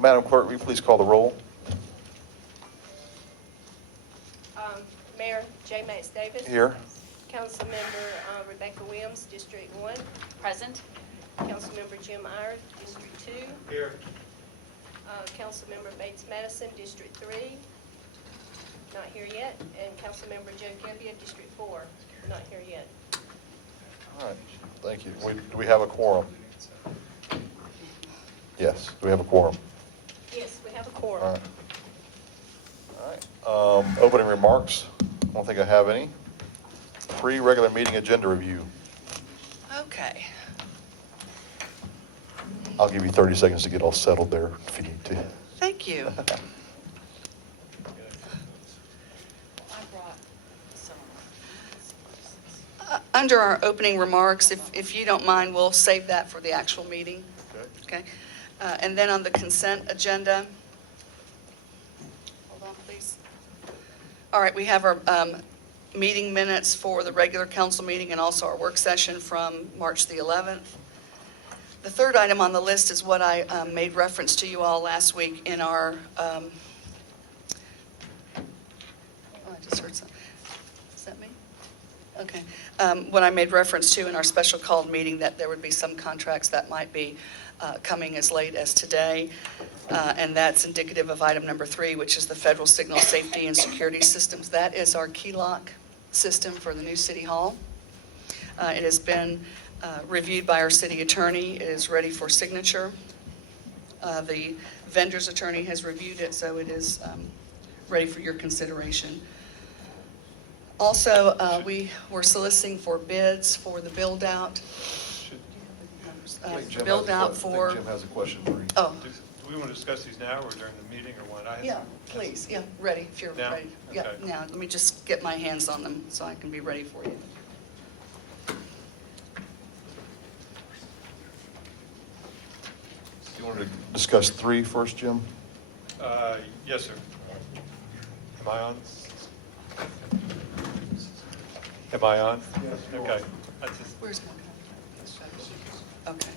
Madam Clerk, will you please call the roll? Mayor J. Max Davis. Here. Councilmember Rebecca Williams, District 1. Present. Councilmember Jim Iyer, District 2. Here. Councilmember Bates Madison, District 3. Not here yet. And Councilmember Joe Gebbia, District 4. Not here yet. All right, thank you. Do we have a quorum? Yes, do we have a quorum? Yes, we have a quorum. All right. All right. Opening remarks. I don't think I have any. Pre-regular meeting agenda review. Okay. I'll give you 30 seconds to get all settled there if you need to. Thank you. I brought some. Under our opening remarks, if you don't mind, we'll save that for the actual meeting. Okay. And then on the consent agenda. Hold on, please. All right, we have our meeting minutes for the regular council meeting and also our work session from March the 11th. The third item on the list is what I made reference to you all last week in our, I just heard something. Is that me? Okay. What I made reference to in our special called meeting, that there would be some contracts that might be coming as late as today. And that's indicative of item number 3, which is the Federal Signal Safety and Security Systems. That is our key lock system for the new City Hall. It has been reviewed by our city attorney. It is ready for signature. The vendor's attorney has reviewed it, so it is ready for your consideration. Also, we were soliciting for bids for the build-out. Build-out for... Jim has a question for you. Oh, Do we want to discuss these now or during the meeting or what? yeah, please, yeah, ready, if you're Now? ready. Yeah, Okay. now, let me just get my hands on them so I can be ready for you. You want to discuss 3 first, Jim? Yes, sir. Am I on? Am I on? Yes. Okay. Where's my copy? Okay.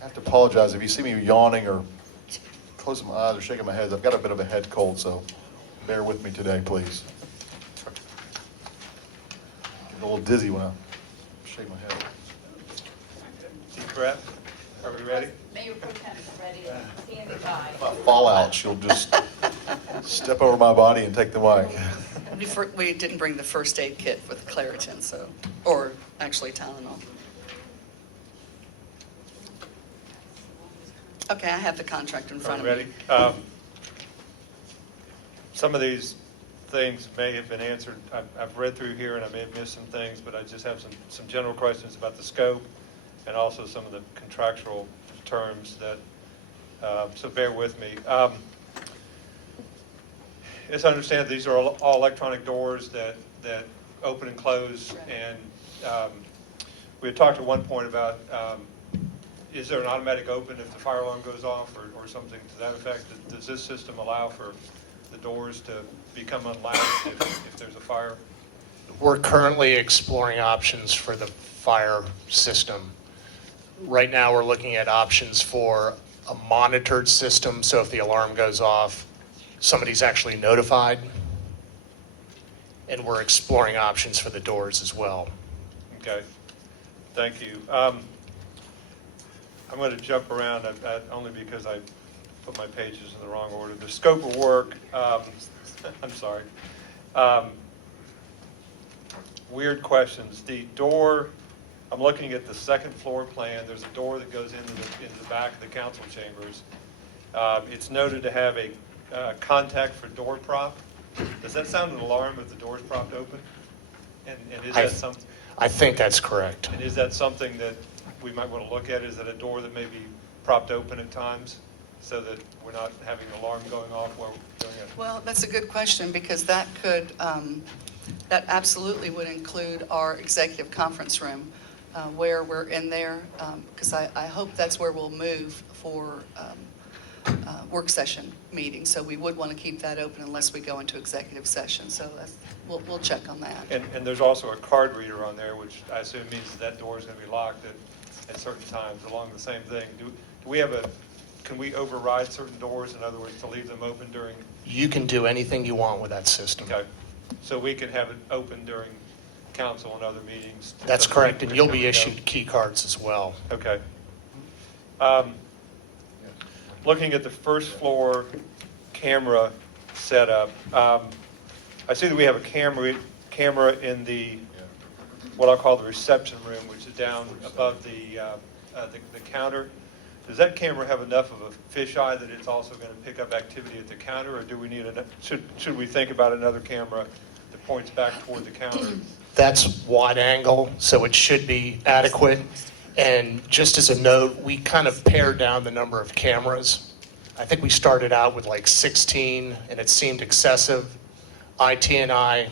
I have to apologize if you see me yawning or closing my eyes or shaking my head. I've got a bit of a head cold, so bear with me today, please. Get a little dizzy when I shake my head. Deep breath. Are we ready? Mayor Pro Tem is ready to stand by. If I fall out, she'll just step over my body and take the mic. We didn't bring the first aid kit with Claritin, so, or actually Tylenol. Okay, I have the contract in front of me. Are we ready? Some of these things may have been answered. I've read through here and I may have missed some things, but I just have some general questions about the scope and also some of the contractual terms that, so bear with me. As I understand, these are all electronic doors that open and close. Right. And we had talked at one point about, is there an automatic open if the fire alarm goes off or something to that effect? Does this system allow for the doors to become unlatched if there's a fire? We're currently exploring options for the fire system. Right now, we're looking at options for a monitored system, so if the alarm goes off, somebody's actually notified. And we're exploring options for the doors as well. Okay, thank you. I'm going to jump around only because I put my pages in the wrong order. The scope of work, I'm sorry. Weird questions. The door, I'm looking at the second floor plan. There's a door that goes into the back of the council chambers. It's noted to have a contact for door prop. Does that sound an alarm if the door is propped open? And is that something? I think that's correct. And is that something that we might want to look at? Is that a door that may be propped open at times so that we're not having an alarm going off while we're doing it? Well, that's a good question because that could, that absolutely would include our executive conference room where we're in there because I hope that's where we'll move for work session meeting, so we would want to keep that open unless we go into executive session, so we'll check on that. And there's also a card reader on there, which I assume means that door is going to be locked at certain times along the same thing. Do we have can we override certain doors, in other words, to leave them open during? You can do anything you want with that system. Okay, so we can have it open during council and other meetings? That's so that correct, we and can you'll come be and go? issued key cards as well. Okay. Looking at the first floor camera setup, I see that we have a camera in the, what I'll call the reception room, which is down above the counter. Does that camera have enough of a fisheye that it's also going to pick up activity at the counter, or do we need should we think about another camera that points back toward the counter? That's wide angle, so it should be adequate. And just as a note, we kind of pared down the number of cameras. I think we started out with like 16, and it seemed excessive. IT and I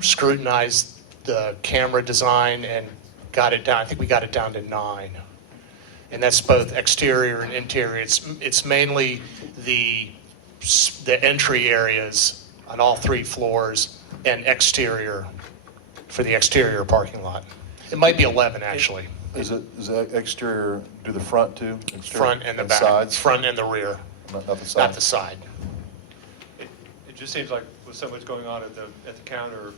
scrutinized the camera design and got it down. I think we got it down to 9. And that's both exterior and interior. It's mainly the entry areas on all 3 floors and exterior for the exterior parking lot. It might be 11, actually. Is that exterior, do the front too? Exterior Front and the back. Sides? Front and the rear, Not the side? not the side. It just seems like with so much going on at the counter,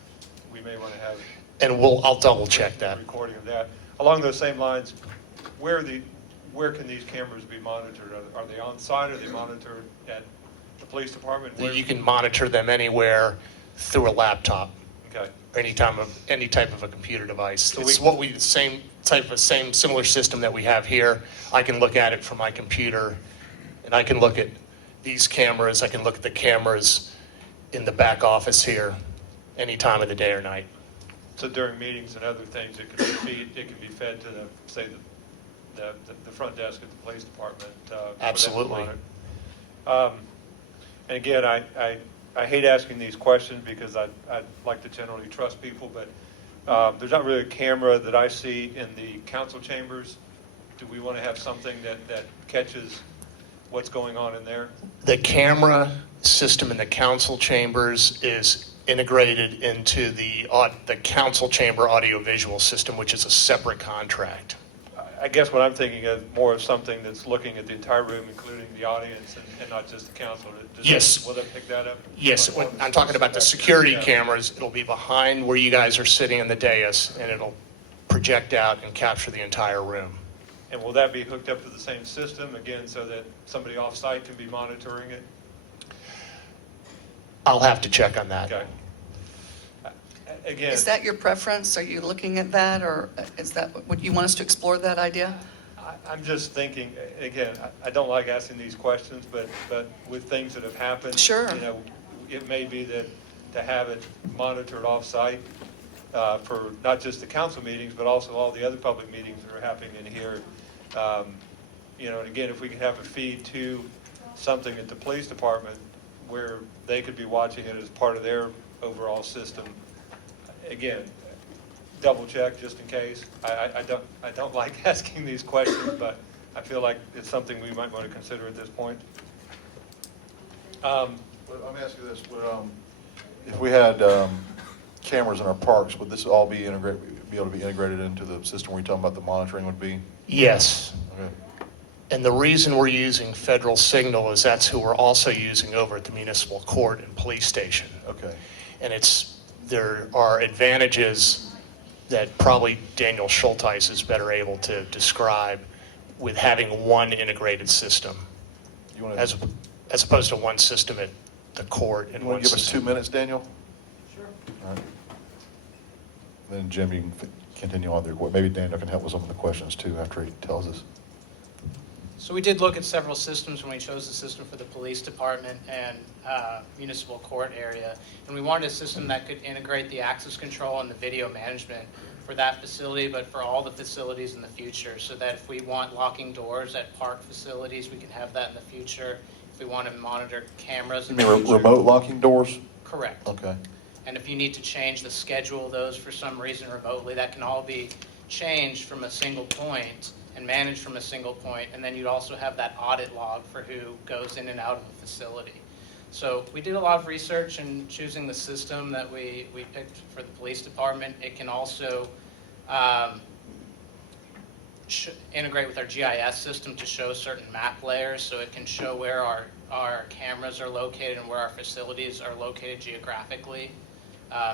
we may want to have And I'll double check a that. recording of that. Along those same lines, where can these cameras be monitored? Are they on site? Are they monitored at the police department? You can monitor them anywhere through a laptop Okay. or any type of a computer device. So It's the same similar system that we have here. I can look at it from my computer, and I can look at these cameras. I can look at the cameras in the back office here any time of the day or night. So during meetings and other things, it can be fed to the front desk at the police department. For them to Absolutely. monitor. And again, I hate asking these questions because I'd like to generally trust people, but there's not really a camera that I see in the council chambers. Do we want to have something that catches what's going on in there? The camera system in the council chambers is integrated into the council chamber audiovisual system, which is a separate contract. I guess what I'm thinking of more of something that's looking at the entire room, including the audience and not just the council. Yes. Will that pick that up? Yes, when I'm talking about the security cameras, it'll be behind where you guys are sitting in the dais, and it'll project out and capture the entire room. And will that be hooked up to the same system, again, so that somebody off-site can be monitoring it? I'll have to check on that. Okay. Again, Is that your preference? Are you looking at that, or would you want us to explore that idea? I'm just thinking, again, I don't like asking these questions, but with things that have happened. Sure. It may be that to have it monitored off-site for not just the council meetings, but also all the other public meetings that are happening in here. And again, if we could have a feed to something at the police department where they could be watching it as part of their overall system. Again, double check just in case. I don't like asking these questions, but I feel like it's something we might want to consider at this point. Let me ask you this, if we had cameras in our parks, would this all be able to be integrated into the system where you're talking about the monitoring would be? Yes. Okay. And the reason we're using Federal Signal is that's who we're also using over at the municipal court and police station. Okay. And there are advantages that probably Daniel Schulteis is better able to describe with having one integrated system, You want as opposed to one system at the court and to one give us system. 2 minutes, Daniel? Sure. All right. Then Jim, you can continue on there. Maybe Daniel can help with some of the questions too after he tells us. So we did look at several systems when we chose the system for the police department and municipal court area. And we wanted a system that could integrate the access control and the video management for that facility, but for all the facilities in the future, so that if we want locking doors at park facilities, we can have that in the future. If we want to monitor cameras You in the mean future. remote locking doors? Correct. Okay. And if you need to change the schedule of those for some reason remotely, that can all be changed from a single point and managed from a single point, and then you'd also have that audit log for who goes in and out of the facility. So we did a lot of research in choosing the system that we picked for the police department. It can also integrate with our GIS system to show certain map layers, so it can show where our cameras are located and where our facilities are located geographically.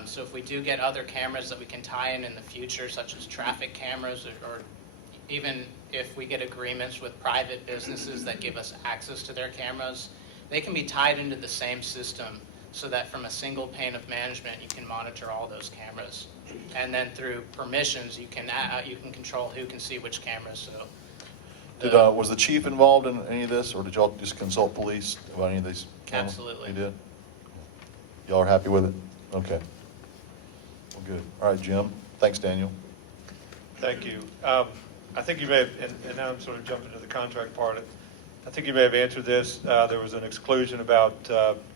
So if we do get other cameras that we can tie in the future, such as traffic cameras, or even if we get agreements with private businesses that give us access to their cameras, they can be tied into the same system so that from a single pane of management, you can monitor all those cameras. And then through permissions, you can control who can see which cameras. So Was the chief involved in any of this, or did y'all just consult police about any of these cameras? Absolutely. You did? Y'all are happy with it? Okay. Well, good. All right, Jim. Thanks, Daniel. Thank you. I think you may have, and now I'm sort of jumping to the contract part. I think you may have answered this. There was an exclusion about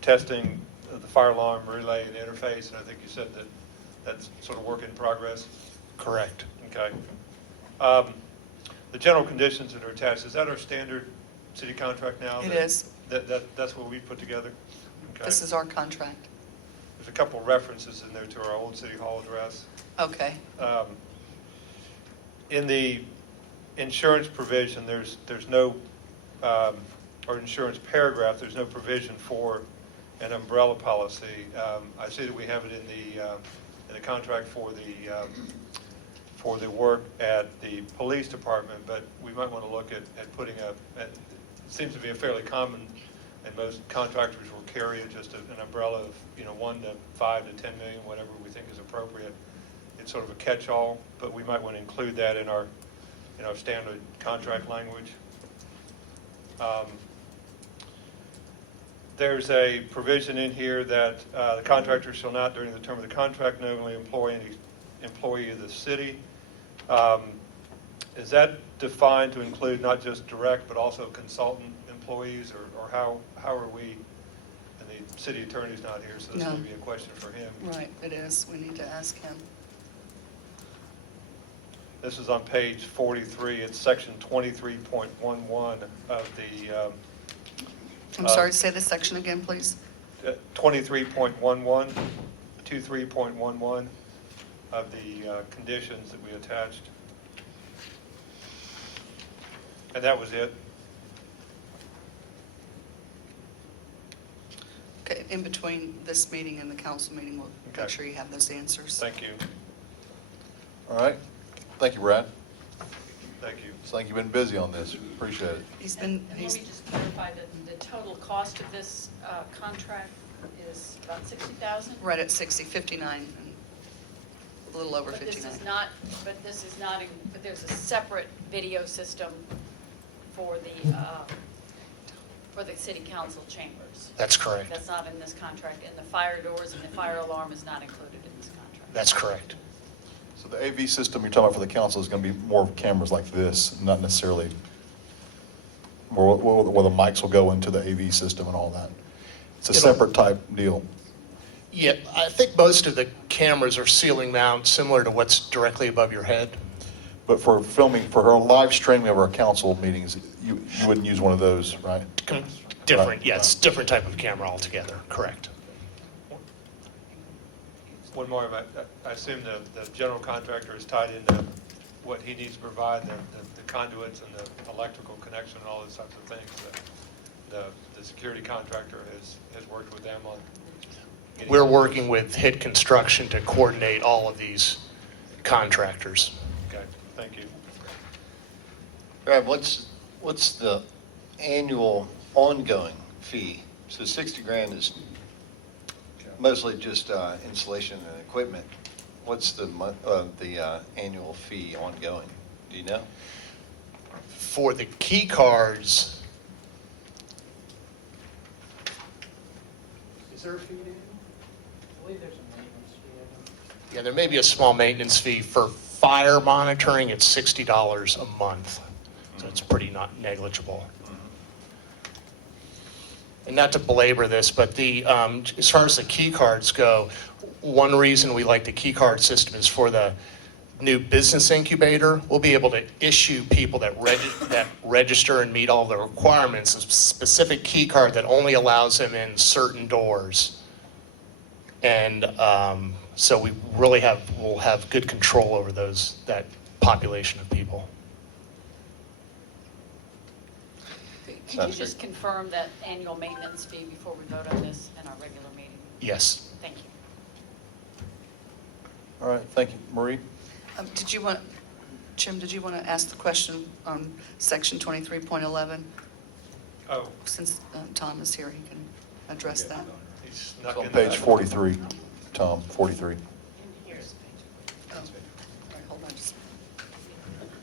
testing the fire alarm relay and interface, and I think you said that that's sort of work in progress. Correct. Okay. The general conditions that are attached, is that our standard city contract now? It is. That's what we put together? Okay. This is our contract. There's a couple references in there to our old city hall address. Okay. In the insurance provision, there's no, or insurance paragraph, there's no provision for an umbrella policy. I see that we have it in the contract for the work at the police department, but we might want to look at putting it seems to be a fairly common, and most contractors will carry just an umbrella of, 1 to 5 to 10 million, whatever we think is appropriate. It's sort of a catch-all, but we might want to include that in our standard contract language. There's a provision in here that the contractor shall not, during the term of the contract, knowingly employ any employee of the city. Is that defined to include not just direct, but also consultant employees, or how are we, and the city attorney's not here, so this No. may be a question for him. Right, it is. We need to ask him. This is on page 43. It's section 23.11 of the I'm sorry, say the section again, please. 23.11, 23.11 of the conditions that we attached. And that was it. Okay, in between this meeting and the council meeting, we'll Okay. make sure you have those answers. Thank you. All right. Thank you, Brad. Thank you. It's like you've been busy on this. Appreciate it. He's been, And let me just clarify that the total cost of this contract is about $60,000? right at 60, 59, and a little over But 59. this is not, but there's a separate video system for the city council chambers. That's correct. That's not in this contract, and the fire doors and the fire alarm is not included in this contract. That's correct. So the AV system you're talking about for the council is going to be more cameras like this, not necessarily where the mics will go into the AV system and all that. It's a It'll- separate type deal. Yeah, I think most of the cameras are ceiling mount, similar to what's directly above your head. But for filming, for our live streaming of our council meetings, you wouldn't use one of those, right? Different, Right. yeah, it's different type of camera altogether, correct. One more. I assume the general contractor is tied into what he needs to provide, the conduits and the electrical connection and all those types of things. The security contractor has worked with them on getting. We're working with HIT Construction to coordinate all of these contractors. Okay, thank you. Brad, what's the annual ongoing fee? So 60 grand is mostly just installation and equipment. What's the annual fee ongoing? Do you know? For the key cards, Is there a fee? I believe there's a maintenance fee. yeah, there may be a small maintenance fee. For fire monitoring, it's $60 a month. So it's pretty not negligible. And not to belabor this, but as far as the key cards go, one reason we like the key card system is for the new business incubator, we'll be able to issue people that register and meet all the requirements, a specific key card that only allows them in certain doors. And so we really we'll have good control over that population of people. Can you Sounds just confirm that annual maintenance fee before we vote on this in our regular meeting? Yes. Thank you. All right, thank you. Marie? Jim, did you want to ask the question on section 23.11? Oh, Since Tom is here, he can address that. he's It's snuck on in page there. 43, Tom, 43. Here's Oh, all right, hold on just.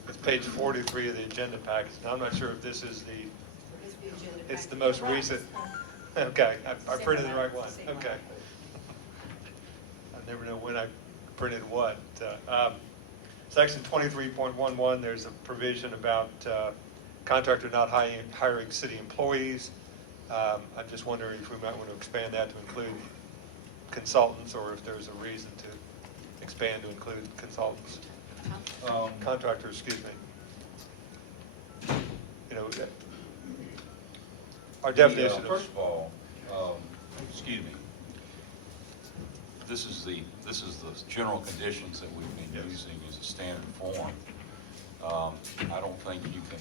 It's page 43 of the agenda package. Now, I'm not sure if this is it's the most recent. Okay, I printed the right one. Okay. I never know when I printed what. Section 23.11, there's a provision about contractor not hiring city employees. I'm just wondering if we might want to expand that to include consultants, or if there's a reason to expand to include consultants. Contractors, excuse me. You know, our definition of... First of all, excuse me, this is the general conditions that we've been Yes. using as a standard form. I don't think you can,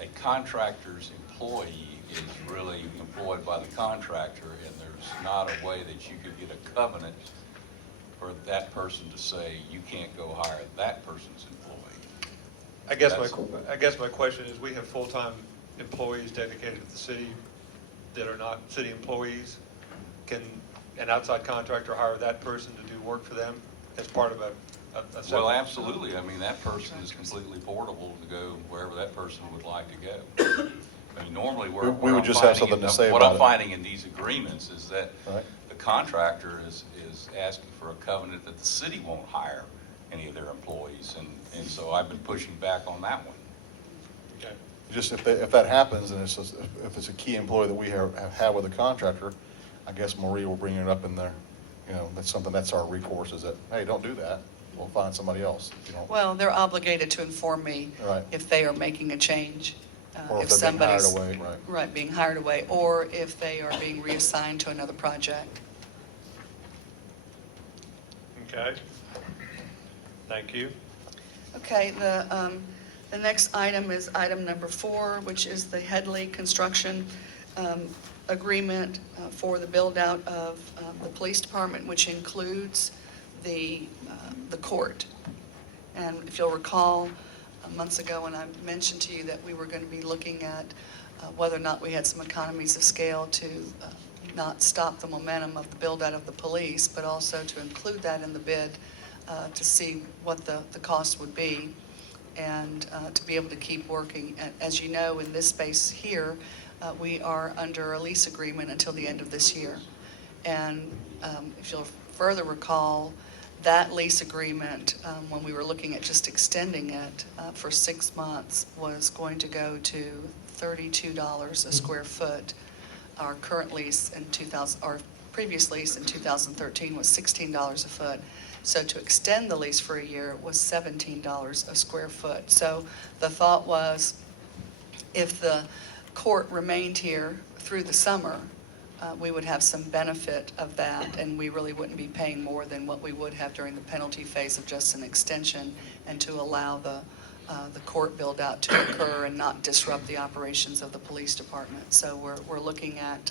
a contractor's employee is really employed by the contractor, and there's not a way that you could get a covenant for that person to say, you can't go hire that person's employee. I guess my question is, we have full-time employees dedicated to the city that are not city employees. Can an outside contractor hire that person to do work for them as part of a separate? Well, absolutely. I mean, that person is completely portable to go wherever that person would like to go. I mean, normally We would just have something to say what about I'm it. finding in these agreements is that Right. the contractor is asking for a covenant that the city won't hire any of their employees, and so I've been pushing back on that one. Okay. Just if that happens, and if it's a key employee that we have with a contractor, I guess Marie will bring it up in there. You know, that's our recourse, is that, hey, don't do that. We'll find somebody else, if you don't. Well, they're obligated to inform me Right. if they are making a change. Or if they're being hired somebody's- away, right. Right, being hired away, or if they are being reassigned to another project. Okay. Thank you. Okay, the next item is item number 4, which is the Headley Construction agreement for the build-out of the police department, which includes the court. And if you'll recall, months ago when I mentioned to you that we were going to be looking at whether or not we had some economies of scale to not stop the momentum of the build-out of the police, but also to include that in the bid to see what the cost would be, and to be able to keep working. As you know, in this space here, we are under a lease agreement until the end of this year. And if you'll further recall, that lease agreement, when we were looking at just extending it for 6 months, was going to go to $32 a square foot. Our current lease in our previous lease in 2013 was $16 a foot. So to extend the lease for a year was $17 a square foot. So the thought was, if the court remained here through the summer, we would have some benefit of that, and we really wouldn't be paying more than what we would have during the penalty phase of just an extension, and to allow the court build-out to occur and not disrupt the operations of the police department. So we're looking at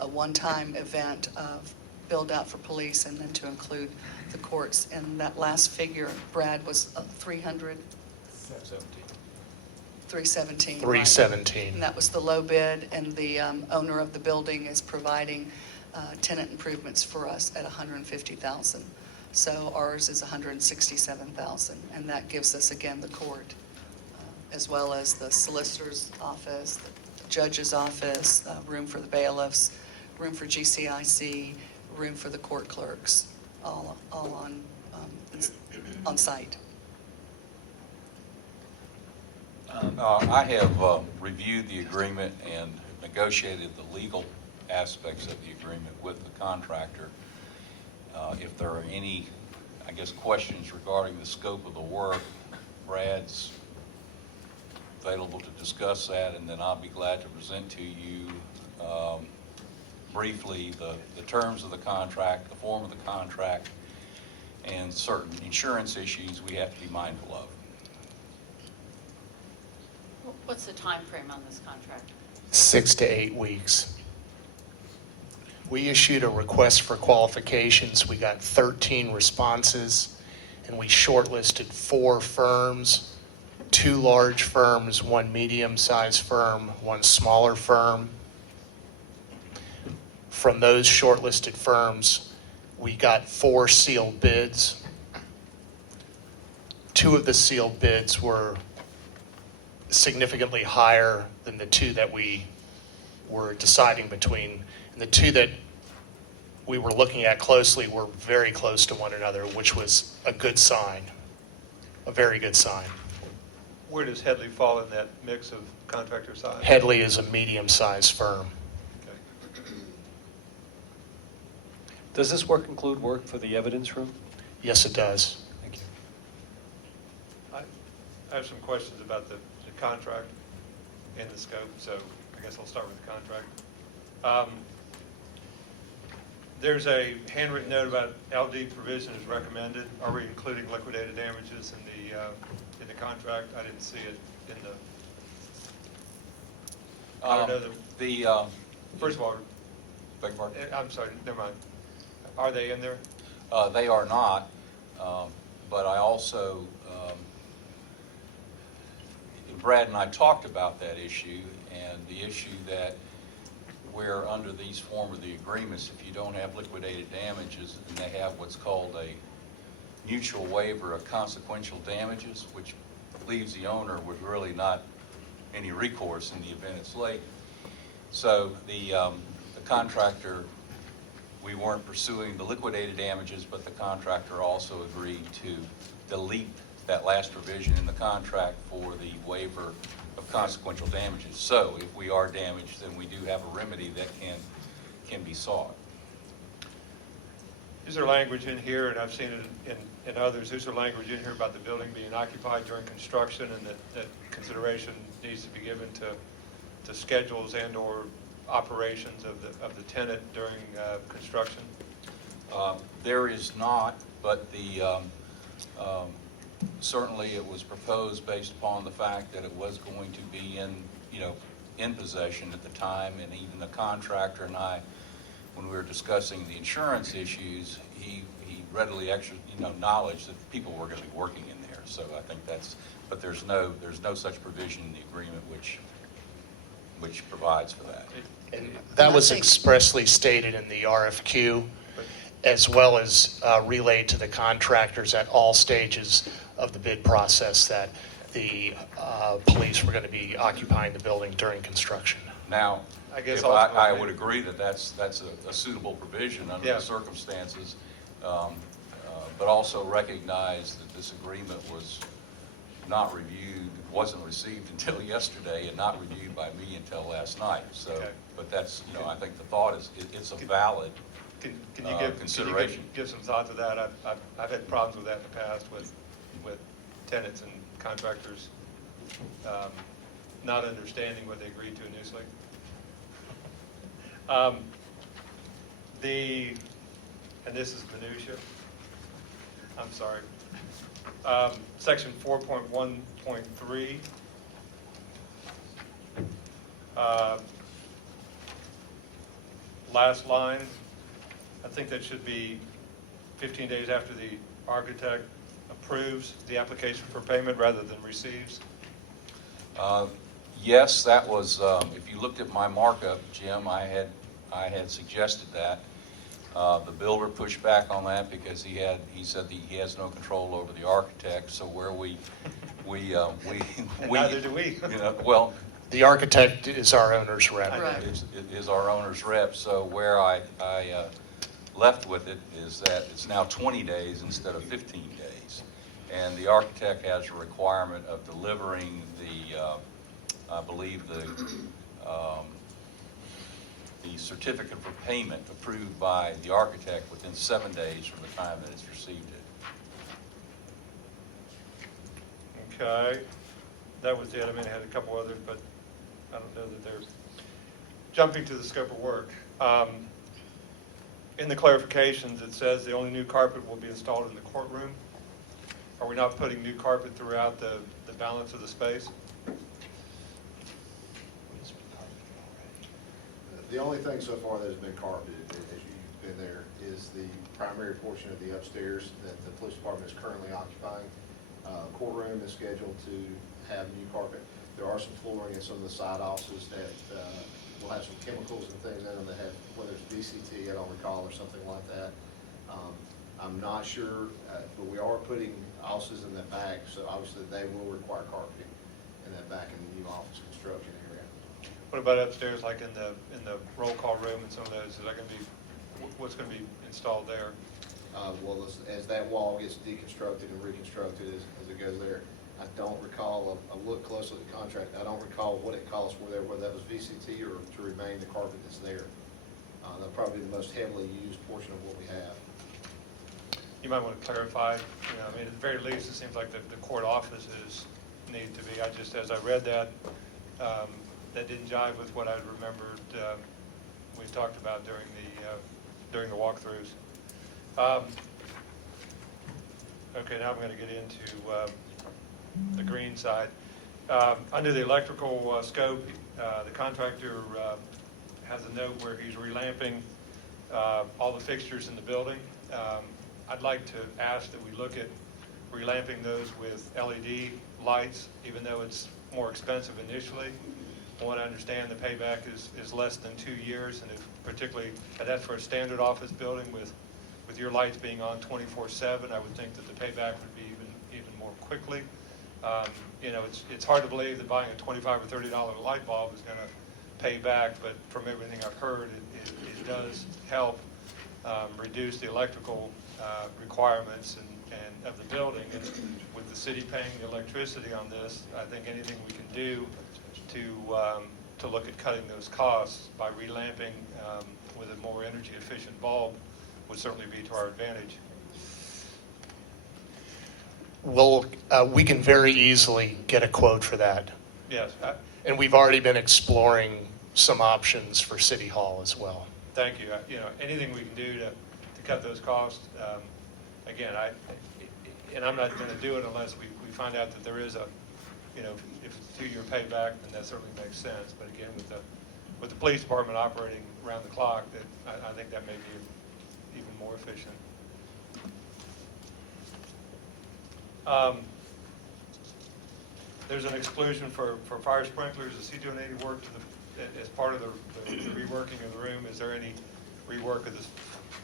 a one-time event of build-out for police, and then to include the courts. And that last figure, Brad, was 317. 317. right. 317. And that was the low bid, and the owner of the building is providing tenant improvements for us at $150,000. So ours is $167,000, and that gives us, again, the court, as well as the solicitor's office, the judge's office, room for the bailiffs, room for GCIC, room for the court clerks, all on site. I have reviewed the agreement and negotiated the legal aspects of the agreement with the contractor. If there are any I guess, questions regarding the scope of the work, Brad's available to discuss that, and then I'll be glad to present to you briefly the terms of the contract, the form of the contract, and certain insurance issues we have to be mindful of. What's the time frame on this contract? 6 to 8 weeks. We issued a request for qualifications. We got 13 responses, and we shortlisted 4 firms, 2 large firms, 1 medium-sized firm, 1 smaller firm. From those shortlisted firms, we got 4 sealed bids. 2 of the sealed bids were significantly higher than the 2 that we were deciding between. And the 2 that we were looking at closely were very close to one another, which was a good sign, a very good sign. Where does Headley fall in that mix of contractor size? Headley is a medium-sized firm. Okay. Does this work include work for the evidence room? Yes, it does. Thank you. I have some questions about the contract and the scope, so I guess I'll start with the contract. There's a handwritten note about LD provision is recommended. Are we including liquidated damages in the contract? I didn't see it in the, I don't know first of all, Beg your pardon? I'm sorry, never mind. Are they in there? They are not, but I also, Brad and I talked about that issue, and the issue that where under these form of the agreements, if you don't have liquidated damages, and they have what's called a mutual waiver of consequential damages, which leaves the owner with really not any recourse in the event it's late. So the contractor, we weren't pursuing the liquidated damages, but the contractor also agreed to delete that last provision in the contract for the waiver of consequential damages. So if we are damaged, then we do have a remedy that can be sought. Is there language in here, and I've seen it in others, is there language in here about the building being occupied during construction, and that consideration needs to be given to schedules and/or operations of the tenant during construction? There is not, but certainly it was proposed based upon the fact that it was going to be in possession at the time, and even the contractor and I, when we were discussing the insurance issues, he readily acknowledged that people were going to be working in there. So I think but there's no such provision in the agreement which provides for that. And that was I think- expressly stated in the RFQ, as well as relayed to the contractors at all stages of the bid process, that the police were going to be occupying the building during construction. Now, I guess if I ultimately- would agree that that's a suitable provision under Yeah. the circumstances, but also recognize that this agreement was not reviewed, wasn't received until yesterday, and not reviewed by me until last night. So, Okay. but that's, I think the thought is, it's a valid Can you consideration. give some thought to that? I've had problems with that in the past with tenants and contractors not understanding what they agreed to initially. And this is minutia. I'm sorry. Section 4.1.3. Last line, I think that should be 15 days after the architect approves the application for payment rather than receives. Yes, that was, if you looked at my markup, Jim, I had suggested that. The builder pushed back on that because he said that he has no control over the architect, so where we Neither do we. Well, The architect is our owner's rep. Right. is our owner's rep, so where I left with it is that it's now 20 days instead of 15 days. And the architect has a requirement of delivering I believe the certificate for payment approved by the architect within 7 days from the time that it's received it. Okay, that was it. I mean, I had a couple others, but I don't know that they're, jumping to the scope of work. In the clarifications, it says the only new carpet will be installed in the courtroom. Are we not putting new carpet throughout the balance of the space? The only thing so far that has been carpeted, as you've been there, is the primary portion of the upstairs that the police department is currently occupying. Courtroom is scheduled to have new carpet. There are some flooring in some of the side offices that will have some chemicals and things in them that have, whether it's VCT, I don't recall, or something like that. I'm not sure, but we are putting offices in the back, so obviously they will require carpeting in that back in the new office construction area. What about upstairs, like in the roll call room and some of those? Is that going to be, what's going to be installed there? Well, as that wall gets deconstructed and reconstructed as it goes there, I don't recall, I looked closely at the contract, I don't recall what it cost for there, whether that was VCT or to remain the carpet that's there. That'll probably be the most heavily used portion of what we have. You might want to clarify, I mean, at the very least, it seems like the court offices need to be, as I read that, that didn't jive with what I remembered we talked about during the walkthroughs. Okay, now I'm going to get into the green side. Under the electrical scope, the contractor has a note where he's relamping all the fixtures in the building. I'd like to ask that we look at relamping those with LED lights, even though it's more expensive initially. I want to understand the payback is less than 2 years, and that's for a standard office building with your lights being on 24/7. I would think that the payback would be even more quickly. It's hard to believe that buying a $25 or $30 light bulb is going to pay back, but from everything I've heard, it does help reduce the electrical requirements and of the building. And with the city paying the electricity on this, I think anything we can do to look at cutting those costs by relamping with a more energy efficient bulb would certainly be to our advantage. Well, we can very easily get a quote for that. Yes, And we've already been exploring some options for City Hall as well. thank you. Anything we can do to cut those costs. Again, I'm not going to do it unless we find out that there is a, if it's a 2-year payback, then that certainly makes sense. But again, with the police department operating around the clock, that I think that may be even more efficient. There's an exclusion for fire sprinklers. Is he doing any work as part of the reworking of the room? Is there any rework of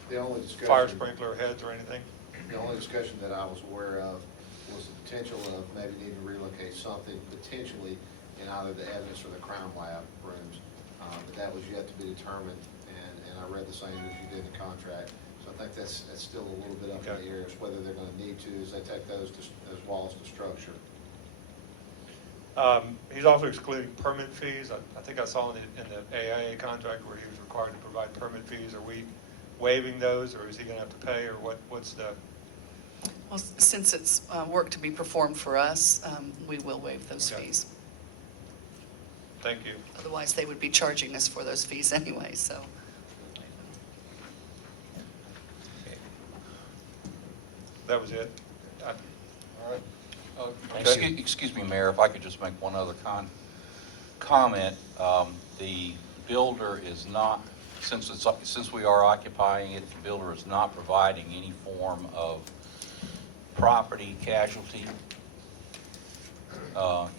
The only the discussion. fire sprinkler heads or anything? The only discussion that I was aware of was the potential of maybe needing to relocate something potentially in either the evidence or the crime lab rooms. But that was yet to be determined, and I read the same as you did in the contract. So I think that's still a little bit up in the air as whether they're going to need to, as they take those walls to structure. He's also excluding permit fees. I think I saw in the AIA contract where he was required to provide permit fees. Are we waiving those, or is he going to have to pay, or what's the? Well, since it's work to be performed for us, we will waive those Okay. fees. Thank you. Otherwise, they would be charging us for those fees anyway, so. That was it. All right. Excuse me, Mayor, if I could just make one other comment. The builder is not, since we are occupying it, the builder is not providing any form of property casualty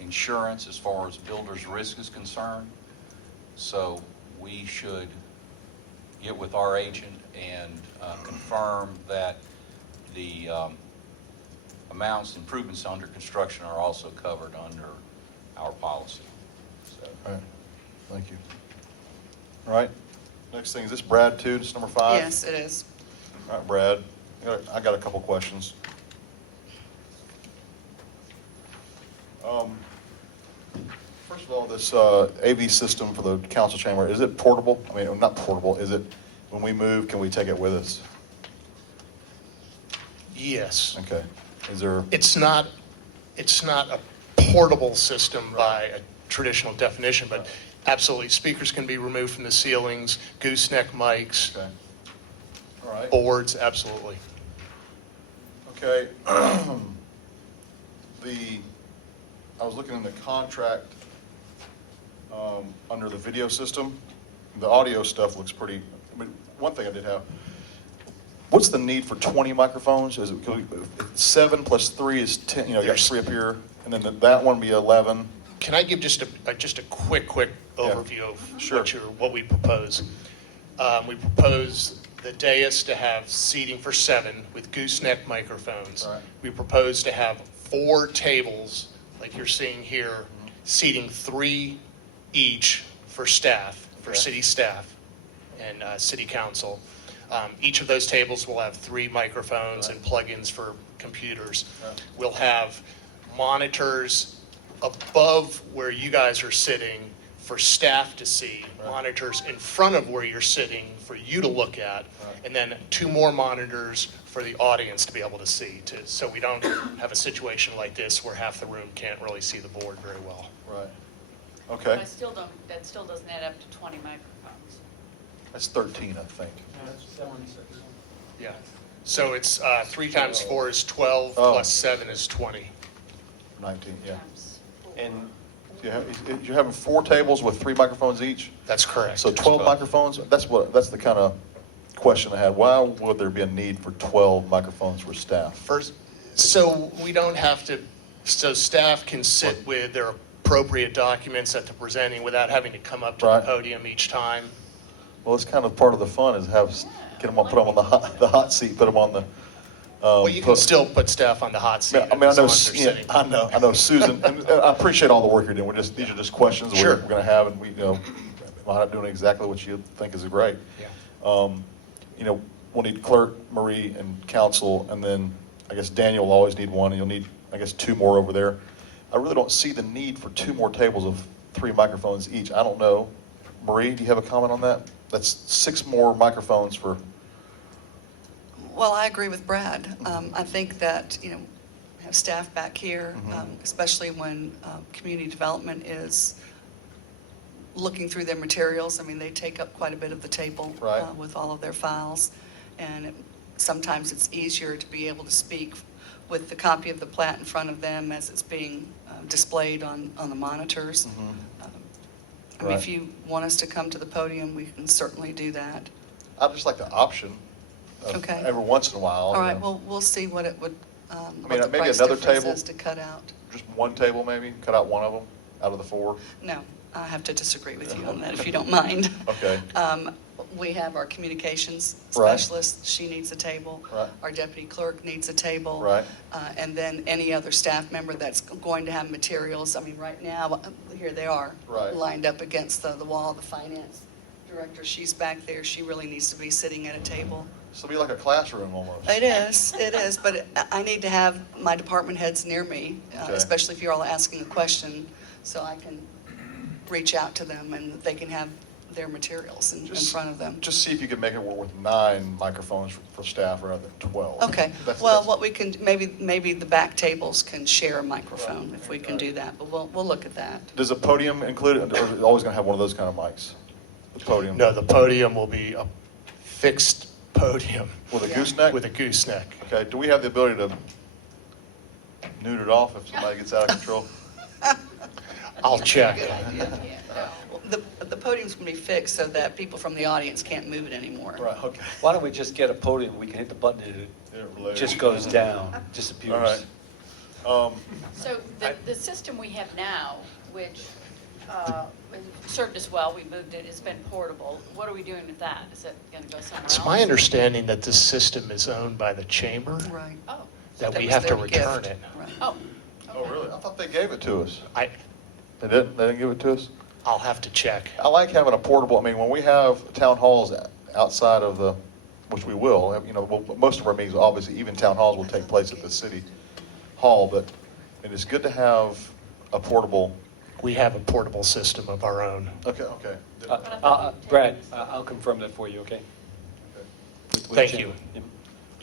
insurance as far as builder's risk is concerned. So we should get with our agent and confirm that the amounts, improvements under construction are also covered under our policy. So, All right, thank you. All right, next thing, is this Brad too, this number 5? Yes, it is. All right, Brad, I got a couple questions. First of all, this AV system for the council chamber, is it portable? I mean, not portable, is it, when we move, can we take it with us? Yes. Okay, is there, It's not it's not a portable system by a traditional definition, but absolutely, speakers can be removed from the ceilings, gooseneck mics, Okay. All right. boards, absolutely. Okay. I was looking in the contract, under the video system. The audio stuff looks pretty, I mean, one thing I did have, what's the need for 20 microphones? Is it, 7 plus 3 is 10, you know, you got 3 up here, and then that one be 11. Can I give just a quick overview of Sure. what we propose? We propose the dais to have seating for 7 with gooseneck microphones. Right. We propose to have 4 tables, like you're seeing here, seating 3 each for staff, for Okay. city staff and city council. Each of those tables will have 3 microphones Right. and plugins for computers. Right. We'll have monitors above where you guys are sitting for staff to see, Right. monitors in front of where you're sitting for you to look at, Right. and then 2 more monitors for the audience to be able to see, so we don't have a situation like this where half the room can't really see the board very well. Right. But Okay. that still doesn't add up to 20 microphones. That's 13, I think. Yeah. So it's 3 times 4 is 12, Oh. plus 7 is 20. 19, yeah. Times four. And You're having 4 tables with 3 microphones each? That's correct. So 12 microphones? That's the kind of question I had. Why would there be a need for 12 microphones for staff? First, so we don't have to, so staff can sit with their appropriate documents that they're presenting without having to come up to Right. the podium each time. Well, it's kind of part of the fun is get them on, put them on the hot seat, put them on the. Well, you can still put staff on the hot seat I mean, I as know, long as they're sitting. I know, Susan, and I appreciate all the work you're doing. These are just questions Sure. we're going to have, and we, might not doing exactly what you think is great. Yeah. We'll need clerk, Marie, and council, and then I guess Daniel will always need one, and you'll need, I guess, 2 more over there. I really don't see the need for 2 more tables of 3 microphones each. I don't know. Marie, do you have a comment on that? That's 6 more microphones for, Well, I agree with Brad. I think that, have staff back here, especially when community development is looking through their materials. I mean, they take up quite a bit of the table Right. with all of their files. And sometimes it's easier to be able to speak with the copy of the plat in front of them as it's being displayed on the monitors. I mean, if Right. you want us to come to the podium, we can certainly do that. I'd just like the option of Okay. every once in a while. All right, well, we'll see what it would, what the maybe price another difference table? is to cut out. Just 1 table maybe, cut out 1 of them out of the 4. No, I have to disagree with you on that, if you don't mind. Okay. We have our communications Right. specialist, she needs a table. Right. Our deputy clerk needs a table. Right. And then any other staff member that's going to have materials. I mean, right now, here they are. Right. Lined up against the wall, the finance director, she's back there, she really needs to be sitting at a table. This will be like a classroom almost. It is, but I need to have my department heads near me, Okay. especially if you're all asking a question, so I can reach out to them and they can have their materials in front of them. Just see if you can make it work with 9 microphones for staff rather than 12. Okay, That's- well, that's- what we can, maybe the back tables can share a microphone if we can do that, but we'll look at that. Does a podium include it, or is it always going to have one of those kind of mics? The podium? No, the podium will be a fixed podium. With a Yeah. gooseneck? With a gooseneck. Okay, do we have the ability to noot it off if somebody gets out of control? I'll check. The podium's going to be fixed so that people from the audience can't move it anymore. Right, okay. why don't we just get a podium, we can hit the button and Yeah, it just goes down, disappears. All right. So the system we have now, which served us well, we moved it, it's been portable. What are we doing with that? Is it going to go somewhere else? It's my understanding that this system is owned by the chamber, Right. Oh, that we was have to their return gift. it. Right. oh. Oh, okay. really? I thought they gave it to us. They They didn't? They didn't give it to us? I'll have to check. I like having a portable, I mean, when we have town halls outside of the, which we will, most of our meetings, obviously, even town halls will take place at the city hall, but it is good to have a portable, We have a portable system of our own. okay. Brad, I'll confirm that for you, okay? With Thank Jim. you. Yep.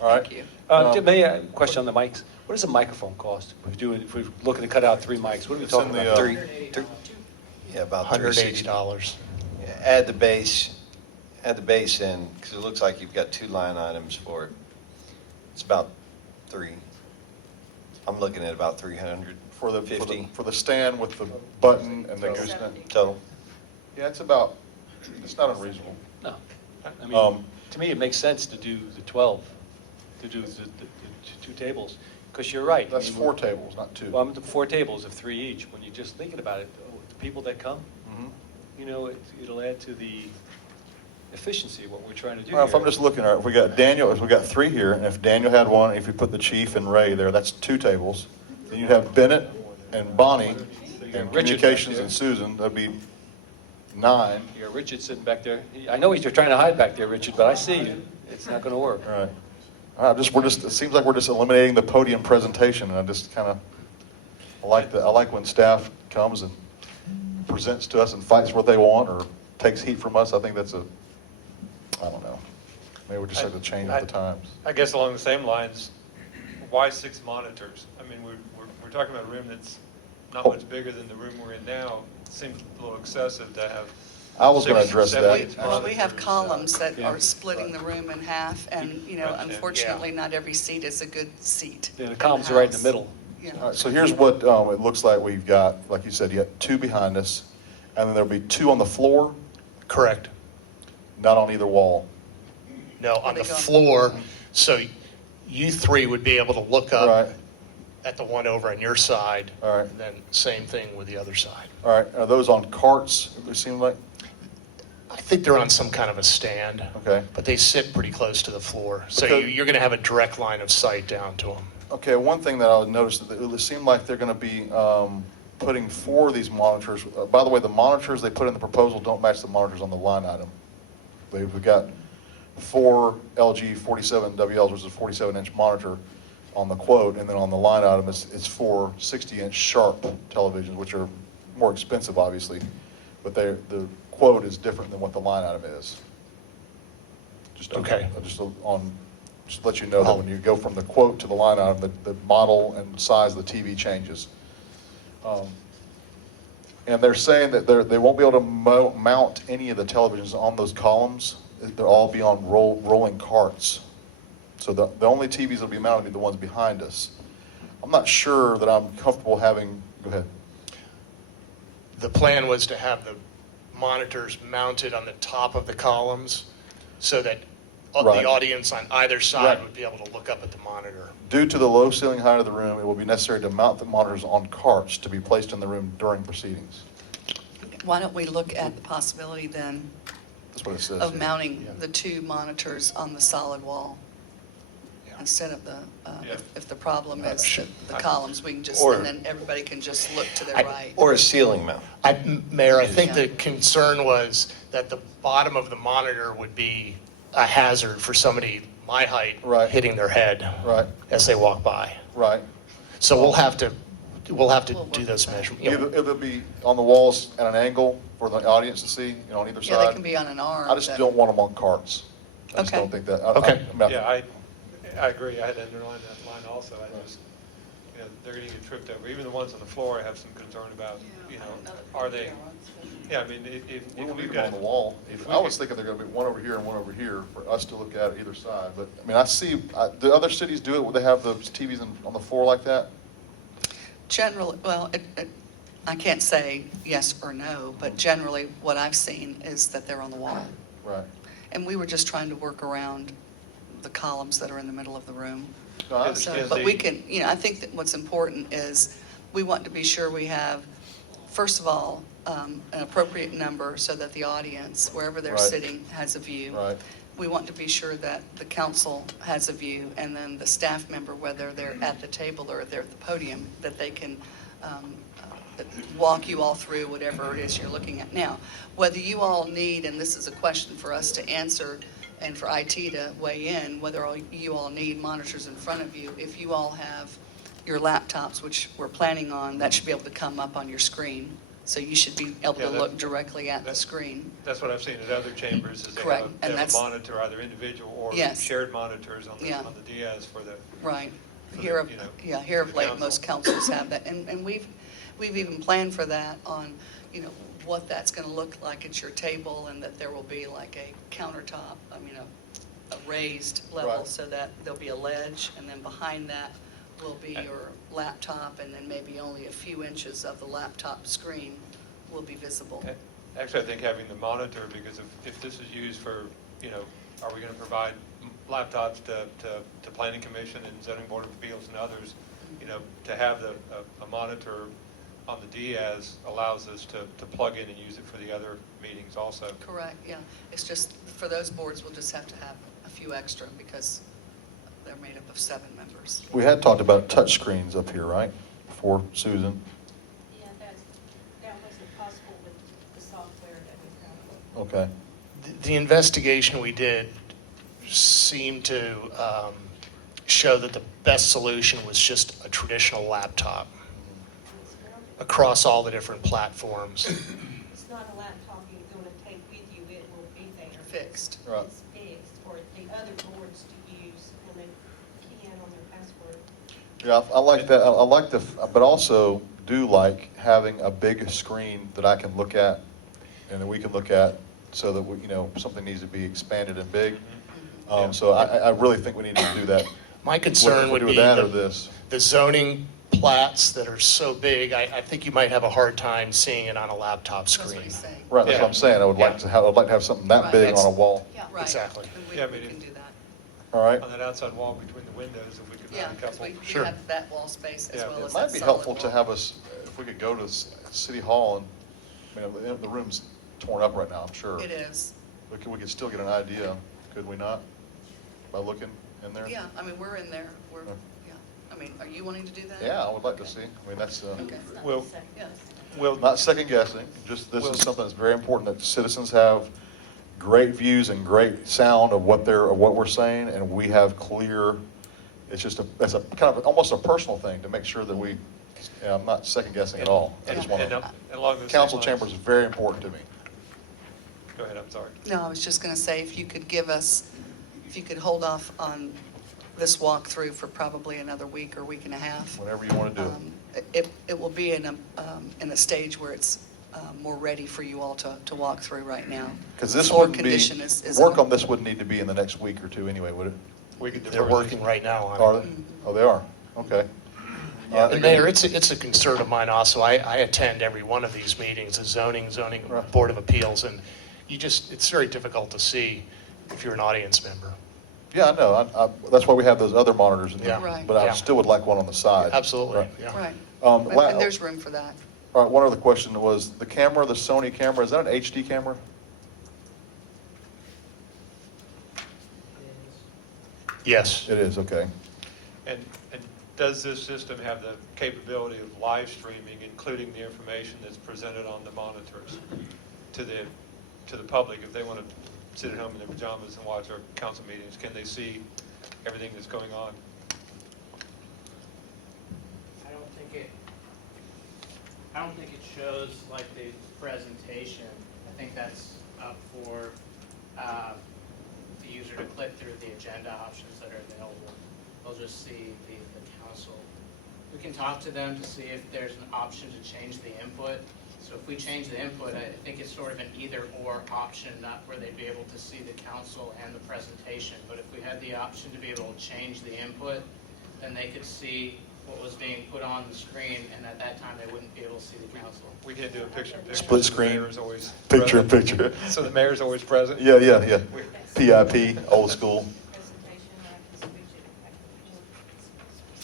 All right. Thank you. May I, question on the mics? What does a microphone cost? If we're looking to cut out 3 mics, what are we It's talking in the, about? Yeah, about $180. Yeah, add the base in, because it looks like you've got 2 line items for it. It's about 3. I'm looking at about 300 for the, 50 for the stand with the button and the gooseneck. total. Yeah, it's about, it's not unreasonable. No. I mean, Um, to me, it makes sense to do the 12, to do the 2 tables, because you're right. I That's mean, 4 tables, not 2. Well, I'm at 4 tables of 3 each. When you're just thinking about it, the people that come, Mhm. you know, it'll add to the efficiency of what we're trying to do Well, if here. I'm just looking at it, if we got Daniel, if we got 3 here, and if Daniel had one, if we put the chief and Ray there, that's 2 tables. Then you'd have Bennett and Bonnie and Richard back communications there. and Susan, that'd be 9. Yeah, Richard's sitting back there. I know you're trying to hide back there, Richard, but I see you. It's not going to work. All right. All right, we're just, it seems like we're just eliminating the podium presentation, and I just kind of, I like when staff comes and presents to us and fights for what they want, or takes heat from us. I think that's I don't know. Maybe we just have to change with the times. I guess along the same lines, why 6 monitors? I mean, we're talking about a room that's not much bigger than the room we're in now. It seems a little excessive to have. I was gonna 6, address 7 that. Well, we have monitors. columns that Yeah. are splitting the room in half, and, you know, Gotcha. unfortunately, not every seat is a good seat. Yeah, the columns are right in the house. middle. You know. All right, so here's what it looks like we've got. Like you said, you got 2 behind us, and then there'll be 2 on the floor, Correct. not on either wall. No, on they the go on- floor, so you 3 would be able to look up Right. at the one over on your side. All right. And then same thing with the other side. All right, are those on carts, it seems like? I think they're on some kind of a stand. Okay. But they sit pretty close to the floor. So Because- you're going to have a direct line of sight down to them. Okay, one thing that I noticed, that it seemed like they're going to be putting 4 of these monitors. By the way, the monitors they put in the proposal don't match the monitors on the line item. We've got 4 LG 47 WLs, which is a 47-inch monitor on the quote, and then on the line item, it's 4 60-inch Sharp televisions, which are more expensive, obviously, but the quote is different than what the line item is. Just Okay. Just to let you know that when you go from the quote to the line item, the model and size of the TV changes. And they're saying that they won't be able to mount any of the televisions on those columns. They'll all be on rolling carts. So the only TVs that'll be mounted will be the ones behind us. I'm not sure that I'm comfortable having, go ahead. The plan was to have the monitors mounted on the top of the columns so that Right. the audience on either side Right. would be able to look up at the monitor. Due to the low ceiling height of the room, it will be necessary to mount the monitors on carts to be placed in the room during proceedings. Why don't we look at the possibility then That's what it says. of here. mounting the 2 monitors on the solid wall? Instead of Yeah. if the problem is Sure. the columns, we can just, Or- and then everybody can just look to their I- right. Or a ceiling mount. Mayor, I think Yeah. the concern was that the bottom of the monitor would be a hazard for somebody my height Right. hitting their head Right, as they walk by. right. So we'll have to We'll do work those with that. measurements. It'll be on the walls at an angle for the audience to see, on either Yeah, they side. can be on an arm. I just but- don't want them on carts. I just Okay. don't think that. Okay. Yeah, I agree. I had to underline that line also. I just, they're going to get tripped over. Even the ones on the floor, I have some concern about, are they, yeah, I mean, if We will we've need them on got. the wall. if we I was could- thinking they're gonna be one over here and one over here for us to look at either side, but, I mean, I see, the other cities do it, where they have the TVs on the floor like that. Generally, well, I can't say yes or no, but generally what I've seen is that they're on the wall. Right. And we were just trying to work around the columns that are in the middle of the room. No, I Is- So, understand. is but the- we can, I think that what's important is we want to be sure we have, first of all, an appropriate number so that the audience, wherever they're Right. sitting, has a view. Right. We want to be sure that the council has a view, and then the staff member, whether they're at the table or they're at the podium, that they can walk you all through whatever it is you're looking at. Now, whether you all need, and this is a question for us to answer and for IT to weigh in, whether you all need monitors in front of you. If you all have your laptops, which we're planning on, that should be able to come up on your screen. So you should be able Yeah, to that- look directly at the that- screen. That's what I've seen at other chambers, is they Correct, have and a that's- monitor, either individual or Yes. shared monitors on Yeah. the Diaz for the, Right. for Here, the, you know. yeah, here of the late, council. most councils have that, and we've even planned for that on, what that's gonna look like at your table, and that there will be like a countertop, a raised level, Right. so that there'll be a ledge, and then behind that will be your laptop, and then maybe only a few inches of the laptop screen will be visible. Actually, I think having the monitor, because if this is used for, are we going to provide laptops to Planning Commission and Zoning Board of Appeals and others, to have a monitor on the Diaz allows us to plug in and use it for the other meetings also. Correct, yeah. It's just, for those boards, we'll just have to have a few extra, because they're made up of 7 members. We had talked about touch screens up here, right? Before Susan. Yeah, that wasn't possible with the software that we have. Okay. The investigation we did seemed to show that the best solution was just a traditional laptop across all the different platforms. It's not a laptop you're going to take with you, it will be there. Fixed. Right. It's fixed for the other boards to use when they key in on their password. Yeah, I like that. I like but also do like having a big screen that I can look at and that we can look at, so that something needs to be expanded and big. Yeah. So I really think we need to do that. My concern would do be that or this. the zoning plats that are so big, I think you might have a hard time seeing it on a laptop That's what screen. he's saying. Right, that's what I'm saying. I'd like to have something that Right. big on a wall. Yeah, right. Exactly. And Yeah, I we mean, can do that. All right. On that outside wall between the windows, if we could Yeah, mount a because couple. we Sure. have that wall space as Yeah, well it as It that might be solid helpful to wall. have us, if we could go to City Hall and, the room's torn up right now, I'm sure. It is. We could still get an idea, could we not? By looking in there? Yeah, we're in there. We're, Okay. yeah. Are you wanting to do that? Yeah, I would like to see. That's, Okay. Well, Yeah. well, not second guessing, just this Well- is something that's very important, that citizens have great views and great sound of what we're saying, and we have clear, it's a kind of almost a personal thing to make sure that I'm not second guessing at all. I just want and to, along those same council lines- chambers is very important to me. Go ahead, I'm sorry. No, I was just going to say, if you could hold off on this walkthrough for probably another week or week and a half. Whatever you want to do. It will be in a stage where it's more ready for you all to walk through right now. Because this Floor wouldn't be, condition is work on this wouldn't need to be in the next week or two anyway, would it? We could They're defer working these. right now on it. Are they? Oh, they are? Okay. And Mayor, it's a concern of mine also. I attend every one of these meetings, the zoning Right. Board of Appeals, and it's very difficult to see if you're an audience member. Yeah, I know. That's why we have those other monitors in there. Yeah. Right. But I Yeah. still would like one on the side. Absolutely, Right. yeah. Right. la- And there's room for that. All right, one other question was, the camera, the Sony camera, is that an HD camera? Yes. It is, okay. And does this system have the capability of live streaming, including the information that's presented on the monitors to the public? If they want to sit at home in their pajamas and watch our council meetings, can they see everything that's going on? I don't think it shows like the presentation. I think that's up for the user to click through the agenda options that are available. They'll just see the council. We can talk to them to see if there's an option to change the input. So if we change the input, I think it's sort of an either-or option, not where they'd be able to see the council and the presentation. But if we had the option to be able to change the input, then they could see what was being put on the screen, and at that time, they wouldn't be able to see the council. We can't do a picture-in-picture. Split so the screen, mayor's always picture in present. picture. So the mayor's always present? Yeah. PIP, old school. Presentation, I can switch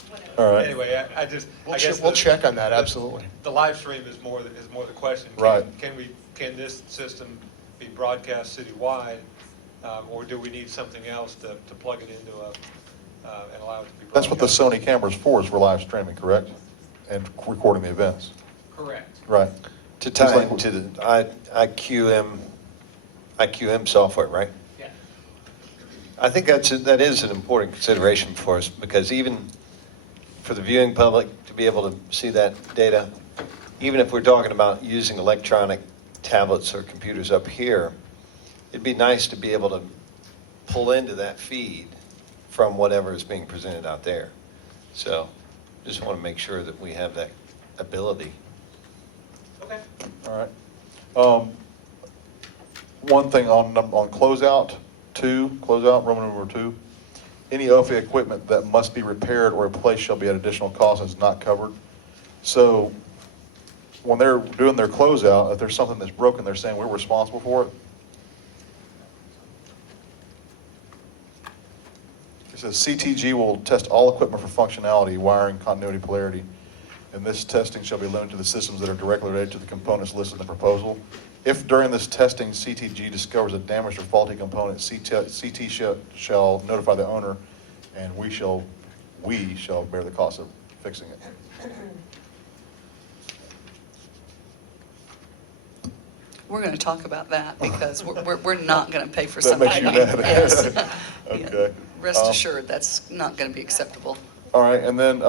it, whatever. All right. Anyway, I guess We'll check on that, absolutely. The live stream is more the question. Right. Can this system be broadcast citywide, or do we need something else to plug it into and allow it to be broadcast? That's what the Sony camera's for, is for live streaming, correct? And recording the events. Correct. Right. To Just tie like- into the IQM software, right? Yeah. I think that is an important consideration for us, because even for the viewing public to be able to see that data, even if we're talking about using electronic tablets or computers up here, it'd be nice to be able to pull into that feed from whatever is being presented out there. So just want to make sure that we have that ability. Okay. All right. One thing on closeout Roman numeral 2, any OFA equipment that must be repaired or replaced shall be at additional cost and is not covered. So when they're doing their closeout, if there's something that's broken, they're saying we're responsible for it. It says CTG will test all equipment for functionality, wiring, continuity, polarity, and this testing shall be limited to the systems that are directly related to the components listed in the proposal. If during this testing CTG discovers a damaged or faulty component, CT shall notify the owner, and we shall bear the cost of fixing it. We're going to talk about that because we're not going to pay for That makes something. you mad. Yes. Okay. Rest assured, that's not going to be acceptable. All right, and then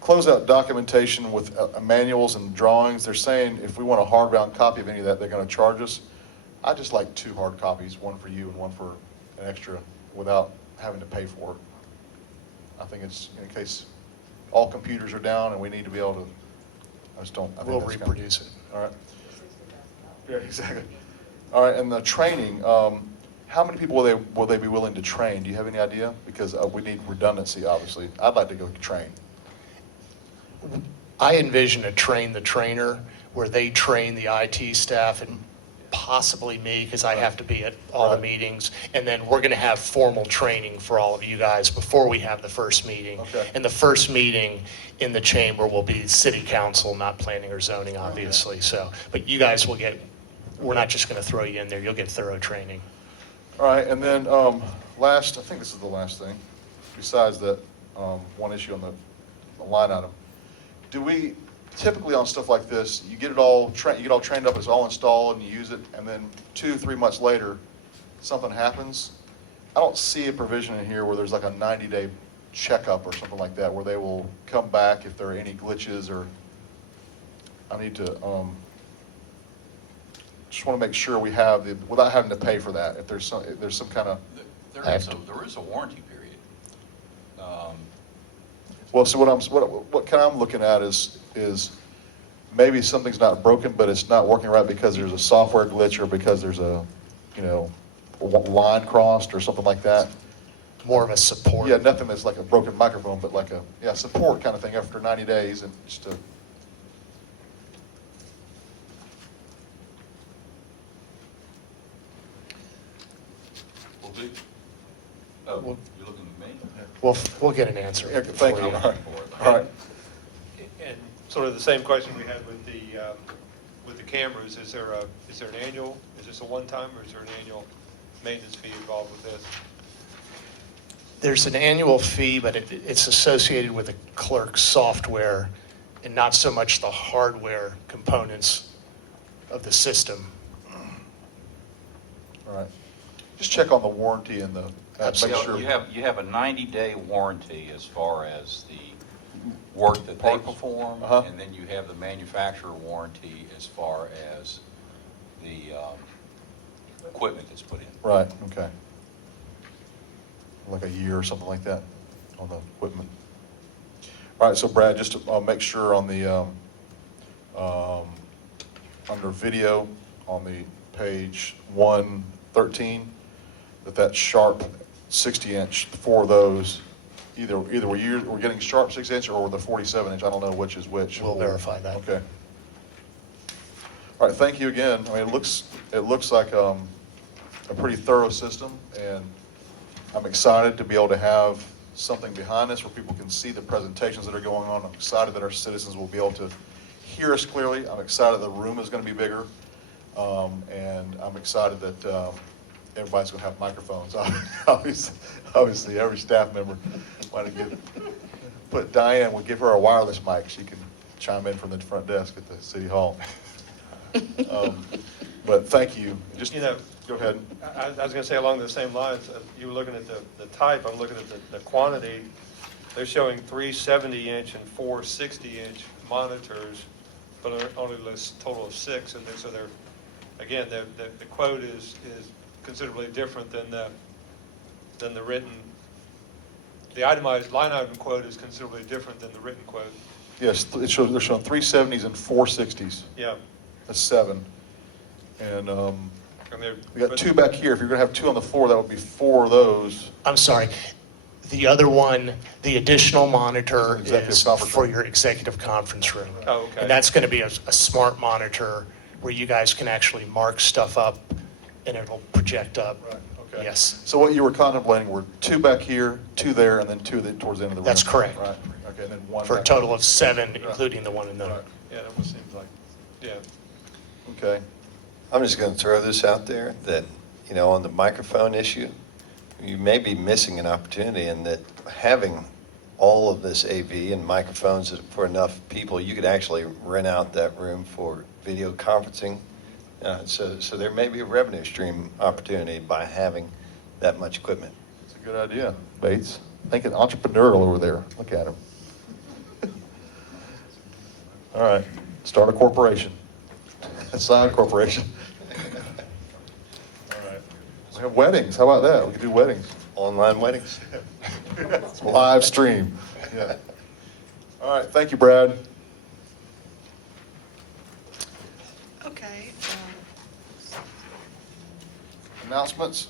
closeout documentation with manuals and drawings. They're saying if we want a hardbound copy of any of that, they're going to charge us. I just like 2 hard copies, one for you and one for an extra, without having to pay for it. I think it's in case all computers are down and we need to be able to. I just don't. I think We'll that's reproduce it. All right. Yeah, exactly. All right, and the training. How many people will they be willing to train? Do you have any idea? Because we need redundancy, obviously. I'd like to go train. I envision a train the trainer where they train the IT staff and possibly me because I have to be at all the Right. meetings. And then we're going to have formal training for all of you guys before we have the first meeting. Okay. And the first meeting in the chamber will be city council, not planning or zoning, obviously. So, but you guys will get, we're not just going to throw you in there. You'll get thorough training. All right, and then last, I think this is the last thing, besides that one issue on the line item. Do we typically on stuff like this, you get all trained up, it's all installed, and you use it, and then 2-3 months later, something happens? I don't see a provision in here where there's like a 90-day checkup or something like that, where they will come back if there are any glitches, or I need to just want to make sure we have without having to pay for that. If there's some kind of There is a warranty period. well, so what kind I'm looking at is maybe something's not broken, but it's not working right because there's a software glitch or because there's a line crossed or something like that. More of a support. Yeah, nothing that's like a broken microphone, but like a support kind of thing after 90 days and just to. Will do. Oh, you're looking at me? We'll get an answer. Yeah, thank for you. All right. All right. And sort of the same question we had with the cameras, is there an annual, is this a one-time, or is there an annual maintenance fee involved with this? There's an annual fee, but it's associated with the clerk's software and not so much the hardware components of the system. All right. Just check on the warranty and the. Make Absolutely. sure. You have a 90-day warranty as far as the work that they Parts. perform, Uh-huh. and then you have the manufacturer warranty as far as the equipment that's put in. Right. Okay. Like a year or something like that on the equipment. All right. So Brad, just to make sure on the under video on the page 113 that sharp 60-inch for those either we're getting sharp 6-inch or the 47-inch. I don't know which is which. We'll verify that. Okay. All right. Thank you again. I mean, it looks like a pretty thorough system, and I'm excited to be able to have something behind us where people can see the presentations that are going on. I'm excited that our citizens will be able to hear us clearly. I'm excited the room is going to be bigger, and I'm excited that everybody's going to have microphones. Obviously, every staff member might put Diane. We'll give her a wireless mic. She can chime in from the front desk at the city hall. But thank you. Just go ahead. I was going to say along the same lines, you were looking at the type, I'm looking at the quantity. They're showing 3 70-inch and 4 60-inch monitors, but only lists a total of 6. And so they're, again, the quote is considerably different than the written the itemized line item quote is considerably different than the written quote. Yes, they're showing 370s and 460s. Yeah. That's 7. And And they're- we got 2 back here. If you're going to have 2 on the floor, that would be 4 of those. I'm sorry. The other one, the additional monitor Executive is conference for room. your executive conference room. Oh, okay. And that's going to be a smart monitor where you guys can actually mark stuff up and it'll project up. Right, okay. Yes. So what you were contemplating were 2 back here, 2 there, and then 2 towards the end of the room? That's correct. Right, okay, and then 1 For a back. total of 7, Right. including the one in the. Right, Yeah, that almost seems like, yeah. okay. I'm just going to throw this out there that, on the microphone issue, you may be missing an opportunity in that having all of this AV and microphones for enough people, you could actually rent out that room for video conferencing. So there may be a revenue stream opportunity by having that much equipment. It's a good idea, Bates. Thinking entrepreneurial over there. Look at him. All right, start a corporation. Sign a corporation. All right. We have weddings. How about that? We could do weddings. Online weddings? It's live stream. Yeah. All right, thank you, Brad. Okay. Announcements?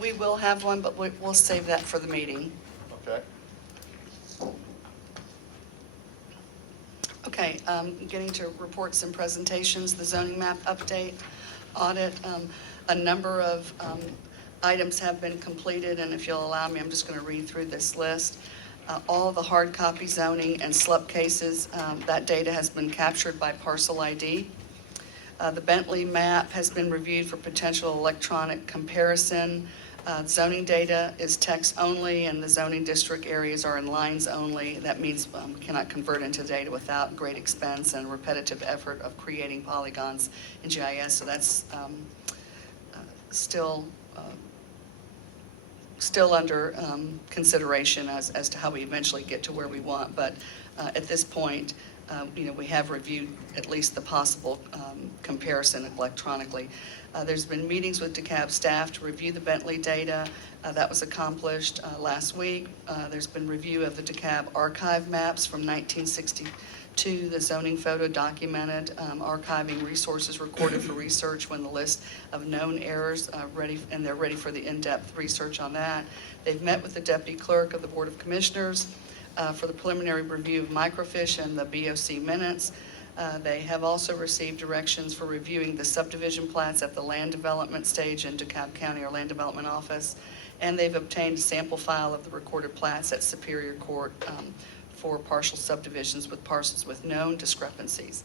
We will have one, but we'll save that for the meeting. Okay. Okay, getting to reports and presentations, the zoning map update, audit. A number of items have been completed, and if you'll allow me, I'm just going to read through this list. All the hard copy zoning and SLUP cases, that data has been captured by parcel ID. The Bentley map has been reviewed for potential electronic comparison. Zoning data is text only, and the zoning district areas are in lines only. That means cannot convert into data without great expense and repetitive effort of creating polygons in GIS. So that's still under consideration as to how we eventually get to where we want. But at this point, we have reviewed at least the possible comparison electronically. There's been meetings with DeKalb staff to review the Bentley data. That was accomplished last week. There's been review of the DeKalb archive maps from 1962. The zoning photo documented, archiving resources recorded for research when the list of known errors and they're ready for the in-depth research on that. They've met with the deputy clerk of the Board of Commissioners for the preliminary review of microfiche and the BOC minutes. They have also received directions for reviewing the subdivision plats at the land development stage in DeKalb County, our land development office. And they've obtained a sample file of the recorded plats at Superior Court for partial subdivisions with parcels with known discrepancies.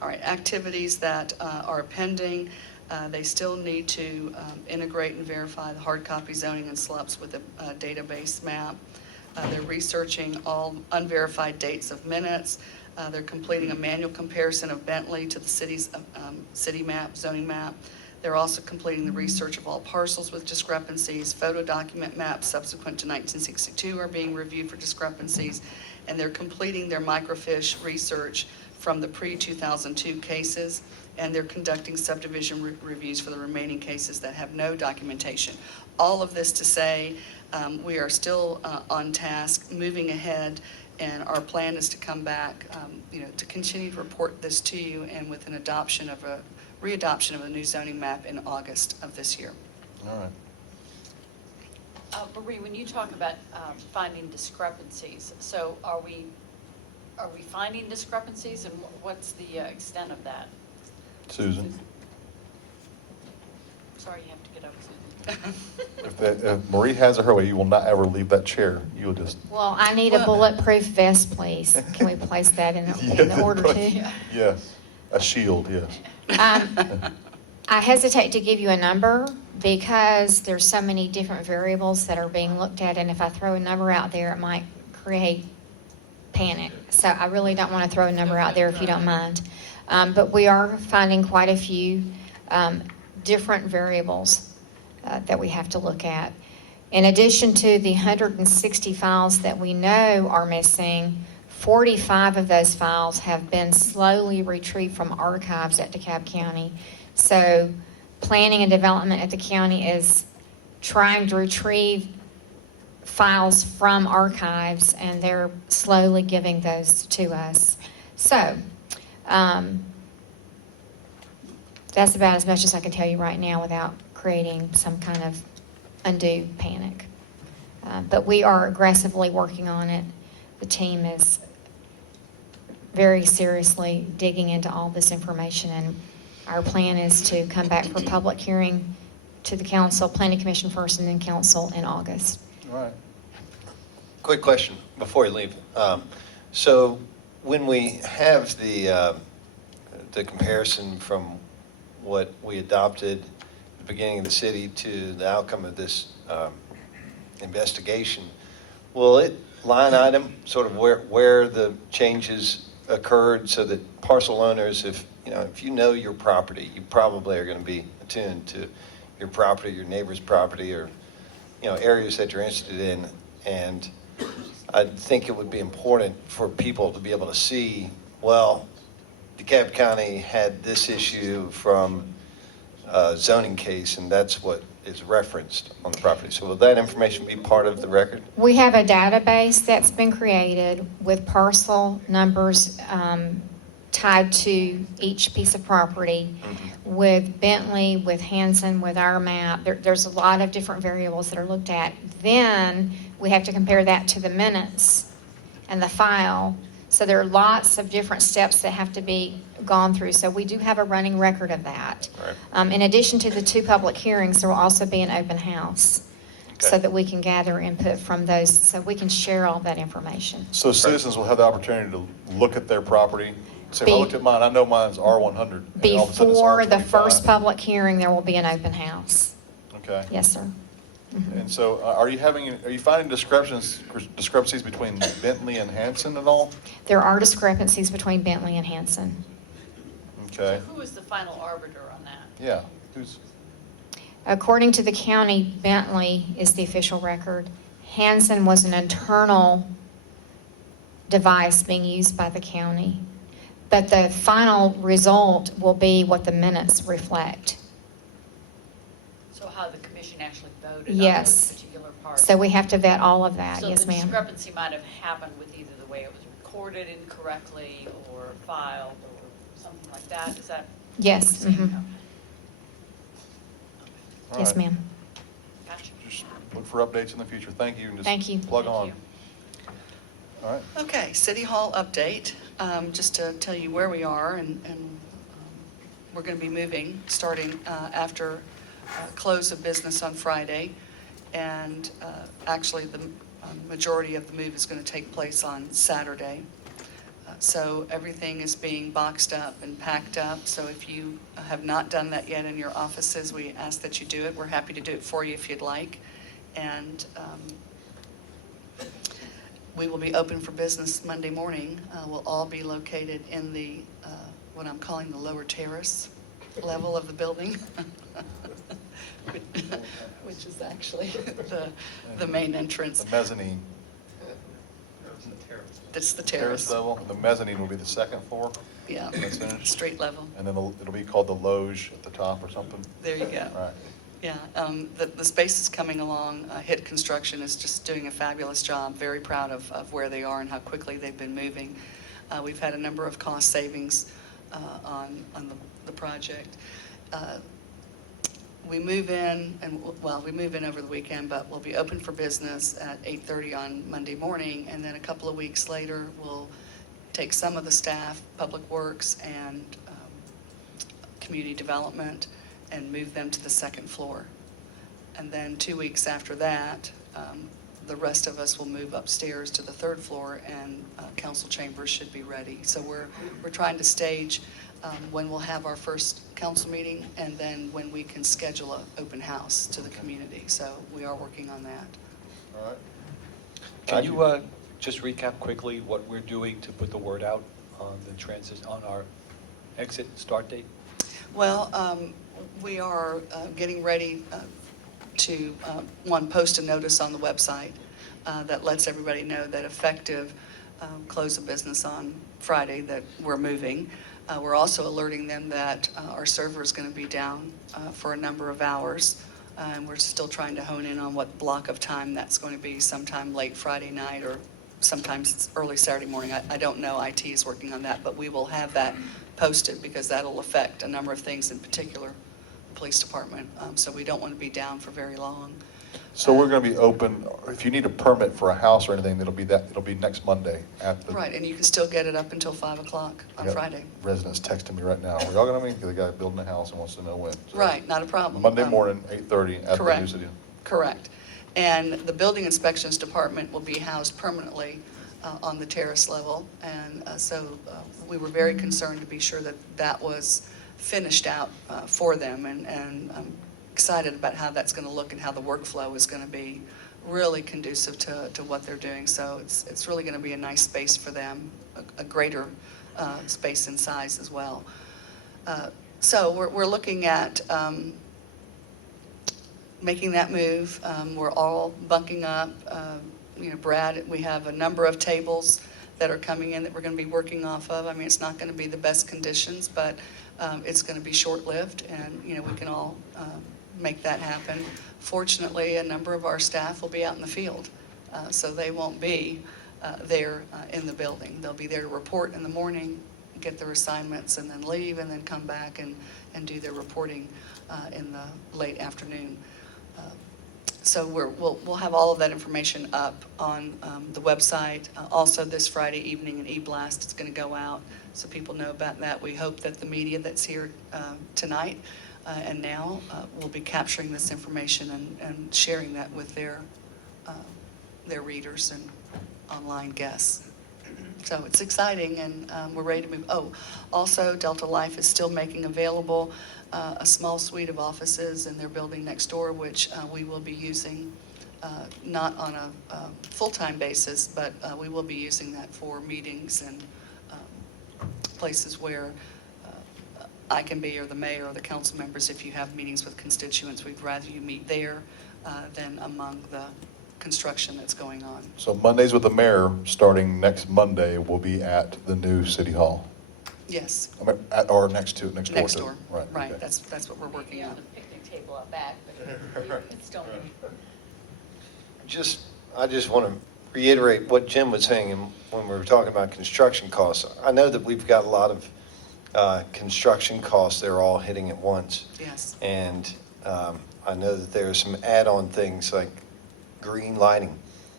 All right, activities that are pending. They still need to integrate and verify the hard copy zoning and SLUPs with a database map. They're researching all unverified dates of minutes. They're completing a manual comparison of Bentley to the city's city map, zoning map. They're also completing the research of all parcels with discrepancies. Photo document maps subsequent to 1962 are being reviewed for discrepancies. And they're completing their microfiche research from the pre-2002 cases. And they're conducting subdivision reviews for the remaining cases that have no documentation. All of this to say, we are still on task, moving ahead, and our plan is to come back, to continue to report this to you, and with an readoption of a new zoning map in August of this year. All right. Marie, when you talk about finding discrepancies, so are we finding discrepancies, and what's the extent of that? Susan? Sorry, you have to get up, Susan. If Marie has it her way, you will not ever leave that chair. You will just. Well, I need a bulletproof vest, please. Can we place that in the order too? Yes, a shield, yes. I hesitate to give you a number because there's so many different variables that are being looked at, and if I throw a number out there, it might create panic. So I really don't want to throw a number out there if you don't mind. But we are finding quite a few different variables that we have to look at. In addition to the 160 files that we know are missing, 45 of those files have been slowly retrieved from archives at DeKalb County. So planning and development at the county is trying to retrieve files from archives, and they're slowly giving those to us. So, that's about as much as I can tell you right now without creating some kind of undue panic. But we are aggressively working on it. The team is very seriously digging into all this information, and our plan is to come back for a public hearing to the council, planning commission first, and then council in August. All right. Quick question before you leave. So when we have the comparison from what we adopted at the beginning of the city to the outcome of this investigation, will it line item sort of where the changes occurred so that parcel owners, if you know your property, you probably are going to be attuned to your property, your neighbor's property, or areas that you're interested in. And I think it would be important for people to be able to see, well, DeKalb County had this issue from a zoning case, and that's what is referenced on the property. So will that information be part of the record? We have a database that's been created with parcel numbers tied to each piece of property. With Bentley, with Hanson, with our map. There's a lot of different variables that are looked at. Then we have to compare that to the minutes and the file. So there are lots of different steps that have to be gone through. So we do have a running record of that. Right. In addition to the 2 public hearings, there will also be an open house so that we can gather input from those, so we can share all that information. So citizens will have the opportunity to look at their property. Say, if I looked at mine, I know mine's R100. and all of a sudden it's Before the R25. first public hearing, there will be an open house. Okay. Yes, sir. And so are you finding discrepancies between Bentley and Hanson at all? There are discrepancies between Bentley and Hanson. Okay. Who was the final arbiter on that? Yeah. Who's? According to the county, Bentley is the official record. Hanson was an internal device being used by the county. But the final result will be what the minutes reflect. So how the commission actually voted Yes. on those particular parts? So we have to vet all of that, yes, So the ma'am. discrepancy might have happened with either the way it was recorded incorrectly or filed or something like that? Is that? Yes, what you're saying? mhm. Okay. All Yes, right. ma'am. Gotcha. Just look for updates in the future. Thank you. And just Thank you. Plug Thank on. you. All right. Okay, City Hall update. Just to tell you where we are, and we're going to be moving starting after close of business on Friday. And actually, the majority of the move is going to take place on Saturday. So everything is being boxed up and packed up. So if you have not done that yet in your offices, we ask that you do it. We're happy to do it for you if you'd like. And we will be open for business Monday morning. We'll all be located in the, what I'm calling the lower terrace level of the building, which is actually the main entrance. The mezzanine. That's the Terrace terrace. level. The mezzanine will be the second floor. Yeah, That's finished. street level. And then it'll be called the Loge at the top or something. There you go. All right. Yeah, the space is coming along. HIT Construction is just doing a fabulous job. Very proud of where they are and how quickly they've been moving. We've had a number of cost savings on the project. We move in, we move in over the weekend, but we'll be open for business at 8:30 on Monday morning, and then a couple of weeks later, we'll take some of the staff, Public Works and Community Development, and move them to the second floor. And then 2 weeks after that, the rest of us will move upstairs to the third floor, and council chambers should be ready. So we're trying to stage when we'll have our first council meeting, and then when we can schedule an open house to the community. So we are working on that. All right. Can you just recap quickly what we're doing to put the word out on the transit, on our exit start date? Well, we are getting ready to, post a notice on the website that lets everybody know that effective close of business on Friday that we're moving. We're also alerting them that our server is going to be down for a number of hours, and we're still trying to hone in on what block of time that's going to be, sometime late Friday night or sometimes it's early Saturday morning. I don't know. IT is working on that, but we will have that posted because that'll affect a number of things, in particular the police department. So we don't want to be down for very long. So we're going to be open, if you need a permit for a house or anything, it'll be next Monday at the. Right, and you can still get it up until 5 o'clock on I got Friday. Residents texting me right now, are y'all going to meet? Because the guy building a house and wants to know when. So Right, not a problem. Monday morning, 8:30 at the correct. new city. Correct. And the building inspections department will be housed permanently on the terrace level. And so we were very concerned to be sure that that was finished out for them. And I'm excited about how that's going to look and how the workflow is going to be really conducive to what they're doing. So it's really going to be a nice space for them, a greater space in size as well. So we're looking at making that move. We're all bunking up. Brad, we have a number of tables that are coming in that we're going to be working off of. I mean, it's not going to be the best conditions, but it's going to be short-lived, and, we can all make that happen. Fortunately, a number of our staff will be out in the field, so they won't be there in the building. They'll be there to report in the morning, get their assignments, and then leave, and then come back and do their reporting in the late afternoon. So we'll have all of that information up on the website. Also, this Friday evening, an e-blast is going to go out, so people know about that. We hope that the media that's here tonight and now will be capturing this information and sharing that with their readers and online guests. So it's exciting, and we're ready to move. Oh, also, Delta Life is still making available a small suite of offices in their building next door, which we will be using, not on a full-time basis, but we will be using that for meetings and places where I can be, or the mayor, or the council members. If you have meetings with constituents, we'd rather you meet there than among the construction that's going on. So Mondays with the mayor, starting next Monday, will be at the new city hall. Yes, Or next door. next to- door. Right. okay. That's what we're working Yeah, on. the picnic table out back, but it's still. I just want to reiterate what Jim was saying when we were talking about construction costs. I know that we've got a lot of construction costs that are all hitting at once. Yes. And I know that there are some add-on things like green lighting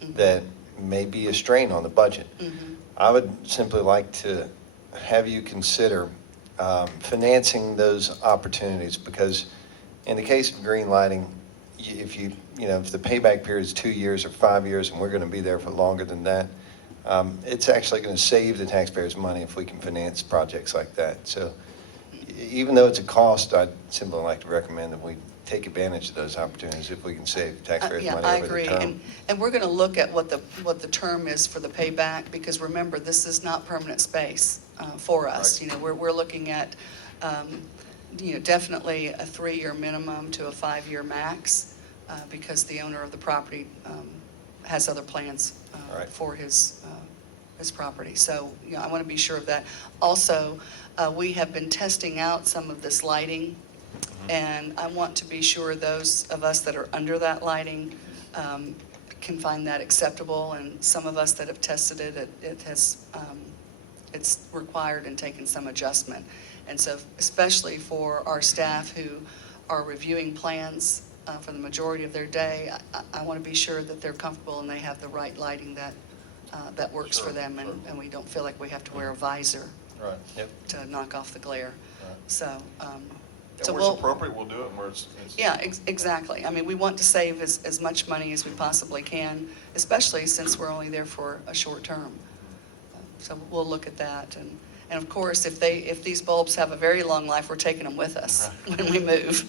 that may be a strain on the budget. I would simply like to have you consider financing those opportunities, because in the case of green lighting, if the payback period is 2 years or 5 years, and we're going to be there for longer than that, it's actually going to save the taxpayers money if we can finance projects like that. So even though it's a cost, I'd simply like to recommend that we take advantage of those opportunities if we can save taxpayers Yeah, money I over the agree. term. And we're going to look at what the term is for the payback, because remember, this is not permanent space for us. Right. We're looking at, definitely a 3-year minimum to a 5-year max, because the owner of the property has other plans Right. for his property. So, I want to be sure of that. Also, we have been testing out some of this lighting, and I want to be sure those of us that are under that lighting can find that acceptable. And some of us that have tested it, it's required and taken some adjustment. And so, especially for our staff who are reviewing plans for the majority of their day, I want to be sure that they're comfortable and they have the right lighting that works for Sure, them, sure. and we don't feel like we have to wear a visor Right. Yep. to knock off the glare. Right. So, And where it's appropriate, we'll do it, and where it's. yeah, exactly. I mean, we want to save as much money as we possibly can, especially since we're only there for a short term. So we'll look at that. And of course, if these bulbs have a very long life, we're taking them with us when we move.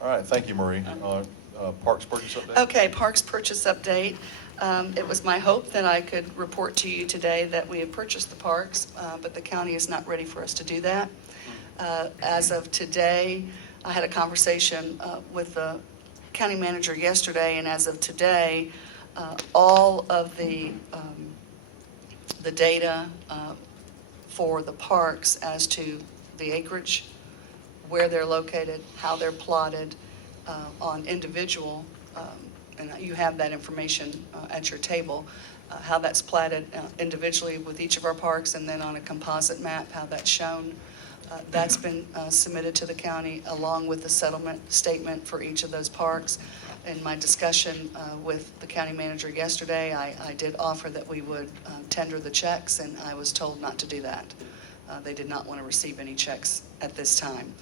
All right, thank you, Marie. Parks purchase update? Okay, Parks purchase update. It was my hope that I could report to you today that we have purchased the parks, but the county is not ready for us to do that. As of today, I had a conversation with the county manager yesterday, and as of today, all of the data for the parks as to the acreage, where they're located, how they're plotted on individual, and you have that information at your table, how that's platted individually with each of our parks, and then on a composite map, how that's shown. That's been submitted to the county along with the settlement statement for each of those parks. In my discussion with the county manager yesterday, I did offer that we would tender the checks, and I was told not to do that. They did not want to receive any checks at this time.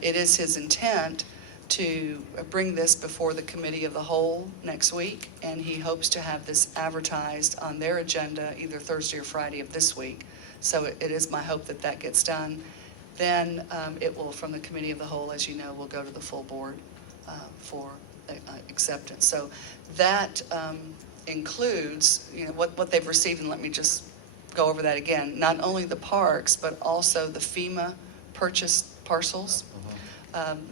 It is his intent to bring this before the committee of the whole next week, and he hopes to have this advertised on their agenda either Thursday or Friday of this week. So it is my hope that that gets done. Then it will, from the committee of the whole, as you know, will go to the full board for acceptance. So that includes, what they've received, and let me just go over that again. Not only the parks, but also the FEMA purchased parcels.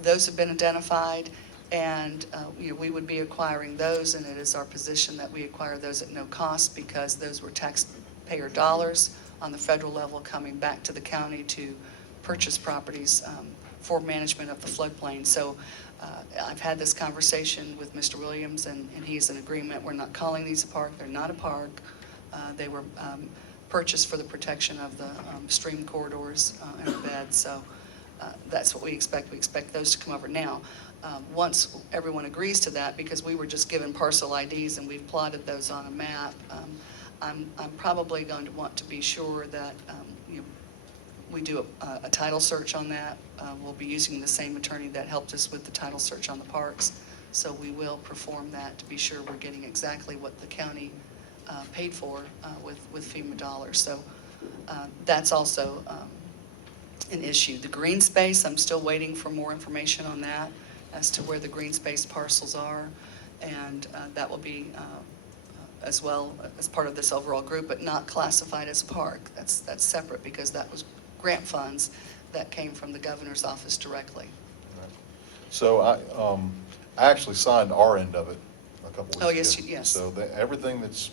Those have been identified, and we would be acquiring those, and it is our position that we acquire those at no cost because those were taxpayer dollars on the federal level coming back to the county to purchase properties for management of the floodplain. So I've had this conversation with Mr. Williams, and he's in agreement. We're not calling these a park. They're not a park. They were purchased for the protection of the stream corridors and the beds. So that's what we expect. We expect those to come over now. Once everyone agrees to that, because we were just given parcel IDs and we've plotted those on a map, I'm probably going to want to be sure that we do a title search on that. We'll be using the same attorney that helped us with the title search on the parks. So we will perform that to be sure we're getting exactly what the county paid for with FEMA dollars. So that's also an issue. The green space, I'm still waiting for more information on that as to where the green space parcels are. And that will be as well as part of this overall group, but not classified as a park. That's separate because that was grant funds that came from the governor's office directly. So I actually signed our end of it a couple weeks ago. Oh, yes, yes. So everything that's.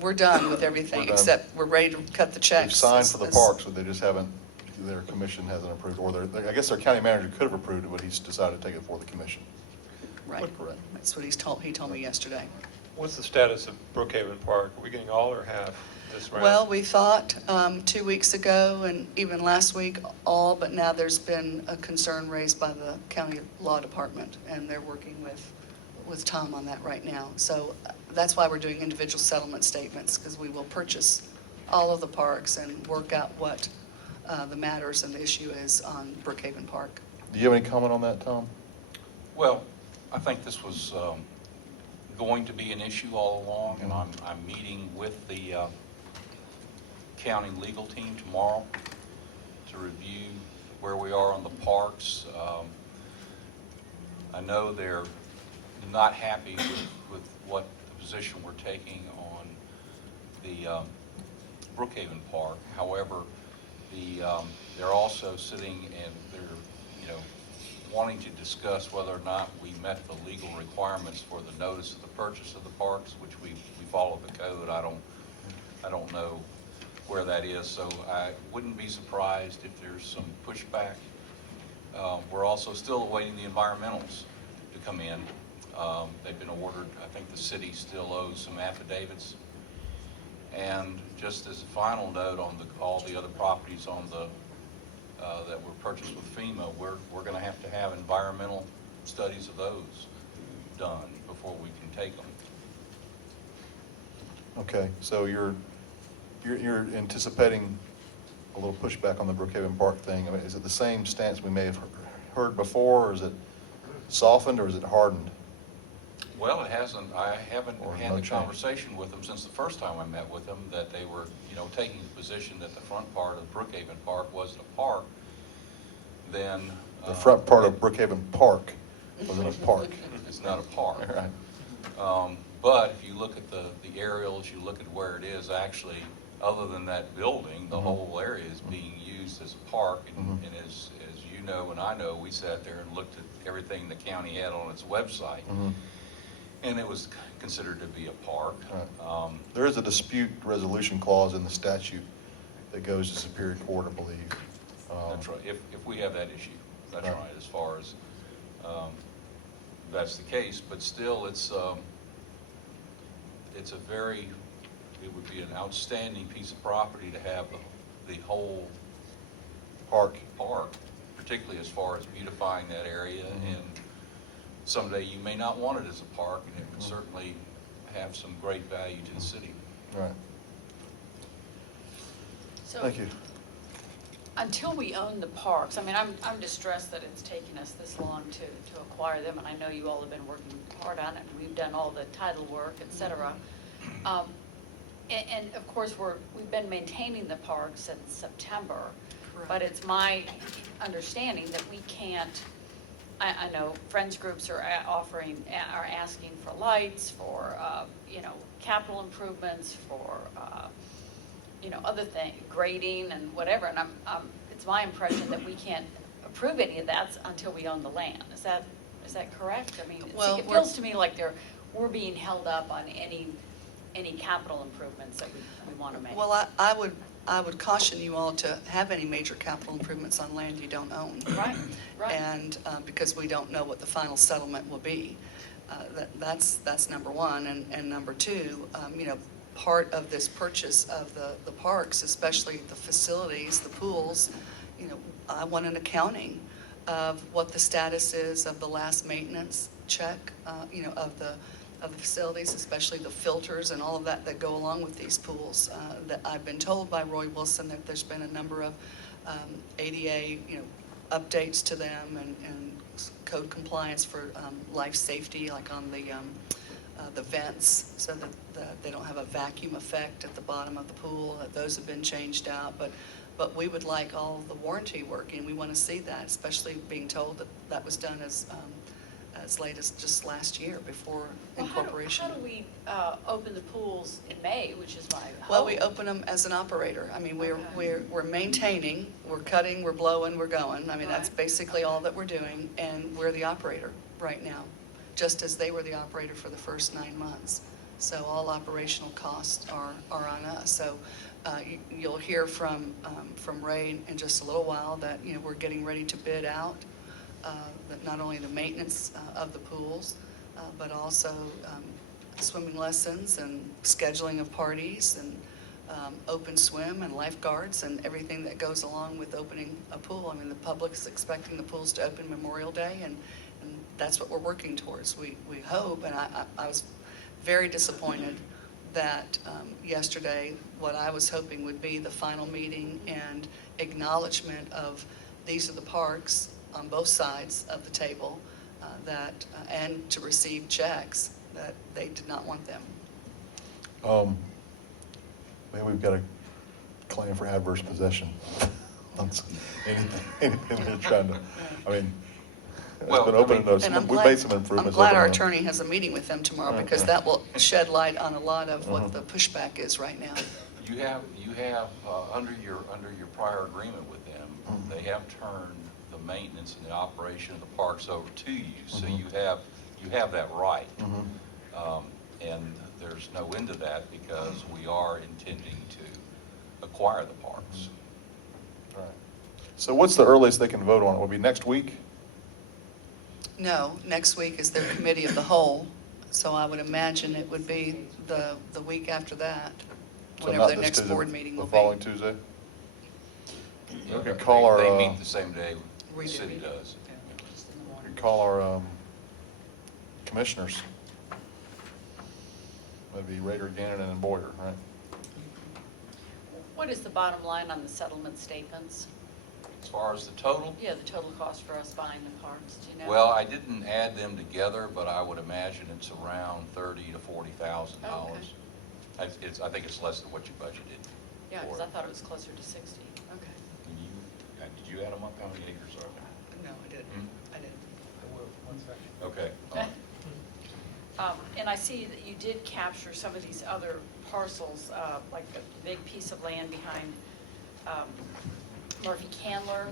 We're done with everything, We're done. except we're ready to cut the checks. They've signed for the parks, but they just haven't, their commission hasn't approved, or I guess their county manager could have approved it, but he's decided to take it before the commission. Right. Correct. That's what he told me yesterday. What's the status of Brookhaven Park? Are we getting all or half this round? Well, we thought 2 weeks ago and even last week all, but now there's been a concern raised by the county law department, and they're working with Tom on that right now. So that's why we're doing individual settlement statements, because we will purchase all of the parks and work out what the matters and the issue is on Brookhaven Park. Do you have any comment on that, Tom? Well, I think this was going to be an issue all along, and I'm meeting with the county legal team tomorrow to review where we are on the parks. I know they're not happy with what the position we're taking on the Brookhaven Park. However, they're also sitting and they're, wanting to discuss whether or not we met the legal requirements for the notice of the purchase of the parks, which we follow the code. I don't know where that is, so I wouldn't be surprised if there's some pushback. We're also still awaiting the environmentals to come in. They've been ordered. I think the city still owes some affidavits. And just as a final note on all the other properties on the that were purchased with FEMA, we're going to have environmental studies of those done before we can take them. Okay, so you're anticipating a little pushback on the Brookhaven Park thing. I mean, is it the same stance we may have heard before, or is it softened, or is it hardened? Well, it hasn't. I haven't Or had no the change. conversation with them since the first time I met with them, that they were, taking the position that the front part of Brookhaven Park wasn't a park. Then The front part of Brookhaven Park wasn't a park. It's not a park. Right. But if you look at the aerials, you look at where it is actually, other than that building, the whole area is being used as a park. And as you know and I know, we sat there and looked at everything the county had on its website. And it was considered to be a park. Right. There is a dispute resolution clause in the statute that goes to Superior Court, I believe. That's right, if we have that issue, that's Right. right, as far as, that's the case, but still, it's a very, it would be an outstanding piece of property to have the whole Park. particularly as far as beautifying that area, and someday you may not want it as a park, and it would certainly have some great value to the city. Right. So Thank you. until we own the parks, I mean, I'm distressed that it's taken us this long to acquire them, and I know you all have been working hard on it, and we've done all the title work, et cetera. And of course, we've been maintaining the park since September, but it's my understanding that we can't, I know friends groups are asking for lights, for, capital improvements, for, other things, grading and whatever, and it's my impression that we can't approve any of that until we own the land. Is that correct? I mean, Well, it feels to me like we're being held up on any capital improvements that we want to make. Well, I would caution you all to have any major capital improvements on land you don't own. Right. And because we don't know what the final settlement will be. That's number one. And number two, part of this purchase of the parks, especially the facilities, the pools, I want an accounting of what the status is of the last maintenance check, of the facilities, especially the filters and all of that go along with these pools. That I've been told by Roy Wilson that there's been a number of ADA, updates to them and code compliance for life safety, like on the vents, so that they don't have a vacuum effect at the bottom of the pool. Those have been changed out, but we would like all the warranty working. We want to see that, especially being told that was done as late as just last year before incorporation. How do we open the pools in May, which is my hope? Well, we open them as an operator. I mean, we're maintaining, we're cutting, we're blowing, we're going. I mean, that's Right. basically all that we're doing, and we're the operator right now, just as they were the operator for the first 9 months. So all operational costs are on us. So you'll hear from Ray in just a little while that, we're getting ready to bid out that not only the maintenance of the pools, but also swimming lessons and scheduling of parties and open swim and lifeguards and everything that goes along with opening a pool. I mean, the public's expecting the pools to open Memorial Day, and that's what we're working towards. We hope, and I was very disappointed that yesterday, what I was hoping would be the final meeting and acknowledgement of these are the parks on both sides of the table, and to receive checks, that they did not want them. Maybe we've got a claim for adverse possession. Anything they're trying to, I mean, it's Well, been I opening mean- those, And I'm we glad- made some improvements. I'm glad our opening them. attorney has a meeting with them tomorrow, because Okay. that will shed light on a lot of what the pushback is right now. You have, under your prior agreement with them, they have turned the maintenance and the operation of the parks over to you, so you have that right. And there's no end to that, because we are intending to acquire the parks. Right. So what's the earliest they can vote on it? Will it be next week? No, next week is their committee of the whole, so I would imagine it would be the week after that, So whenever not their this next Tuesday, board meeting will be. The following Tuesday? Yeah, We could call our, They meet the same day We the do. city does. Yeah, just in the we morning. could call our commissioners. That'd be Rader, Gannon, and Boyer, right? What is the bottom line on the settlement statements? As far as the total, Yeah, the total cost for us buying the parks, do you know? well, I didn't add them together, but I would imagine it's around $30,000 to $40,000. I think it's less than what you budgeted. Yeah, because for I it. thought it was closer to 60. Okay. Did you add them up? How many acres are there? No, I didn't. Hmm? I didn't. Okay. And I see that you did capture some of these other parcels, like the big piece of land behind Murphy Candler.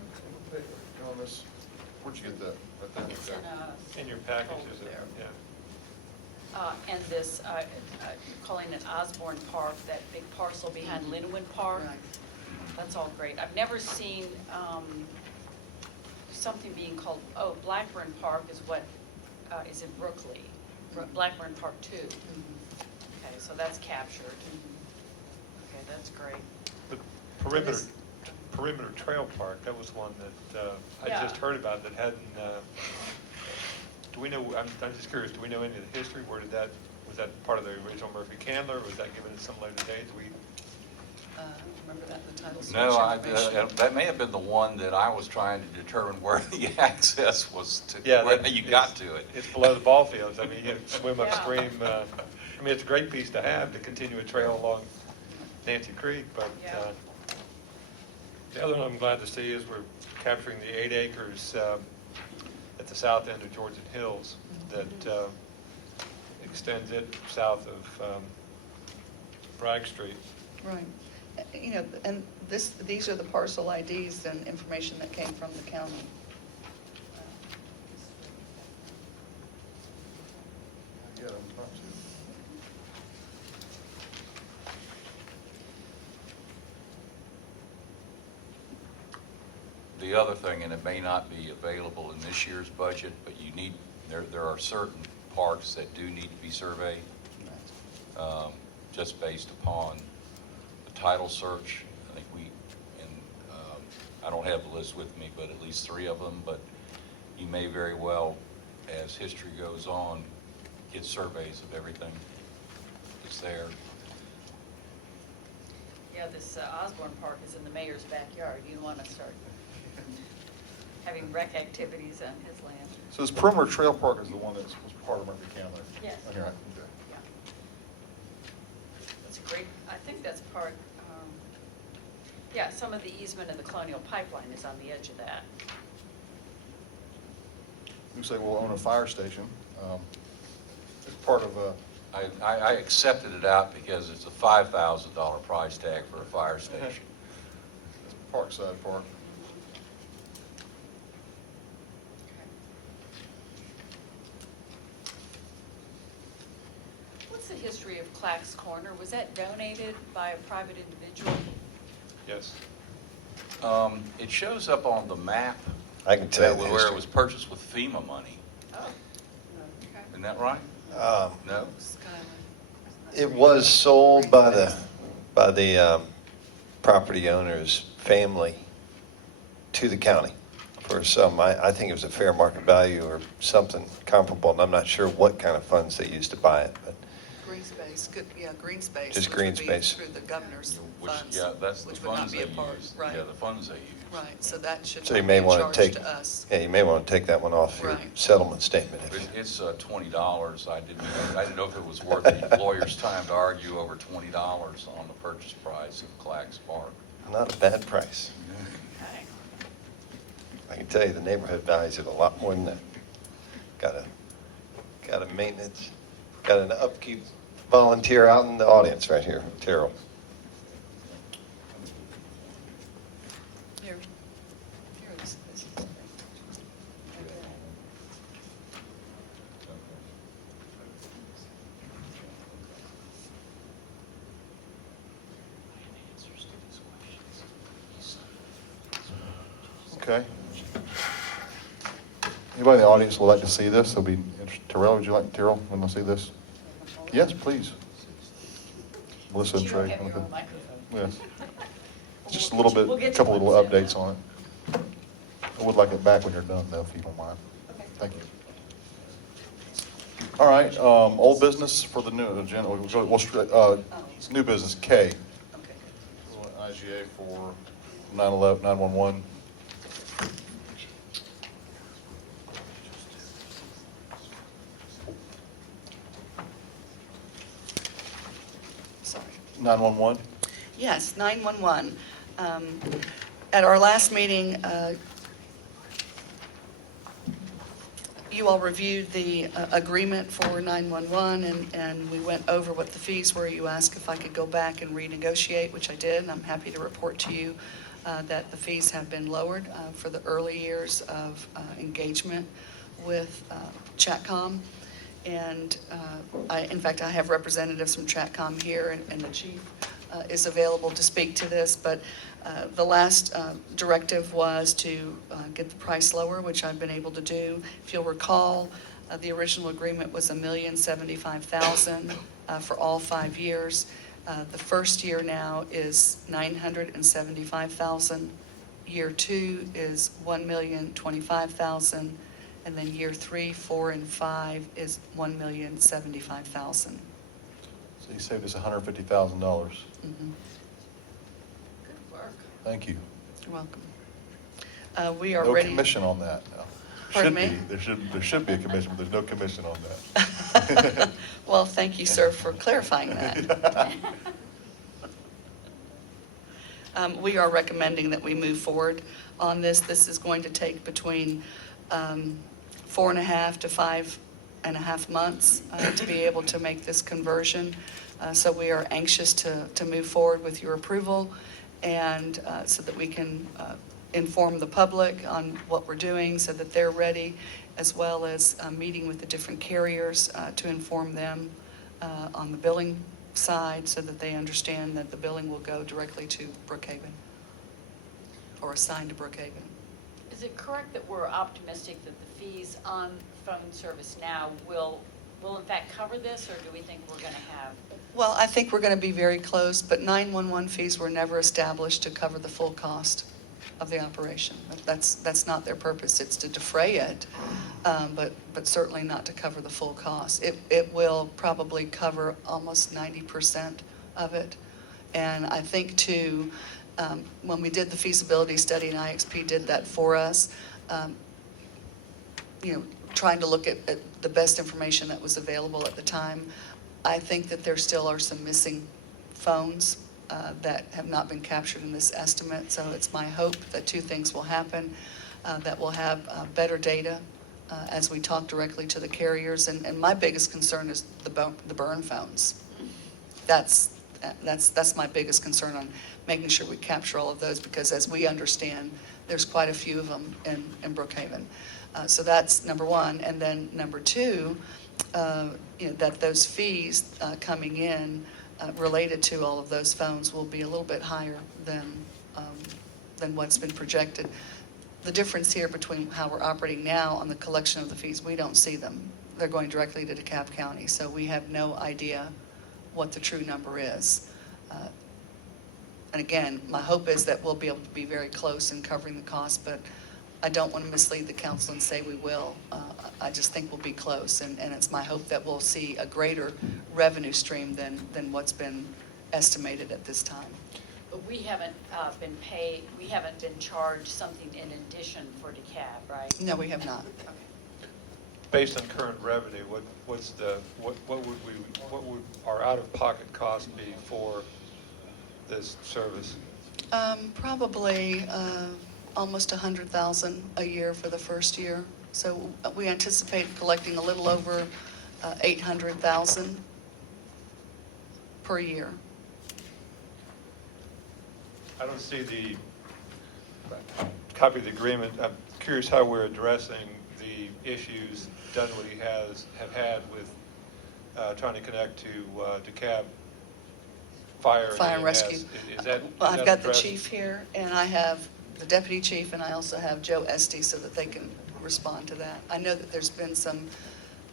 Where'd you get that? Right there? It's in a. In your package, is it? there. Yeah. And this, you're calling it Osborne Park, that big parcel behind Linwood Park. Right. That's all great. I've never seen something being called, Blackburn Park is what is in Brooklyn. Blackburn Park 2. Okay, so that's captured. Okay, that's great. The perimeter trail park, that was one that I Yeah. just heard about that hadn't, do we know, I'm just curious, do we know any of the history? Where did that, was that part of the original Murphy Candler? Was that given at some later date? Do we, Remember that in the title search No, information? that may have been the one that I was trying to determine where the access was to, yeah. where that- you it's- got to it. It's below the ball fields. I mean, you swim Yeah. upstream. I mean, it's a great piece to have, to continue a trail along Nancy Creek, but Yeah. the other one I'm glad to see is we're capturing the 8 acres at the south end of Georgian Hills that extends it south of Bragg Street. Right. You know, and these are the parcel IDs and information that came from the county. Yeah, I'm trying to. The other thing, and it may not be available in this year's budget, but you need, there are certain parks that do need to be surveyed, just based upon the title search. I think I don't have the list with me, but at least 3 of them, but you may very well, as history goes on, get surveys of everything that's there. Yeah, this Osborne Park is in the mayor's backyard. You want to start having rec activities on his land. So this perimeter trail park is the one that was part of Murphy Candler? Yes. Okay, okay. Yeah. That's great. I think that's part, yeah, some of the easement of the Colonial Pipeline is on the edge of that. We say we'll own a fire station. It's part of a, I accepted it out because it's a $5,000 price tag for a fire station. it's Parkside Park. What's the history of Clack's Corner? Was that donated by a private individual? Yes. It shows up on the map. I can tell you the Where it history. was purchased with FEMA money. Oh, okay. Isn't that right? No? It was sold by the property owner's family to the county for some, I think it was a fair market value or something comparable, and I'm not sure what kind of funds they used to buy it, but Green space, good, yeah, green space. Just which green would be space. Through the governor's Which, funds. yeah, that's the which would not funds be they a part, use. right. Yeah, the funds they use. Right, so that should so you not may be want charged to take, to us. yeah, you may want to take that one off your Right. settlement statement. if you- It's $20. I didn't know if it was worth the lawyer's time to argue over $20 on the purchase price of Clacks Park. Not a bad price. Okay. I can tell you the neighborhood values it a lot more than that. Got a maintenance, got an upkeep volunteer out in the audience right here, Terrell. Here. Here it is. This is- Okay. Anybody in the audience would like to see this? It'll be, Terrell, would you like, Terrell, want to see this? Yes, please. Melissa and You don't Trey. have your okay. own microphone. Yes. Just a little bit, We'll a get you couple one little soon. updates on it. I would like it back when you're done, though, if you don't mind. Thank you. All right, old business for the new agenda, new business, K. Okay. IGA for 911. Sorry. 911. Yes, 911. At our last meeting, you all reviewed the agreement for 911, and we went over what the fees were. You asked if I could go back and renegotiate, which I did, and I'm happy to report to you that the fees have been lowered for the early years of engagement with Chatcom. And in fact, I have representatives from Chatcom here, and the chief is available to speak to this, but the last directive was to get the price lower, which I've been able to do. If you'll recall, the original agreement was $1,075,000 for all 5 years. The first year now is $975,000. Year 2 is $1,025,000, and then year 3, 4, and 5 is $1,075,000. So you saved us $150,000. Mhm. Good work. Thank you. You're welcome. We are No ready. commission on that. No. Pardon Should me? be. There should be a commission, but there's no commission on that. Well, thank you, sir, for clarifying that. We are recommending that we move forward on this. This is going to take between 4.5 to 5.5 months to be able to make this conversion. So we are anxious to move forward with your approval, and so that we can inform the public on what we're doing so that they're ready, as well as meeting with the different carriers to inform them on the billing side so that they understand that the billing will go directly to Brookhaven or assigned to Brookhaven. Is it correct that we're optimistic that the fees on phone service now will in fact cover this, or do we think we're going to have? Well, I think we're going to be very close, but 911 fees were never established to cover the full cost of the operation. That's not their purpose. It's to defray it, but certainly not to cover the full cost. It will probably cover almost 90% of it. And I think too, when we did the feasibility study, and IXP did that for us, trying to look at the best information that was available at the time, I think that there still are some missing phones that have not been captured in this estimate. So it's my hope that 2 things will happen, that we'll have better data as we talk directly to the carriers. And my biggest concern is the burn phones. That's my biggest concern, on making sure we capture all of those, because as we understand, there's quite a few of them in Brookhaven. So that's number 1. And then number 2, that those fees coming in related to all of those phones will be a little bit higher than what's been projected. The difference here between how we're operating now on the collection of the fees, we don't see them. They're going directly to DeKalb County, so we have no idea what the true number is. And again, my hope is that we'll be able to be very close in covering the cost, but I don't want to mislead the council and say we will. I just think we'll be close, and it's my hope that we'll see a greater revenue stream than what's been estimated at this time. But we haven't been paid, we haven't been charged something in addition for DeKalb, right? No, we have not. Based on current revenue, what would our out-of-pocket cost be for this service? Probably almost $100,000 a year for the first year. So we anticipate collecting a little over $800,000 per year. I don't see the copy of the agreement. I'm curious how we're addressing the issues Dunwoody have had with trying to connect to DeKalb Fire And Rescue. Is that Well, I've got the addressed? chief here, and I have the deputy chief, and I also have Joe Esty, so that they can respond to that. I know that there's been some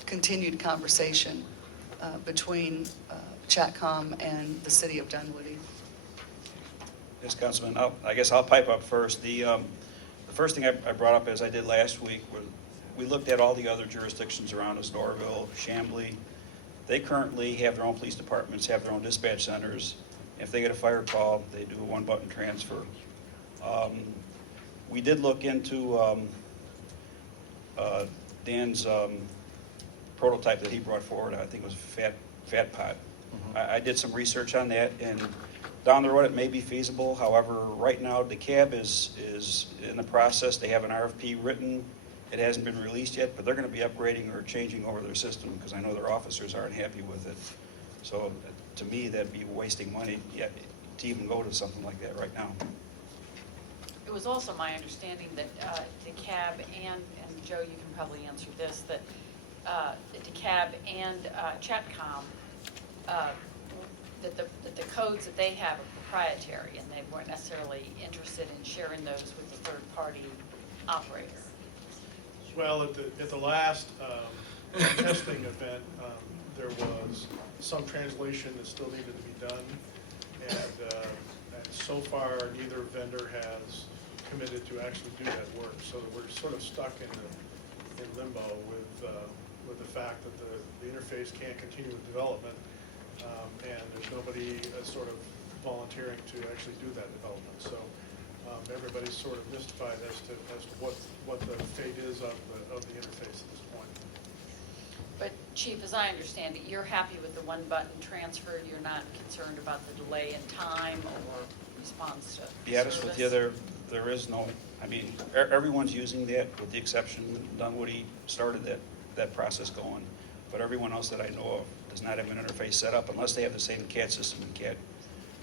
continued conversation between Chatcom and the city of Dunwoody. Yes, Councilman, I guess I'll pipe up first. The first thing I brought up, as I did last week, was we looked at all the other jurisdictions around us, Norville, Chamblee. They currently have their own police departments, have their own dispatch centers. If they get a fire call, they do a one-button transfer. We did look into Dan's prototype that he brought forward. I think it was Fat Pot. I did some research on that, and down the road it may be feasible. However, right now DeKalb is in the process. They have an RFP written. It hasn't been released yet, but they're going to be upgrading or changing over their system because I know their officers aren't happy with it. So to me, that'd be wasting money yet to even go to something like that right now. It was also my understanding that DeKalb and Joe, you can probably answer this, that DeKalb and Chatcom that the codes that they have are proprietary, and they weren't necessarily interested in sharing those with the third-party operator. Well, at the last testing event, there was some translation that still needed to be done, and so far, neither vendor has committed to actually do that work. So we're sort of stuck in limbo with the fact that the interface can't continue with development, and there's nobody sort of volunteering to actually do that development. So everybody's sort of mystified as to what the fate is of the interface at this point. But Chief, as I understand it, you're happy with the one-button transfer? You're not concerned about the delay in time or response to Be honest with you, service? there is no, I mean, everyone's using that, with the exception, Dunwoody started that process going. But everyone else that I know of does not have an interface set up unless they have the same CAD system and CAD,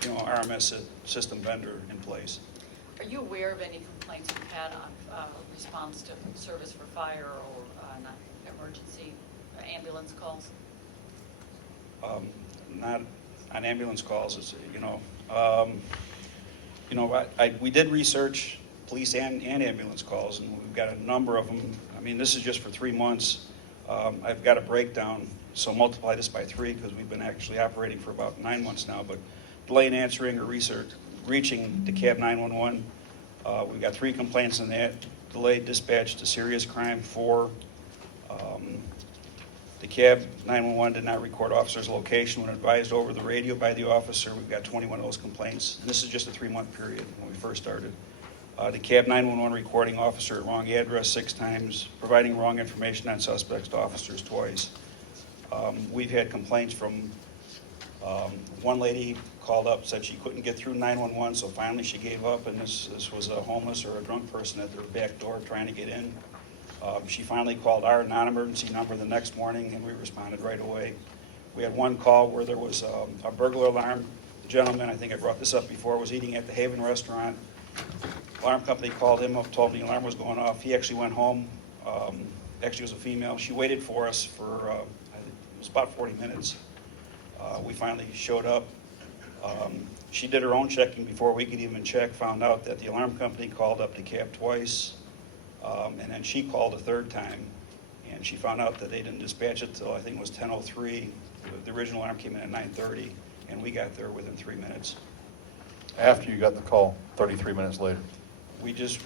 RMS system vendor in place. Are you aware of any complaints you've had on response to service for fire or emergency ambulance calls? Not on ambulance calls, it's, we did research police and ambulance calls, and we've got a number of them. I mean, this is just for 3 months. I've got a breakdown, so multiply this by 3 because we've been actually operating for about 9 months now. But delay in answering or reaching the cab 911, we've got 3 complaints on that. Delayed dispatch to serious crime, 4. The cab 911 did not record officer's location when advised over the radio by the officer. We've got 21 of those complaints. And this is just a 3-month period when we first started. The cab 911 recording officer at wrong address 6 times, providing wrong information on suspects to officers twice. We've had complaints from one lady called up, said she couldn't get through 911, so finally she gave up, and this was a homeless or a drunk person at their back door trying to get in. She finally called our non-emergency number the next morning, and we responded right away. We had one call where there was a burglar alarm. The gentleman, I think I brought this up before, was eating at the Haven restaurant. Alarm company called him up, told him the alarm was going off. He actually went home. Actually, it was a female. She waited for us for, I think it was about 40 minutes. We finally showed up. She did her own checking before we could even check, found out that the alarm company called up the cab twice. And then she called a 3rd time, and she found out that they didn't dispatch it till I think it was 10:03. The original alarm came in at 9:30, and we got there within 3 minutes. After you got the call, 33 minutes later. We just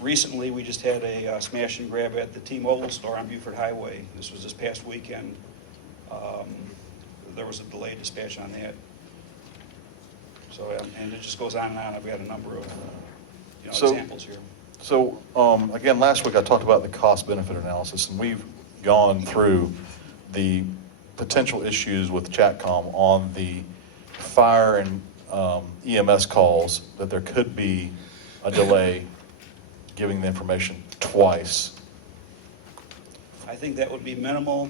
had a smash and grab at the T-Mobile store on Buford Highway. This was this past weekend. There was a delayed dispatch on that. So, and it just goes on and on. I've got a number of examples here. So, again, last week I talked about the cost-benefit analysis, and we've gone through the potential issues with Chatcom on the fire and EMS calls, that there could be a delay giving the information twice. I think that would be minimal.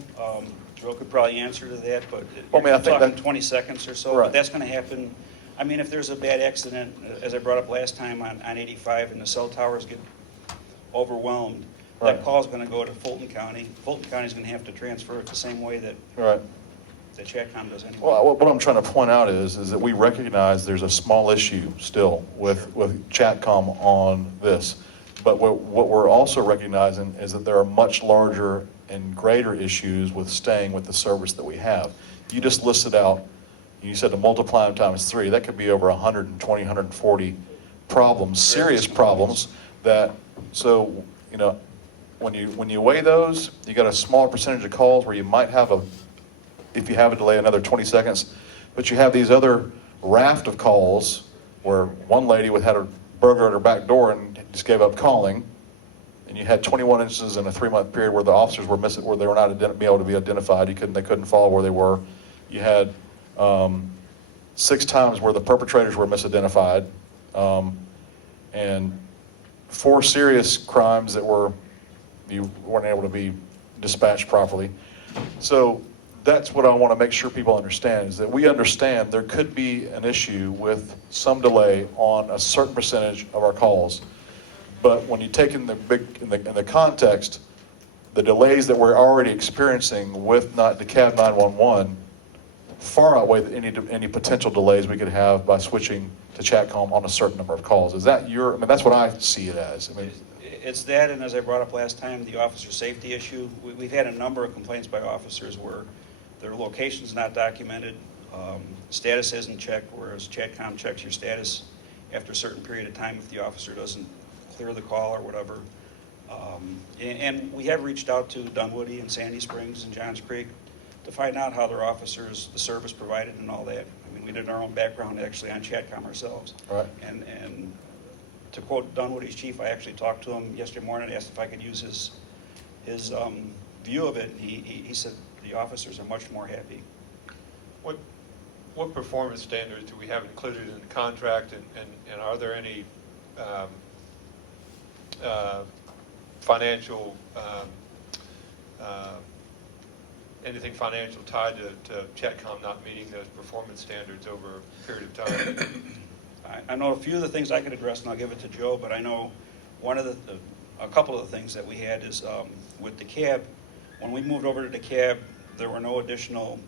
Joe could probably answer to that, but Well, I mean, I you're think talking that- 20 seconds or so. Right. But that's going to happen. I mean, if there's a bad accident, as I brought up last time on 85, and the cell towers get overwhelmed, Right. that call's going to go to Fulton County. Fulton County's going to have to transfer it the same way that Right. Chatcom does anyway. Well, what I'm trying to point out is that we recognize there's a small issue still with Chatcom on this. But what we're also recognizing is that there are much larger and greater issues with staying with the service that we have. You just listed out, you said to multiply them times 3, that could be over 120, 140 problems, serious problems that, so, when you weigh those, you got a smaller percentage of calls where you might have if you have a delay, another 20 seconds, but you have these other raft of calls where one lady had a burglar at her back door and just gave up calling, and you had 21 instances in a 3-month period where the officers were missing, where they were not able to be identified. They couldn't follow where they were. You had 6 times where the perpetrators were misidentified, and 4 serious crimes that you weren't able to be dispatched properly. So that's what I want to make sure people understand, is that we understand there could be an issue with some delay on a certain percentage of our calls. But when you take in the context, the delays that we're already experiencing with not the cab 911, far outweigh any potential delays we could have by switching to Chatcom on a certain number of calls. Is that I mean, that's what I see it as. I mean, It's that, and as I brought up last time, the officer safety issue. We've had a number of complaints by officers where their location's not documented, status isn't checked, whereas Chatcom checks your status after a certain period of time if the officer doesn't clear the call or whatever. And we have reached out to Dunwoody and Sandy Springs and Johns Creek to find out how their officers, the service provided and all that. I mean, we did our own background actually on Chatcom ourselves. Right. And to quote Dunwoody's chief, I actually talked to him yesterday morning, asked if I could use his view of it. He said the officers are much more happy. What performance standards do we have included in the contract, and are there any financial, anything financial tied to Chatcom not meeting those performance standards over a period of time? I know a few of the things I could address, and I'll give it to Joe, but I know a couple of the things that we had is with the cab. When we moved over to the cab, there were no additional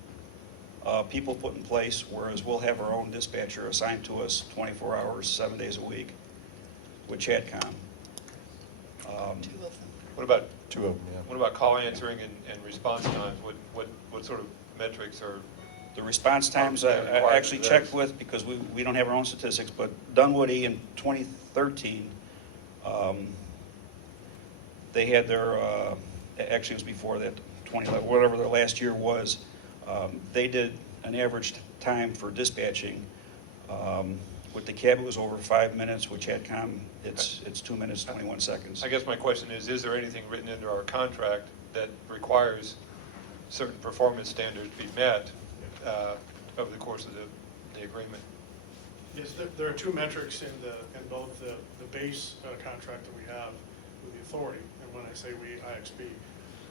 people put in place, whereas we'll have our own dispatcher assigned to us 24 hours, 7 days a week with Chatcom. What about two of them, yeah. What about call answering and response times? What sort of metrics are? The response times I actually checked with, because we don't have our own statistics, but Dunwoody in 2013, they had their, actually it was before that, 2011, whatever their last year was, they did an average time for dispatching. With the cab, it was over 5 minutes. With Chatcom, it's 2 minutes, 21 seconds. I guess my question is there anything written into our contract that requires certain performance standards be met over the course of the agreement? Yes, there are two metrics in both the base contract that we have with the authority, and when I say we, IXP,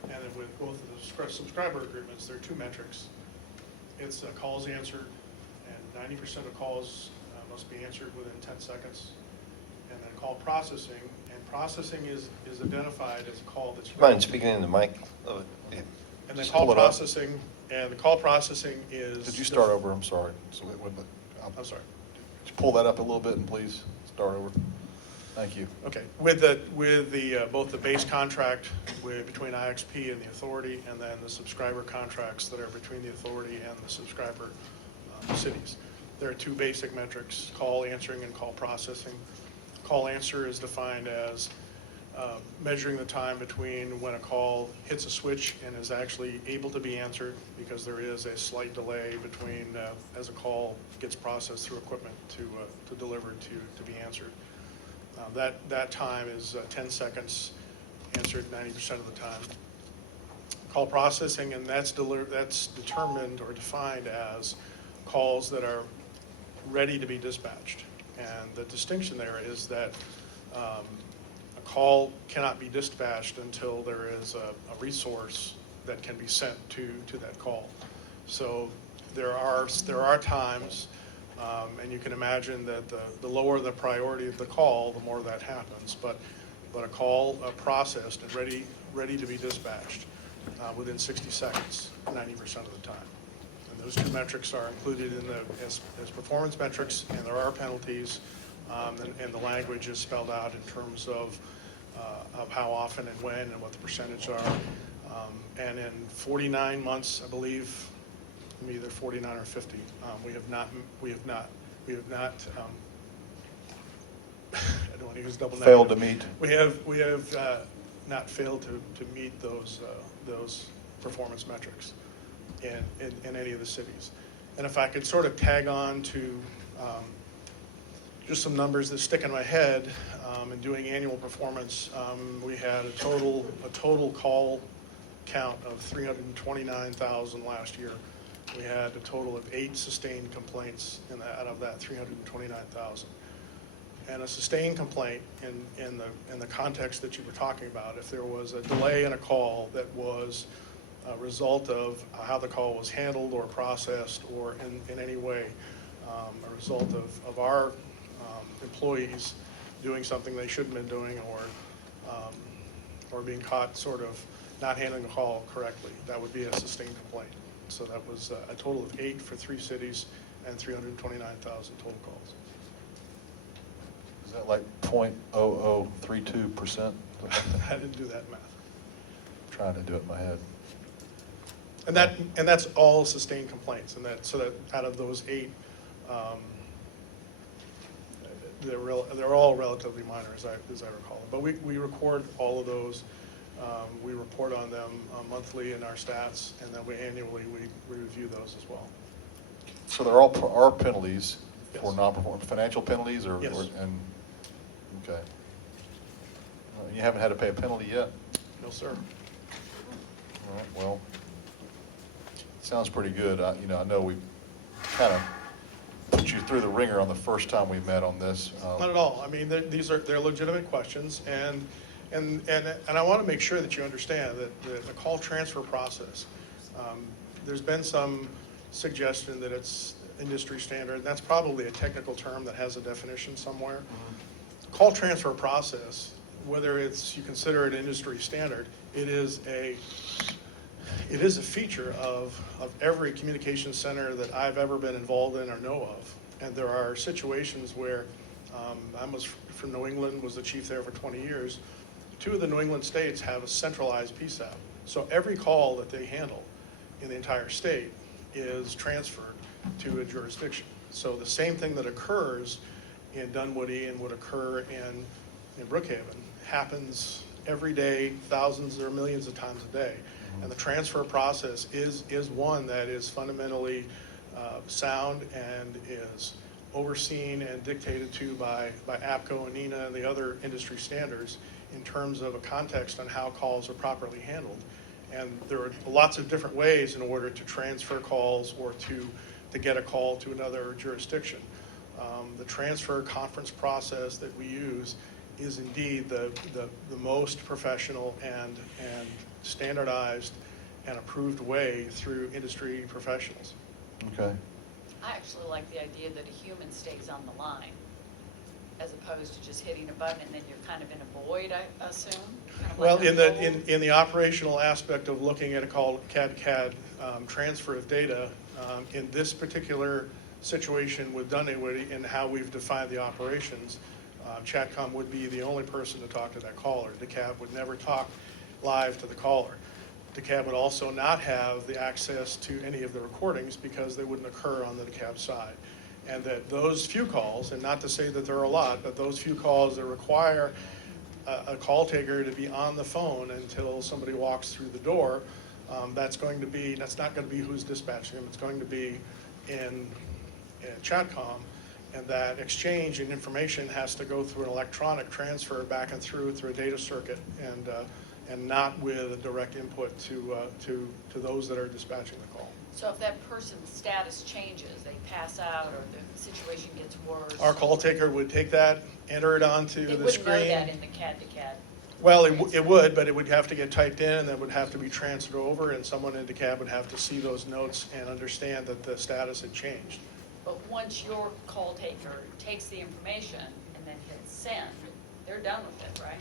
and then with both of the subscriber agreements, there are two metrics. It's calls answered, and 90% of calls must be answered within 10 seconds. And then call processing, and processing is identified as a call that's... Mind speaking in the mic? Yeah. And then call processing, and the call processing is... Did you start over? I'm sorry. I'm sorry. Could you pull that up a little bit and please start over? Thank you. Okay, with the both the base contract between IXP and the authority, and then the subscriber contracts that are between the authority and the subscriber cities. There are two basic metrics: call answering and call processing. Call answer is defined as measuring the time between when a call hits a switch and is actually able to be answered, because there is a slight delay between as a call gets processed through equipment to deliver to be answered. That time is 10 seconds, answered 90% of the time. Call processing, and that's determined or defined as calls that are ready to be dispatched. And the distinction there is that a call cannot be dispatched until there is a resource that can be sent to that call. So there are times, and you can imagine that the lower the priority of the call, the more that happens. But a call processed and ready to be dispatched within 60 seconds, 90% of the time. And those two metrics are included in as performance metrics, and there are penalties, and the language is spelled out in terms of how often and when and what the percentage are. And in 49 months, I believe, either 49 or 50, we have not I don't want to use double negative. Failed to meet. We have not failed to meet those performance metrics in any of the cities. And if I could sort of tag on to just some numbers that stick in my head, in doing annual performance, we had a total call count of 329,000 last year. We had a total of 8 sustained complaints out of that 329,000. And a sustained complaint in the context that you were talking about, if there was a delay in a call that was a result of how the call was handled or processed, or in any way a result of our employees doing something they shouldn't have been doing, or being caught sort of not handling the call correctly, that would be a sustained complaint. So that was a total of 8 for 3 cities and 329,000 total calls. Is that like 0.0032%? I didn't do that math. Trying to do it in my head. And that's all sustained complaints, and so that out of those 8, they're all relatively minor, as I recall. But we record all of those. We report on them monthly in our stats, and then annually we review those as well. So there are penalties for Yes. non-performance, financial penalties or? Yes. Okay. You haven't had to pay a penalty yet? No, sir. All right, well, sounds pretty good. I know we kind of put you through the ringer on the first time we met on this. Not at all. I mean, they're legitimate questions, and I want to make sure that you understand that the call transfer process, there's been some suggestion that it's industry standard. That's probably a technical term that has a definition somewhere. Call transfer process, whether you consider it industry standard, it is a feature of every communications center that I've ever been involved in or know of. And there are situations where I was from New England, was the chief there for 20 years. 2 of the New England states have a centralized PSAP. So every call that they handle in the entire state is transferred to a jurisdiction. So the same thing that occurs in Dunwoody and would occur in Brookhaven happens every day, thousands or millions of times a day. And the transfer process is one that is fundamentally sound and is overseen and dictated to by APCO and NENA and the other industry standards in terms of a context on how calls are properly handled. And there are lots of different ways in order to transfer calls or to get a call to another jurisdiction. The transfer conference process that we use is indeed the most professional and standardized and approved way through industry professionals. Okay. I actually like the idea that a human stays on the line, as opposed to just hitting a button and then you're kind of in a void, I assume? Kind of Well, like in a hold. the operational aspect of looking at a call CAD-to-CAD transfer of data, in this particular situation with Dunwoody and how we've defined the operations, Chatcom would be the only person to talk to that caller. DeKalb would never talk live to the caller. DeKalb would also not have the access to any of the recordings because they wouldn't occur on the DeKalb side. And that those few calls, and not to say that there are a lot, but those few calls that require a call taker to be on the phone until somebody walks through the door, that's not going to be who's dispatching them. It's going to be in Chatcom, and that exchange and information has to go through an electronic transfer back and through a data circuit, and not with a direct input to those that are dispatching the call. So if that person's status changes, they pass out or the situation gets worse? Our call taker would take that, enter it onto They the wouldn't know screen. that in the CAD-to-CAD. Well, it would, but it would have to get typed in, and that would have to be transferred over, and someone in DeKalb would have to see those notes and understand that the status had changed. But once your call taker takes the information and then hits send, they're done with it, right?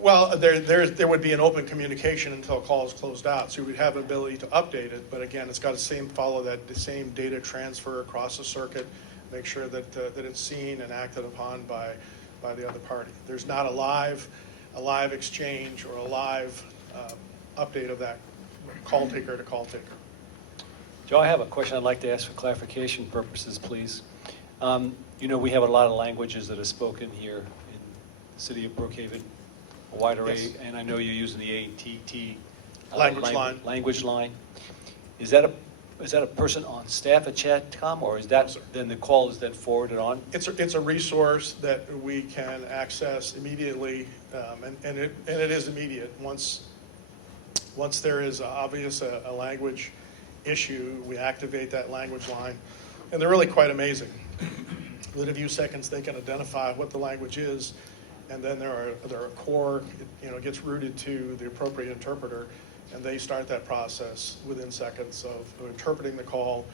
Well, there would be an open communication until a call is closed out, so you would have an ability to update it, but again, it's got to follow the same data transfer across the circuit, make sure that it's seen and acted upon by the other party. There's not a live exchange or a live update of that call taker to call taker. Joe, I have a question I'd like to ask for clarification purposes, please. We have a lot of languages that are spoken here in the city of Brookhaven, a wide array, Yes. and I know you're using the AT&T Language line. Language line. Is that a person on staff at Chatcom, or is that No, sir. then the call is then forwarded on? It's a resource that we can access immediately, and it is immediate. Once there is obvious a language issue, we activate that language line, and they're really quite amazing. Within a few seconds, they can identify what the language is, and then there are a core. It gets routed to the appropriate interpreter, and they start that process within seconds of interpreting the call,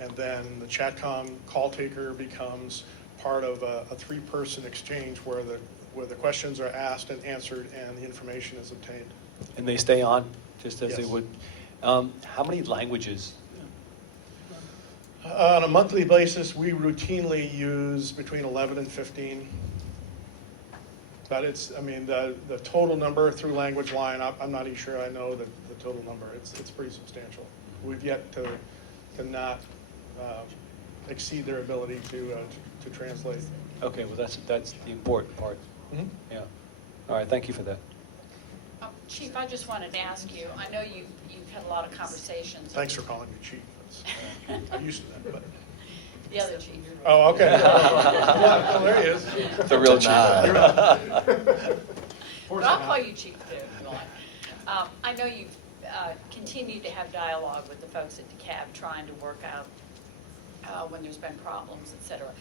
and then the Chatcom call taker becomes part of a 3-person exchange where the questions are asked and answered and the information is obtained. And they stay on, just as they Yes. would? How many languages? On a monthly basis, we routinely use between 11 and 15. But it's, I mean, the total number through language line, I'm not even sure I know the total number. It's pretty substantial. We've yet to not exceed their ability to translate. Okay, well, that's the important part. Mhm. Yeah. All right, thank you for that. Chief, I just wanted to ask you, I know you've had a lot of conversations. Thanks for calling me chief. I'm used to that, but. The other chief. Oh, okay. Well, there he is. The real chief. But I'll call you chief too, if you want. I know you've continued to have dialogue with the folks at DeKalb, trying to work out when there's been problems, et cetera.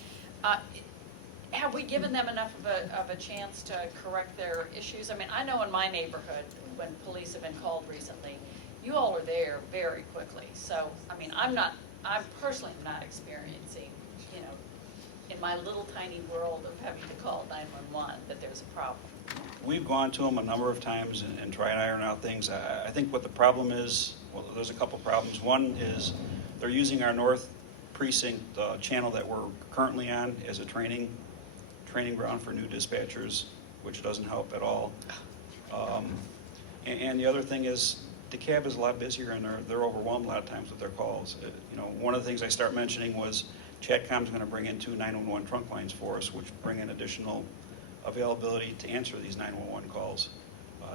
Have we given them enough of a chance to correct their issues? I mean, I know in my neighborhood, when police have been called recently, you all are there very quickly. So, I mean, I personally am not experiencing, in my little tiny world of having to call 911, that there's a problem. We've gone to them a number of times and tried to iron out things. I think what the problem is, well, there's a couple problems. One is they're using our North Precinct channel that we're currently on as a training ground for new dispatchers, which doesn't help at all. And the other thing is, DeKalb is a lot busier and they're overwhelmed a lot of times with their calls. One of the things I start mentioning was Chatcom's going to bring in 2 911 trunk lines for us, which bring in additional availability to answer these 911 calls.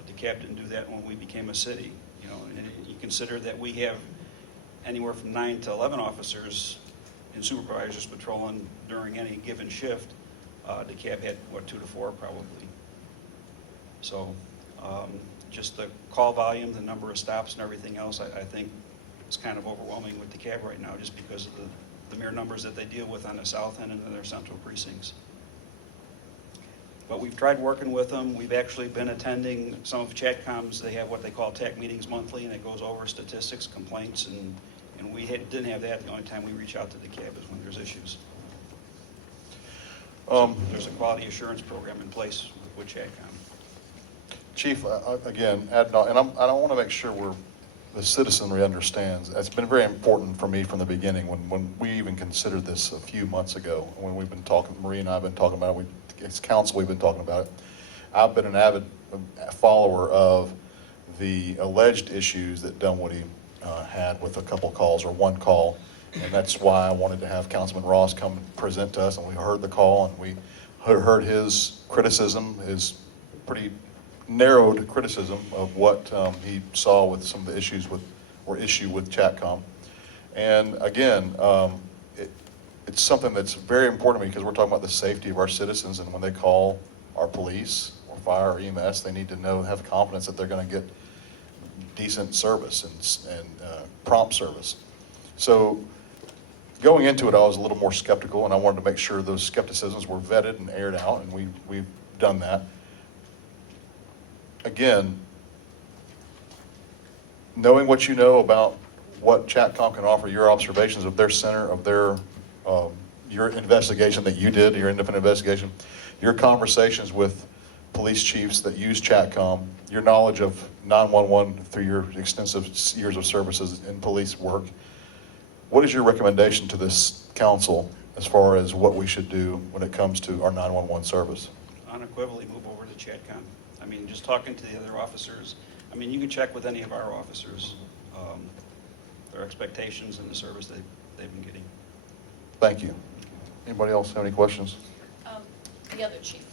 DeKalb didn't do that when we became a city. And you consider that we have anywhere from 9 to 11 officers and supervisors patrolling during any given shift. DeKalb had, 2 to 4 probably. So just the call volume, the number of stops and everything else, I think is kind of overwhelming with DeKalb right now, just because of the mere numbers that they deal with on the south end and in their central precincts. But we've tried working with them. We've actually been attending some of Chatcom's. They have what they call TAC meetings monthly, and it goes over statistics, complaints, and we didn't have that. The only time we reach out to DeKalb is when there's issues. There's a quality assurance program in place with Chatcom. Chief, again, and I want to make sure the citizenry understands. It's been very important for me from the beginning when we even considered this a few months ago, when we've been talking, Marie and I have been talking about it, as council we've been talking about it. I've been an avid follower of the alleged issues that Dunwoody had with a couple calls or one call, and that's why I wanted to have Councilman Ross come present to us, and we heard the call and we heard his criticism, his pretty narrowed criticism of what he saw with some of the issues issue with Chatcom. And again, it's something that's very important to me because we're talking about the safety of our citizens, and when they call our police or fire or EMS, they need to have confidence that they're going to get decent service and prompt service. So going into it, I was a little more skeptical, and I wanted to make sure those skepticisms were vetted and aired out, and we've done that. Again, knowing what you know about what Chatcom can offer, your observations of their center, of their your investigation that you did, your independent investigation, your conversations with police chiefs that use Chatcom, your knowledge of 911 through your extensive years of services in police work, what is your recommendation to this council as far as what we should do when it comes to our 911 service? Unequivocally move over to Chatcom. I mean, just talking to the other officers, I mean, you can check with any of our officers, their expectations and the service they've been getting. Thank you. Anybody else have any questions? The other chief.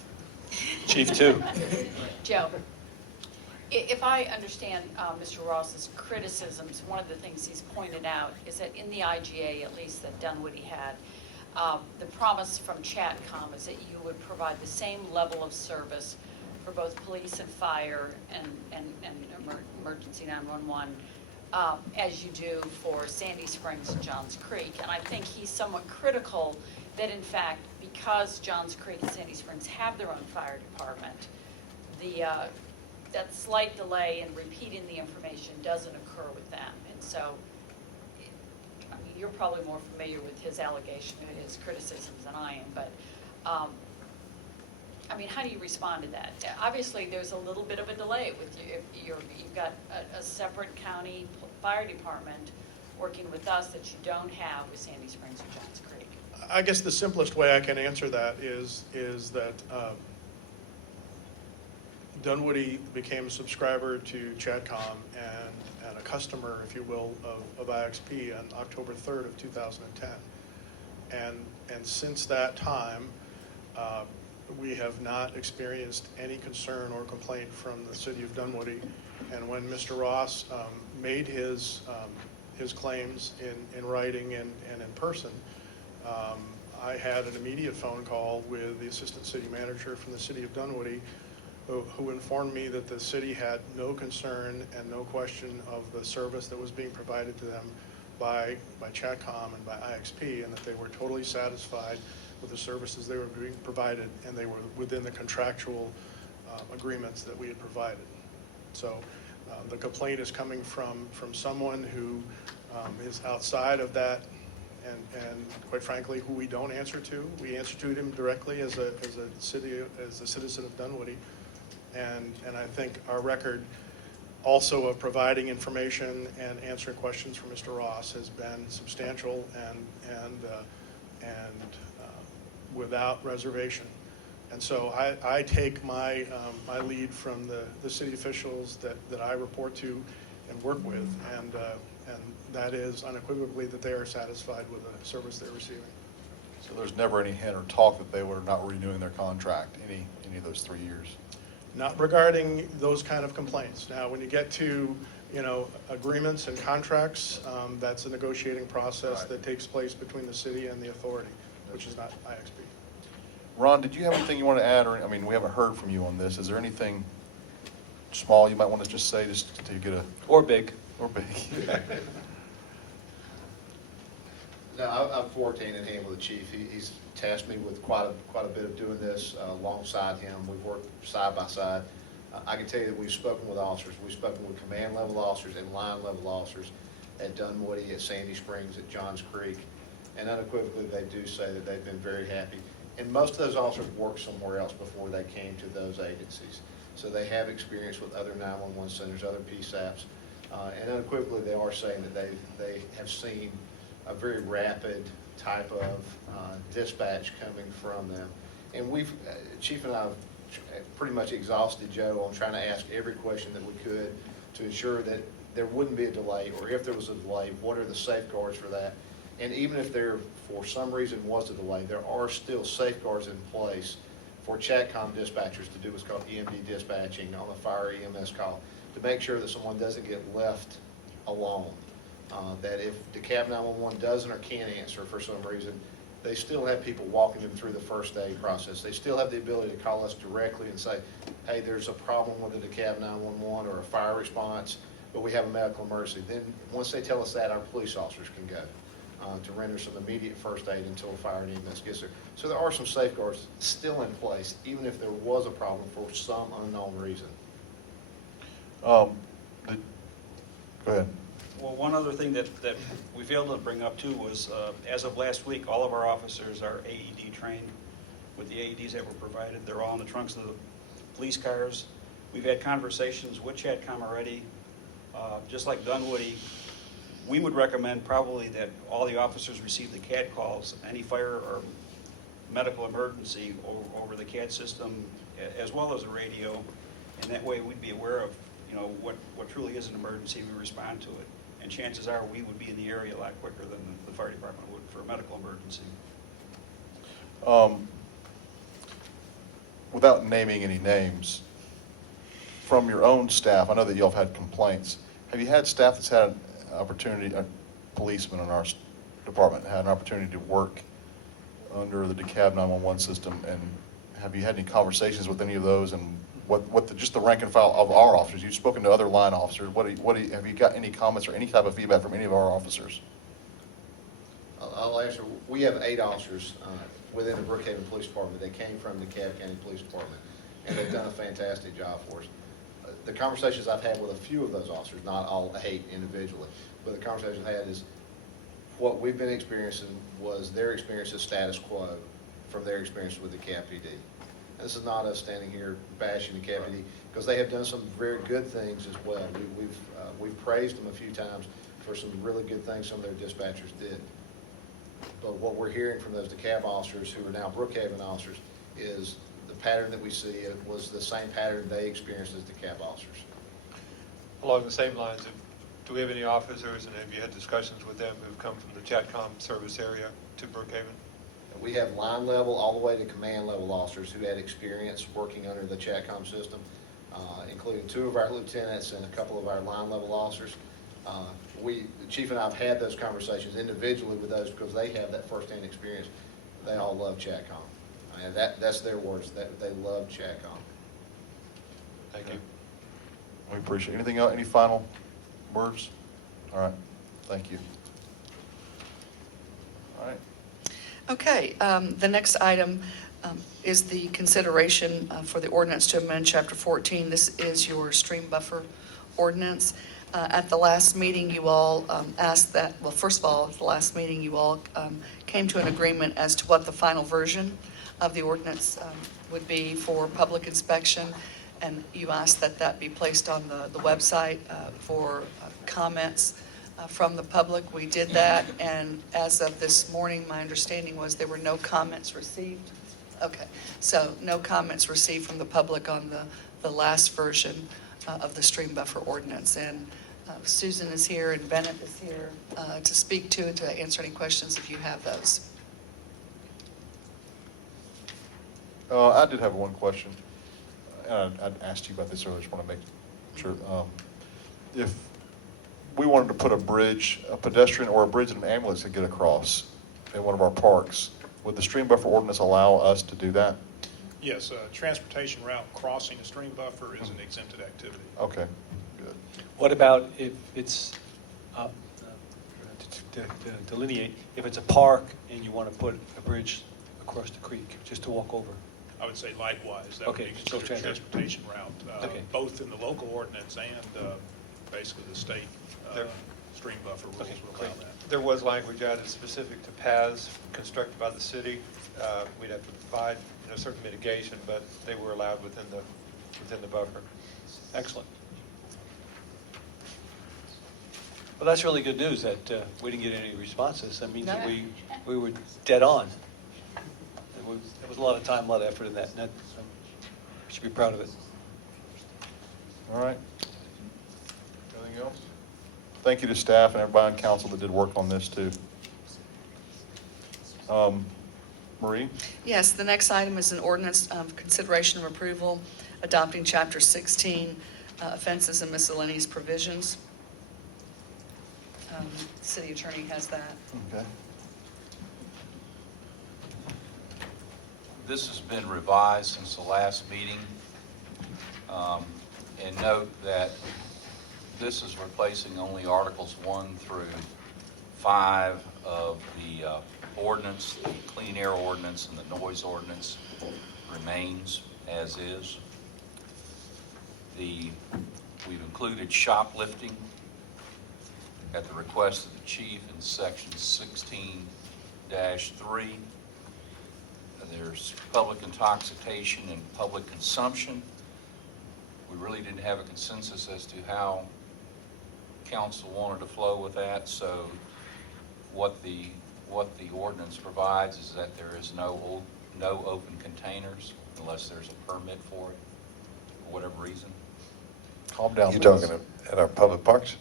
Chief two. Joe, if I understand Mr. Ross's criticisms, one of the things he's pointed out is that in the IGA, at least that Dunwoody had, the promise from Chatcom is that you would provide the same level of service for both police and fire and emergency 911 as you do for Sandy Springs and Johns Creek. And I think he's somewhat critical that in fact, because Johns Creek and Sandy Springs have their own fire department, that slight delay in repeating the information doesn't occur with them. And so, I mean, you're probably more familiar with his allegation and his criticisms than I am, but I mean, how do you respond to that? Obviously, there's a little bit of a delay with you. If you've got a separate county fire department working with us that you don't have with Sandy Springs or Johns Creek. I guess the simplest way I can answer that is that Dunwoody became a subscriber to Chatcom and a customer, if you will, of IXP on October 3rd of 2010. And since that time, we have not experienced any concern or complaint from the city of Dunwoody. And when Mr. Ross made his claims in writing and in person, I had an immediate phone call with the assistant city manager from the city of Dunwoody, who informed me that the city had no concern and no question of the service that was being provided to them by Chatcom and by IXP, and that they were totally satisfied with the services they were being provided, and they were within the contractual agreements that we had provided. So the complaint is coming from someone who is outside of that, and quite frankly, who we don't answer to. We answer to him directly as a citizen of Dunwoody, and I think our record also of providing information and answering questions from Mr. Ross has been substantial and without reservation. And so I take my lead from the city officials that I report to and work with, and that is unequivocally that they are satisfied with the service they're receiving. So there's never any hint or talk that they were not renewing their contract any of those 3 years? Not regarding those kind of complaints. Now, when you get to, agreements and contracts, that's a negotiating process Right. that takes place between the city and the authority, which is not IXP. Ron, did you have anything you want to add, or, we haven't heard from you on this. Is there anything small you might want to just say, just to get a... Or big. Or big. No, I've worked hand in hand with the chief. He's tasked me with quite a bit of doing this alongside him. We've worked side by side. I can tell you that we've spoken with officers. We've spoken with command level officers and line level officers at Dunwoody, at Sandy Springs, at Johns Creek, and unequivocally they do say that they've been very happy. And most of those officers worked somewhere else before they came to those agencies. So they have experience with other 911 centers, other PSAPs, and unequivocally they are saying that they have seen a very rapid type of dispatch coming from them. And Chief and I have pretty much exhausted Joe on trying to ask every question that we could to ensure that there wouldn't be a delay, or if there was a delay, what are the safeguards for that? And even if there, for some reason, was a delay, there are still safeguards in place for Chatcom dispatchers to do what's called EMD dispatching on a fire EMS call, to make sure that someone doesn't get left alone. That if DeKalb 911 doesn't or can't answer for some reason, they still have people walking them through the first aid process. They still have the ability to call us directly and say, hey, there's a problem with the DeKalb 911 or a fire response, but we have a medical emergency. Then once they tell us that, our police officers can go to render some immediate first aid until a fire and EMS gets there. So there are some safeguards still in place, even if there was a problem for some unknown reason. Go ahead. Well, one other thing that we failed to bring up too was, as of last week, all of our officers are AED trained with the AEDs that were provided. They're all in the trunks of the police cars. We've had conversations with Chatcom already. Just like Dunwoody, we would recommend probably that all the officers receive the CAD calls, any fire or medical emergency over the CAD system, as well as the radio. And that way we'd be aware of, what truly is an emergency, we respond to it. And chances are we would be in the area a lot quicker than the fire department would for a medical emergency. Without naming any names, from your own staff, I know that y'all have had complaints. Have you had staff that's had an opportunity, a policeman in our department had an opportunity to work under the DeKalb 911 system, and have you had any conversations with any of those, and just the rank and file of our officers? You've spoken to other line officers. Have you got any comments or any type of feedback from any of our officers? I'll answer. We have 8 officers within the Brookhaven Police Department. They came from the DeKalb County Police Department, and they've done a fantastic job for us. The conversations I've had with a few of those officers, not all 8 individually, but the conversations I've had is what we've been experiencing was their experience of status quo from their experience with the DeKalb PD. This is not us standing here bashing the deputy, because they have done some very good things as well. We've praised them a few times for some really good things some of their dispatchers did. But what we're hearing from those DeKalb officers, who are now Brookhaven officers, is the pattern that we see, it was the same pattern they experienced as DeKalb officers. Along the same lines, do we have any officers, and have you had discussions with them who've come from the Chatcom service area to Brookhaven? We have line level all the way to command level officers who had experience working under the Chatcom system, including 2 of our lieutenants and a couple of our line level officers. The chief and I have had those conversations individually with those because they have that firsthand experience. They all love Chatcom. And that's their words, that they love Chatcom. Thank you. We appreciate it. Anything else, any final words? All right, thank you. All right. Okay, the next item is the consideration for the ordinance to amend Chapter 14. This is your stream buffer ordinance. At the last meeting, you all asked that, well, first of all, at the last meeting, you all came to an agreement as to what the final version of the ordinance would be for public inspection, and you asked that that be placed on the website for comments from the public. We did that, and as of this morning, my understanding was there were no comments received. Okay, so no comments received from the public on the last version of the stream buffer ordinance. And Susan is here and Bennett is here to speak to it, to answer any questions if you have those. I did have one question. I'd asked you about this earlier, just want to make sure. If we wanted to put a bridge, a pedestrian or a bridge and an ambulance to get across in one of our parks, would the stream buffer ordinance allow us to do that? Yes, a transportation route crossing a stream buffer is an exempted activity. Okay, good. What about if it's, to delineate, if it's a park and you want to put a bridge across the creek, just to walk over? I would say likewise, that would Okay, be so considered a transportation route, Okay. both in the local ordinance and basically the state There- stream buffer rules Okay, will clear. allow that. There was language added specific to paths constructed by the city. We'd have to provide, certain mitigation, but they were allowed within the buffer. Excellent. Well, that's really good news that we didn't get any responses. That means that No. we were dead on. There was a lot of time, a lot of effort in that, and we should be proud of it. All right. Anything else? Thank you to staff and everybody on council that did work on this too. Marie? Yes, the next item is an ordinance of consideration of approval, adopting Chapter 16, offenses and miscellaneous provisions. City attorney has that. Okay. This has been revised since the last meeting. And note that this is replacing only Articles 1 through 5 of the ordinance. The clean air ordinance and the noise ordinance remains as is. We've included shoplifting at the request of the chief in section 16-3. There's public intoxication and public consumption. We really didn't have a consensus as to how council wanted to flow with that, so what the ordinance provides is that there is no open containers unless there's a permit for it, for whatever reason. Calm down. You're please. talking at our public parks?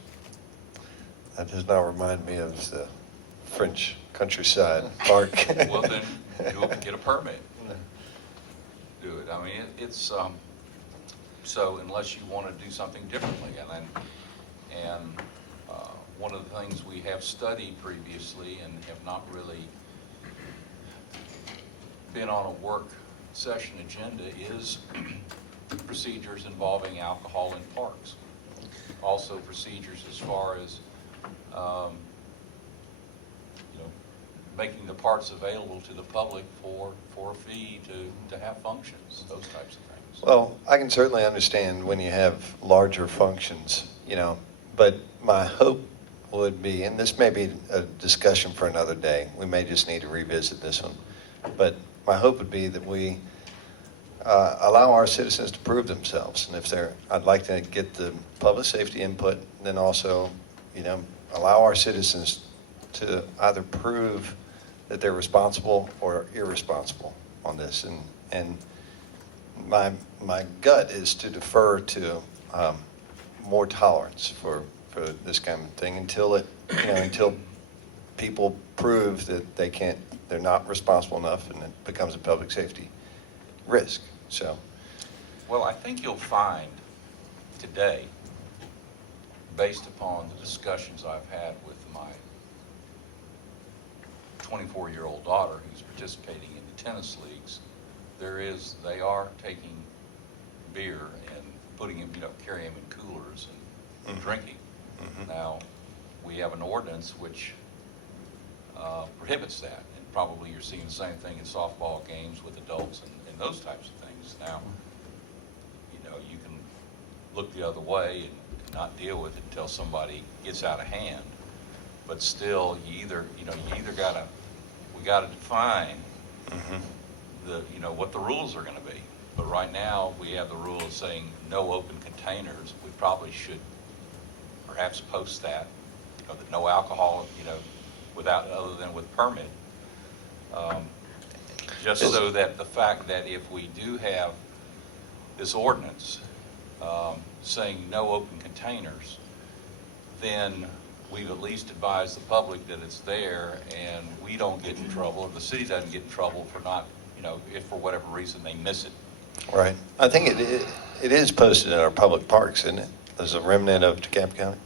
That does not remind me of the French countryside park. Well, then, go and get a permit. Do it. I mean, it's, so unless you want to do something differently, and one of the things we have studied previously and have not really been on a work session agenda is procedures involving alcohol in parks. Also procedures as far as, making the parks available to the public for a fee to have functions, those types of things. Well, I can certainly understand when you have larger functions, but my hope would be, and this may be a discussion for another day, we may just need to revisit this one, but my hope would be that we allow our citizens to prove themselves. And if they're, I'd like to get the public safety input, then also, allow our citizens to either prove that they're responsible or irresponsible on this. And my gut is to defer to more tolerance for this kind of thing until until people prove that they're not responsible enough, and it becomes a public safety risk. So, Well, I think you'll find today, based upon the discussions I've had with my 24-year-old daughter who's participating in the tennis leagues, they are taking beer and putting them, carrying them in coolers and drinking. Now, we have an ordinance which prohibits that, and probably you're seeing the same thing in softball games with adults and those types of things. Now, you can look the other way and not deal with it until somebody gets out of hand. But still, we gotta define what the rules are gonna be. But right now, we have the rule of saying no open containers. We probably should perhaps post that, that no alcohol, other than with permit. Just so that the fact that if we do have this ordinance saying no open containers, then we've at least advised the public that it's there, and we don't get in trouble, or the city doesn't get in trouble for not, if for whatever reason they miss it. right. I think it is posted in our public parks, isn't it? As a remnant of DeKalb County.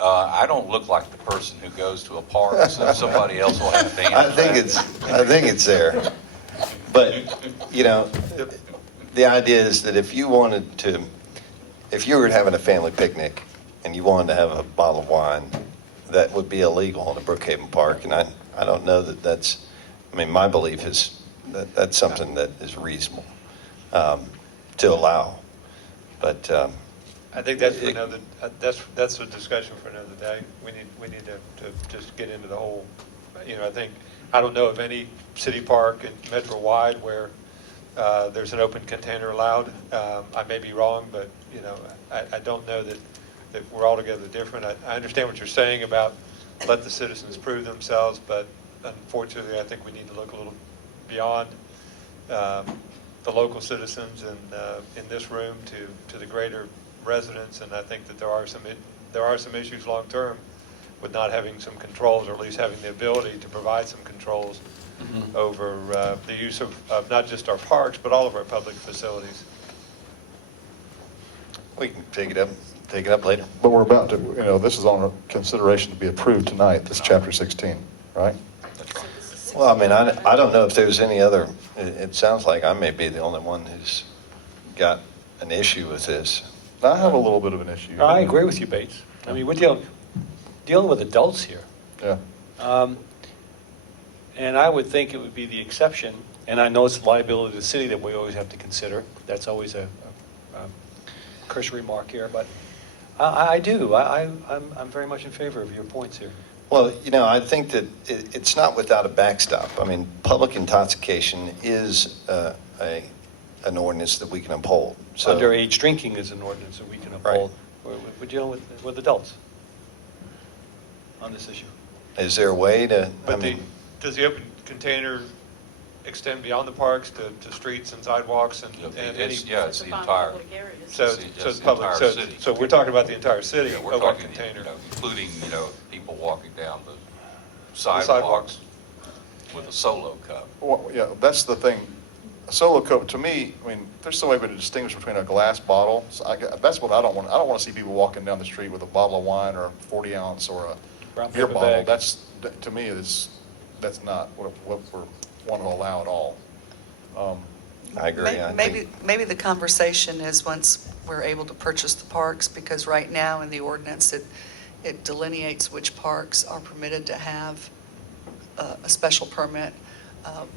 I don't look like the person who goes to a park, so somebody else will have to answer. I think it's there. But, the idea is that if you were having a family picnic and you wanted to have a bottle of wine, that would be illegal in the Brookhaven Park. And I don't know my belief is that that's something that is reasonable to allow. But I think that's for another, that's a discussion for another day. We need to just get into the whole, I don't know of any city park in Metro-wide where there's an open container allowed. I may be wrong, but, I don't know that we're altogether different. I understand what you're saying about let the citizens prove themselves, but unfortunately, I think we need to look a little beyond the local citizens and in this room to the greater residents, and I think that there are some issues long-term with not having some controls, or at least having the ability to provide some controls over the use of not just our parks, but all of our public facilities. we can take it up later. But we're about to, this is on consideration to be approved tonight, this chapter 16, right? Well, I don't know if there's any other, it sounds like I may be the only one who's got an issue with this. I have a little bit of an issue. I agree with you, Bates. We're dealing with adults here. Yeah. And I would think it would be the exception, and I know it's a liability to the city that we always have to consider. That's always a cursory remark here, but I do. I'm very much in favor of your points here. Well, I think that it's not without a backstop. Public intoxication is an ordinance that we can uphold. So, Underage drinking is an ordinance that we can uphold. We're dealing with adults on this issue. is there a way to, Does the open container extend beyond the parks to streets and sidewalks and any? Yeah, it's the entire, So it's it's the public, entire so city. so we're talking about the entire city, Yeah, we're open talking, container. including, people walking down the The sidewalks with a solo cup. Well, yeah, that's the thing. A solo cup, to me, there's some way to distinguish between a glass bottle. So that's what I don't want. I don't want to see people walking down the street with a bottle of wine or a 40 ounce or a Brown beer paper bottle. bag. To me, that's not what we want to allow at all. I agree. I think- Maybe the conversation is once we're able to purchase the parks, because right now in the ordinance, it delineates which parks are permitted to have a special permit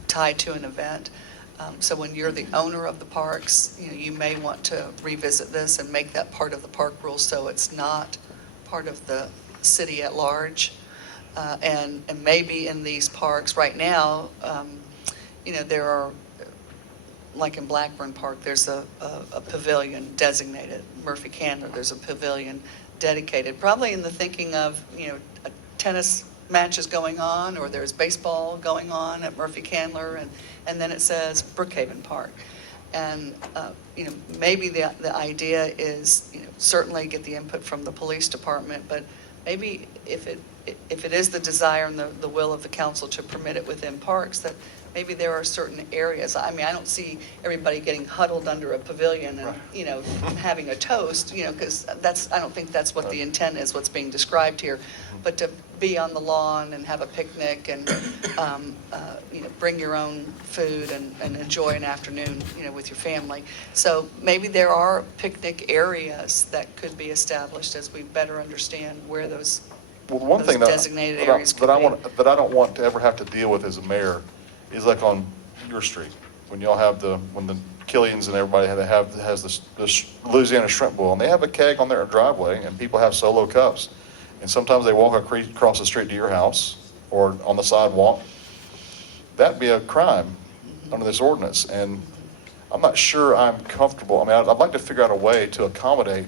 tied to an event. So when you're the owner of the parks, you may want to revisit this and make that part of the park rules so it's not part of the city at large. And maybe in these parks right now, there are like in Blackburn Park, there's a pavilion designated. Murphy Candler, there's a pavilion dedicated, probably in the thinking of, a tennis matches going on, or there's baseball going on at Murphy Candler, and then it says Brookhaven Park. And, maybe the idea is, certainly get the input from the police department, but maybe if it is the desire and the will of the council to permit it within parks, that maybe there are certain areas. I mean, I don't see everybody getting huddled under a pavilion and, having a toast, because I don't think that's what the intent is, what's being described here. But to be on the lawn and have a picnic and, bring your own food and enjoy an afternoon, with your family. So maybe there are picnic areas that could be established as we better understand where those Well, one those thing that, designated that I- areas that I could want, that I don't want to ever have to deal with as a mayor is like on your street, when y'all have when the Killians and everybody has this Louisiana shrimp boil, and they have a keg on their driveway, and people have solo cups. And sometimes they walk across the street to your house or on the sidewalk. That'd be a crime under this ordinance, and I'm not sure I'm comfortable. I mean, I'd like to figure out a way to accommodate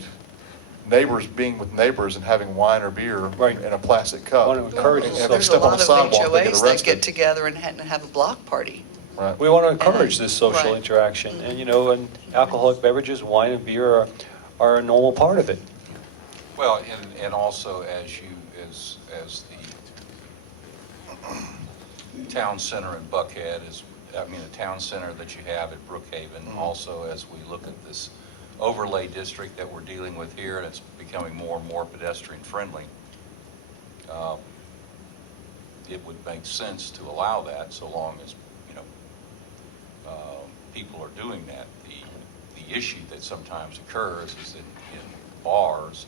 neighbors being with neighbors and having wine or beer Right. in a plastic cup. Want to encourage And this. if they There's a step on lot the of sidewalk, they get HOAs that arrested. get together and have a block party. Right. We want to encourage this social Right. interaction, and, and alcoholic beverages, wine and beer are a normal part of it. Well, and also as the town center in Buckhead the town center that you have at Brookhaven, also as we look at this overlay district that we're dealing with here, and it's becoming more and more pedestrian friendly, it would make sense to allow that so long as, people are doing that. The issue that sometimes occurs is in bars,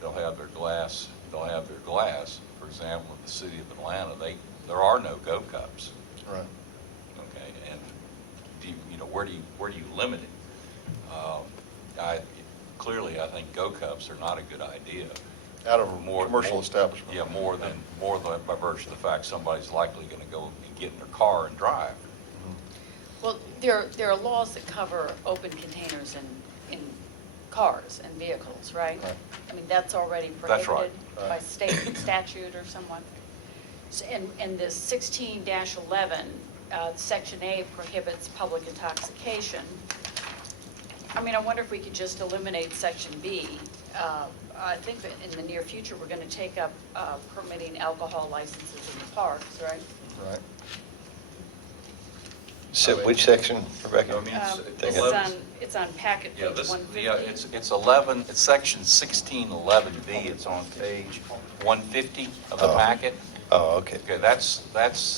they'll have their glass. For example, in the city of Atlanta, there are no go cups. Right. Okay, and where do you limit it? Clearly, I think go cups are not a good idea. Out of a commercial establishment. Yeah, more than by virtue of the fact somebody's likely going to go and get in their car and drive. Well, there are laws that cover open containers in cars and vehicles, right? Right. I mean, that's already That's prohibited right. by state statute or someone. And this 16-11, Section A prohibits public intoxication. I mean, I wonder if we could just eliminate Section B. I think that in the near future, we're going to take up permitting alcohol licenses in the parks, right? Right. So which section, Rebecca? I mean, This is 11. it's on packet Yeah, page 150. it's 11, it's section 1611B, it's on page 150 of the Oh. packet. Oh, okay. Okay, that's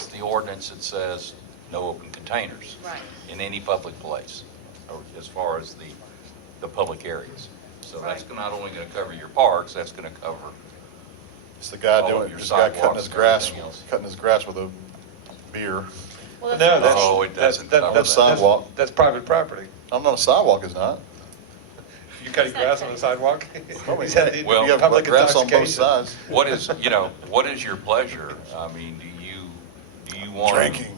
the ordinance that says no open containers. Right. In any public place, or as far as the public areas. So that's Right. not only going to cover your parks, that's going to cover, It's the guy All of doing, your it's the guy sidewalks and everything else. cutting his grass with a beer. Well, No, that's that's- Oh, it doesn't cover that. Sidewalk. That's private property. I'm on a sidewalk, is not. You cutting grass on the sidewalk? Well, Is that Well, You have public grass on both intoxication? sides. what is your pleasure? I mean, do you want? Drinking.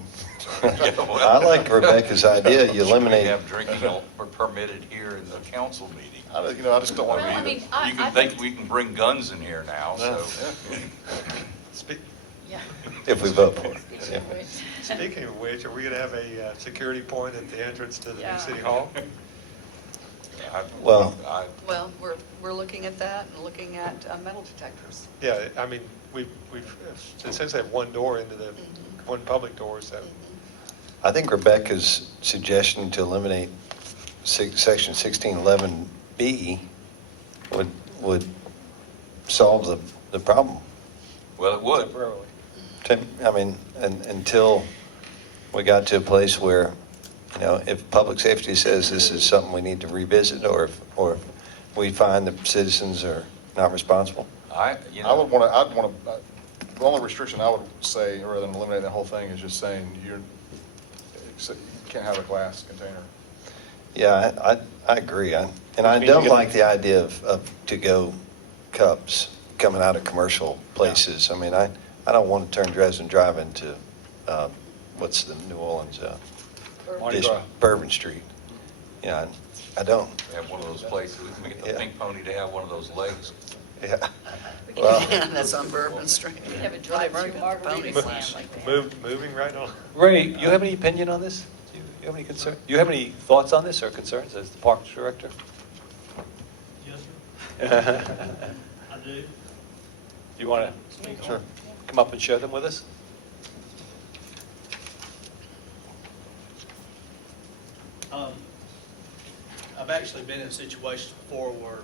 Yeah, well, I like Rebecca's idea, you should we eliminate, have drinking permitted here in the council meeting? I just don't want Well, I to be mean, either. You can think we can bring guns in here now, so. Spe- Yeah. if we vote for it. Speaking Yeah. of which. Speaking of which, are we going to have a security point at the entrance to the Yeah. new city hall? Well- Well, we're looking at that and looking at metal detectors. Yeah, I mean, we've essentially have one door into the, one public door, so. I think Rebecca's suggestion to eliminate section 1611B would solve the problem. Well, it would. Temporarily. I mean, until we got to a place where, if public safety says this is something we need to revisit, or if we find the citizens are not responsible. I'd want to, the only restriction I would say, rather than eliminating the whole thing, is just saying you can't have a glass container. Yeah, I agree. And I I mean, don't you got- like the idea of to-go cups coming out of commercial places. I mean, I don't want to turn Dresden Drive into, what's the New Orleans, Mardi Gras. Bourbon Street. Yeah, I don't. Have one of those places, we can get the Yeah. pink pony to have one of those legs. Yeah. Well, That's on Bourbon Street. We could have a Well, they've already drive-through got the margarita pony stand like that. Moving right on. Ray, you have any opinion on this? Do you have any concern? Do you have any thoughts on this or concerns as the Parks Director? Yes, sir. I do. You want to Sure. come up and share them with us? I've actually been in situations before where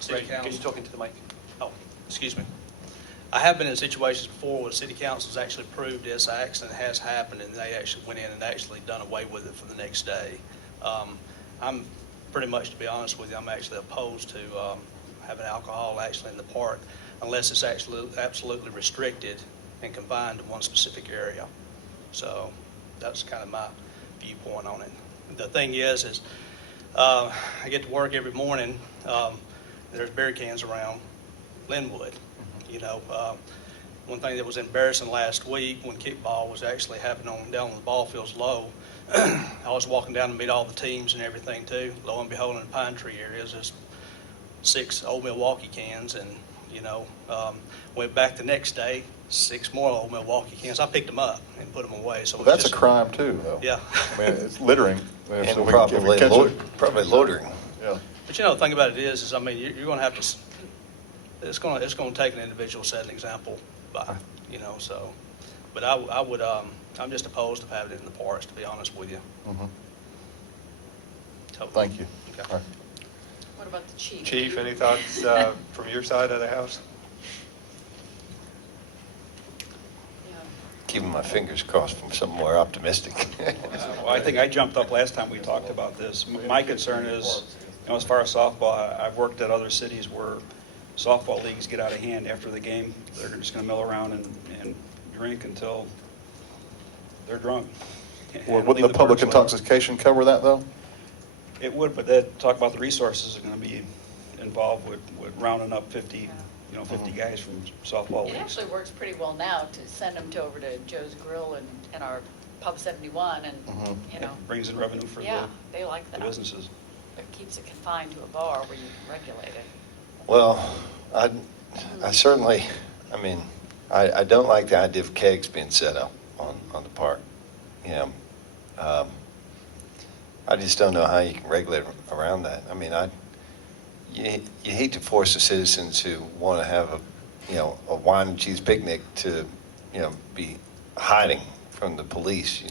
city Ray, council. can you talk into the mic? Oh, excuse me. I have been in situations before where city council's actually approved this accident has happened, and they actually went in and actually done away with it for the next day. I'm pretty much, to be honest with you, I'm actually opposed to having alcohol actually in the park unless it's actually absolutely restricted and confined to one specific area. So that's kind of my viewpoint on it. The thing is I get to work every morning. There's beer cans around Linwood. You know, one thing that was embarrassing last week when kickball was actually happening down on the ball fields low, I was walking down to meet all the teams and everything too. Lo and behold, in the pine tree areas, there's 6 Old Milwaukee cans, and you know, went back the next day, 6 more Old Milwaukee cans. I picked them up and put them away. So Well, it's that's a just- crime too, though. Yeah. I mean, it's littering. And So we- probably if we catch it- probably loitering. Yeah. But you know, the thing about it is I mean, you're going to have to. It's going to take an individual to set an example by, you know. So, but I would. I'm just opposed to having it in the parks, to be honest with you. Mhm. Totally. Thank you. Okay. All right. What about the chief? Chief, any thoughts from your side of the house? Yeah. Keeping my fingers crossed from something more optimistic. Well, I think I jumped up last time we talked about this. My concern is, you know, as far as softball, I've worked at other cities where softball leagues get out of hand after the game. They're just going to mill around and drink until they're drunk. And Wouldn't leave the public parks late. intoxication cover that, though? It would, but that, talk about the resources are going to be involved with rounding up 50 guys from softball It leagues. actually works pretty well now to send them over to Joe's Grill and our Pub 71 and, Mhm. you know. Brings in revenue for Yeah, they like the that. businesses. It keeps it confined to a bar where you can regulate it. Well, I certainly, I mean, I don't like the idea of kegs being set up on the park. You know, I just don't know how you can regulate around that. I mean, you hate to force the citizens who want to have a wine and cheese picnic to, be hiding from the police.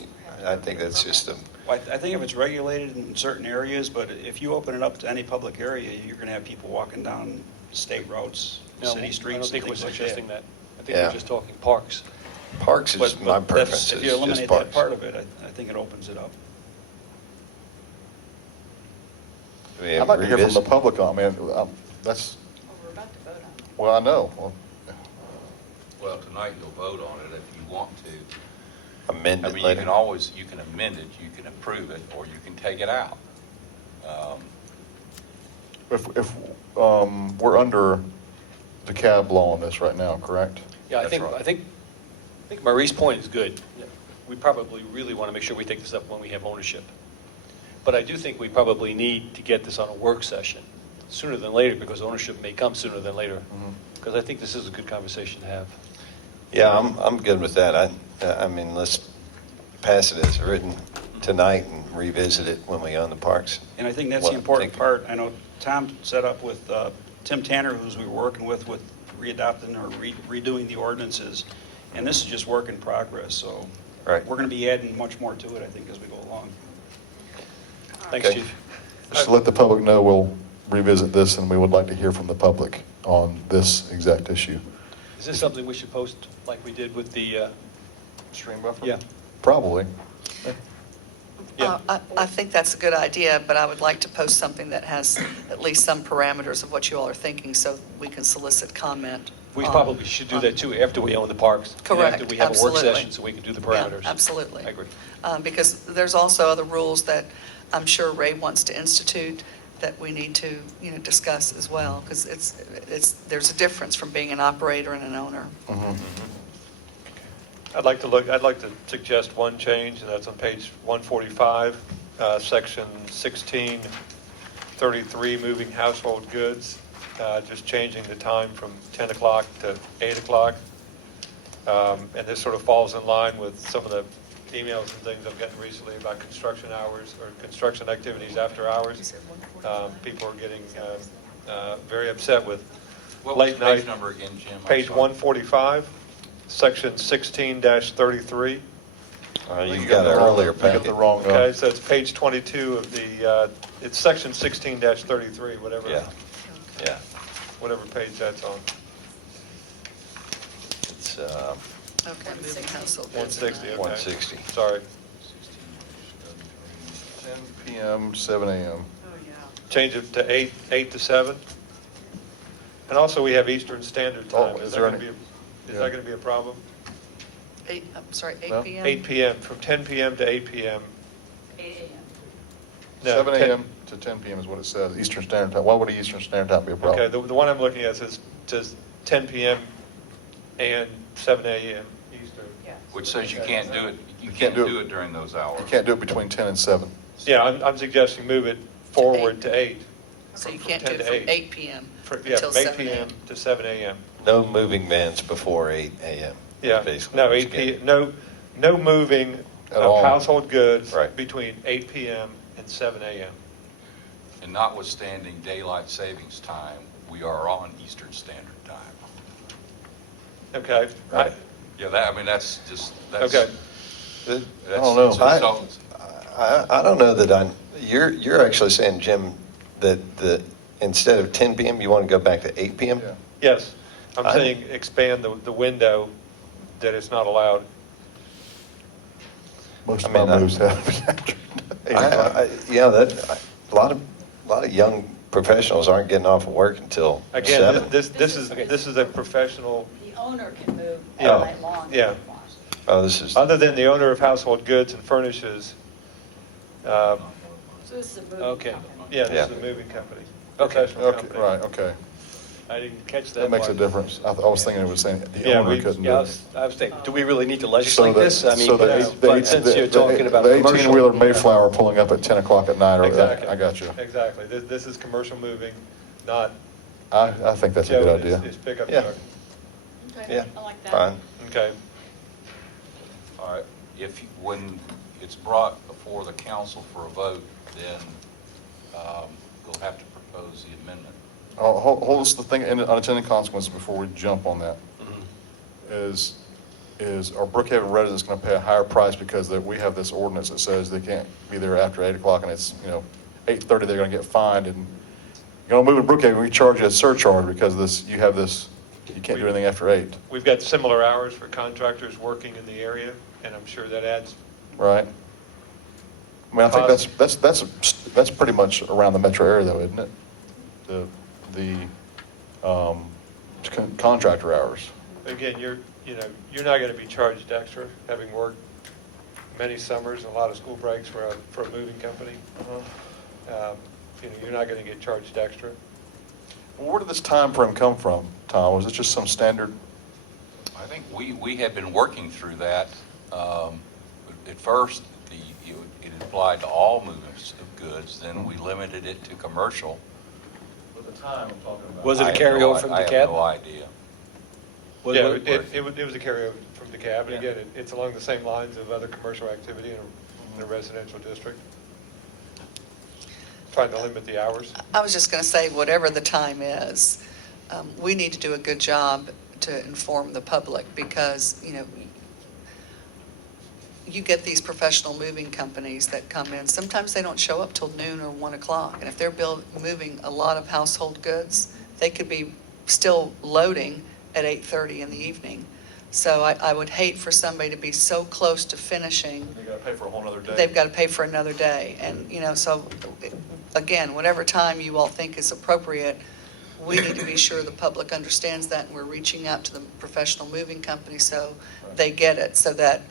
I think that's just a, Well, I think if it's regulated in certain areas, but if you open it up to any public area, you're going to have people walking down state routes, No, city streets. I don't think and we're things like suggesting that. I think Yeah. we're just talking parks. parks is But my that's- preference, If is you just eliminate parks. that part of it, I think it opens it up. Do we I'd have like to hear from the revisit? public on, man, that's, Oh, we're about to vote on it. well, I know. Well, Well, tonight you'll vote on it if you want to. Amend I it mean, you later? can always, you can amend it, you can approve it, or you can take it out. If we're under the cab law on this right now, correct? Yeah, That's right. I think Marie's point is good. We probably really want to make sure we take this up when we have ownership. But I do think we probably need to get this on a work session sooner than later, because ownership may come sooner than later. Because I think this is a good conversation to have. Yeah, I'm good with that. I mean, let's pass it as written tonight and revisit it when we own the parks. And I think that's Well, the important thank you. part. I know Tom set up with Tim Tanner, who's we were working with readopting or redoing the ordinances. And this is just work in progress, so Right. we're going to be adding much more to it, I think, as we go along. Thanks, Okay. Chief. Just to let the public know, we'll revisit this, and we would like to hear from the public on this exact issue. Is this something we should post like we did with the, Stream buffer? yeah? Probably. Yeah. I think that's a good idea, but I would like to post something that has at least some parameters of what you all are thinking, so we can solicit comment. We on- probably should do that too after we own the parks. and Correct, After we have a work absolutely. session, so we can do the Yeah, parameters. absolutely. I agree. Because there's also other rules that I'm sure Ray wants to institute that we need to, discuss as well, because there's a difference from being an operator and an owner. Mhm. I'd like to suggest one change, and that's on page 145, section 1633, moving household goods, just changing the time from 10 o'clock to 8 o'clock. And this sort of falls in line with some of the emails and things I've gotten recently about construction hours or construction activities after hours. People are getting very upset with What was late the page night. number again, Jim? I'm Page sorry. 145, section 16-33. You've got an earlier You got the packet. wrong, Okay, so it's page 22 of the, it's section 16-33, whatever. Yeah. Yeah. Whatever page that's on. It's Okay, moving household goods. 160, okay. 160. Sorry. 10 PM, 7 AM. Change it to 8 to 7. And also, we have Eastern Standard Oh, Time. is that there gonna any- be Is that going to be a problem? 8 No? PM? 8 PM, from 10 PM to 8 PM. 8 a.m. No, 7 10 AM to 10 PM is what it says, Eastern Standard Time. Why would Eastern Standard Time be a problem? Okay, the one I'm looking at says 10 PM and 7 AM Eastern. Which says you can't do it, you can't can't do it. do it during those hours. You can't do it between 10 and 7. Yeah, I'm suggesting move it forward to 8. So you From can't 10 do it to from 8. 8 PM Yeah, until from 8 7 PM AM. to 7 AM. No moving vans before 8 AM. Yeah, basically no, what 8 it's getting. PM, no moving At of all. household goods Right. between 8 PM and 7 AM. And notwithstanding daylight savings time, we are on Eastern Standard Time. Okay? Right. Yeah, that, I mean, that's just, that's. Okay. I that's- don't know. so- I don't know that you're actually saying, Jim, that instead of 10 PM, you want to go back to 8 PM? Yeah. Yes, I'm I- saying expand the window that it's not allowed. Most I of mean, my moves have been after 8 o'clock. Yeah, a lot of young professionals aren't getting off of work until Again, 7. this is a professional, The owner can move Yeah. all night long. if Yeah. he wants. Oh, this is, other than the owner of household goods and furnishes, So this is a moving Okay. company. yeah, this Yeah. is a moving company. Okay. Professional Okay, company. right, okay. I didn't catch that. That makes a part. difference. I was thinking it was saying the Yeah, owner we- couldn't do Yeah, it. I was thinking, do we really need to So legislate that- this? I mean, so the- but since you're talking about The commercial. 18-wheeler Mayflower pulling up at 10 o'clock at night, or Exactly. I got you. Exactly. This is commercial moving, not. I think that's a good Joe, idea. It's pickup Yeah. truck. Okay, yeah, I like that. fine. Okay. All right, when it's brought before the council for a vote, then we'll have to propose the amendment. Oh, hold us the thing, unintended consequences before we jump on that. Is our Brookhaven residents going to pay a higher price because we have this ordinance that says they can't be there after 8 o'clock and it's, 8:30, they're going to get fined, and you're going to move to Brookhaven, we charge you a surcharge because of this, you can't do anything after 8, We've got similar hours for contractors working in the area, and I'm sure that adds, right? I mean, I think that's pretty much around the metro area though, isn't it? Contractor hours. again, you're not going to be charged extra, having worked many summers and a lot of school breaks for a moving company. You're not going to get charged extra. Well, where did this time frame come from, Tom? Was it just some standard? I think we have been working through that. At first, it applied to all movements of goods, then we limited it to commercial. With the time I'm talking about. Was it a carryover from the I cab? have no idea. Was Yeah, it- it was a carryover from the cab, and Yeah. again, it's along the same lines of other commercial activity in a residential district. Trying to limit the hours. I was just going to say, whatever the time is, we need to do a good job to inform the public because, you get these professional moving companies that come in. Sometimes they don't show up till noon or 1 o'clock. And if they're moving a lot of household goods, they could be still loading at 8:30 in the evening. So I would hate for somebody to be so close to finishing. They got to pay for a whole nother day. They've got to pay for another day. And, so, again, whatever time you all think is appropriate, we need to be sure the public understands that, and we're reaching out to the professional moving company so they get it, so that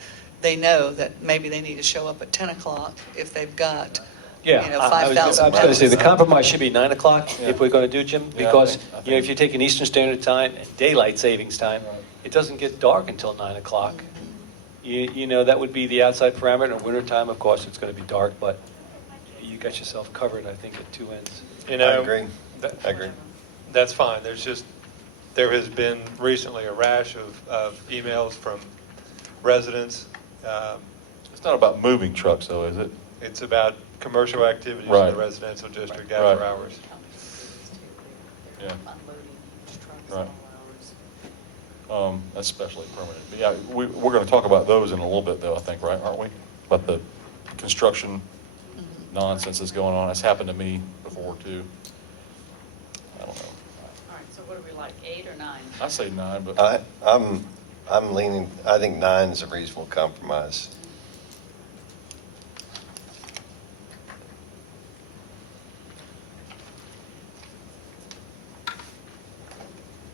they know that maybe they need to show up at 10 o'clock if they've got, Yeah, I was 5,000 going to say, the pounds. compromise should be 9 o'clock Yeah. if we're going to do, Jim, Yeah, I because, think- if you're taking Eastern Standard Time and daylight savings time, Right. it doesn't get dark until 9 o'clock. you know, that would be the outside parameter. In wintertime, of course, it's going to be dark, but you got yourself covered, I think, at two ends. You know, I agree. I agree. That's fine. There has been recently a rash of emails from residents. It's not about moving trucks though, is it? It's about commercial activities in Right. the residential district Right. after hours. Yeah. Unloading trucks Right. all hours. That's specially permanent. But yeah, we're going to talk about those in a little bit though, I think, right, aren't we? About the construction nonsense that's going on. It's happened to me before too. I don't know. All right, so what do we like, 8 or 9? I say 9, but I'm leaning, I think 9 is a reasonable compromise.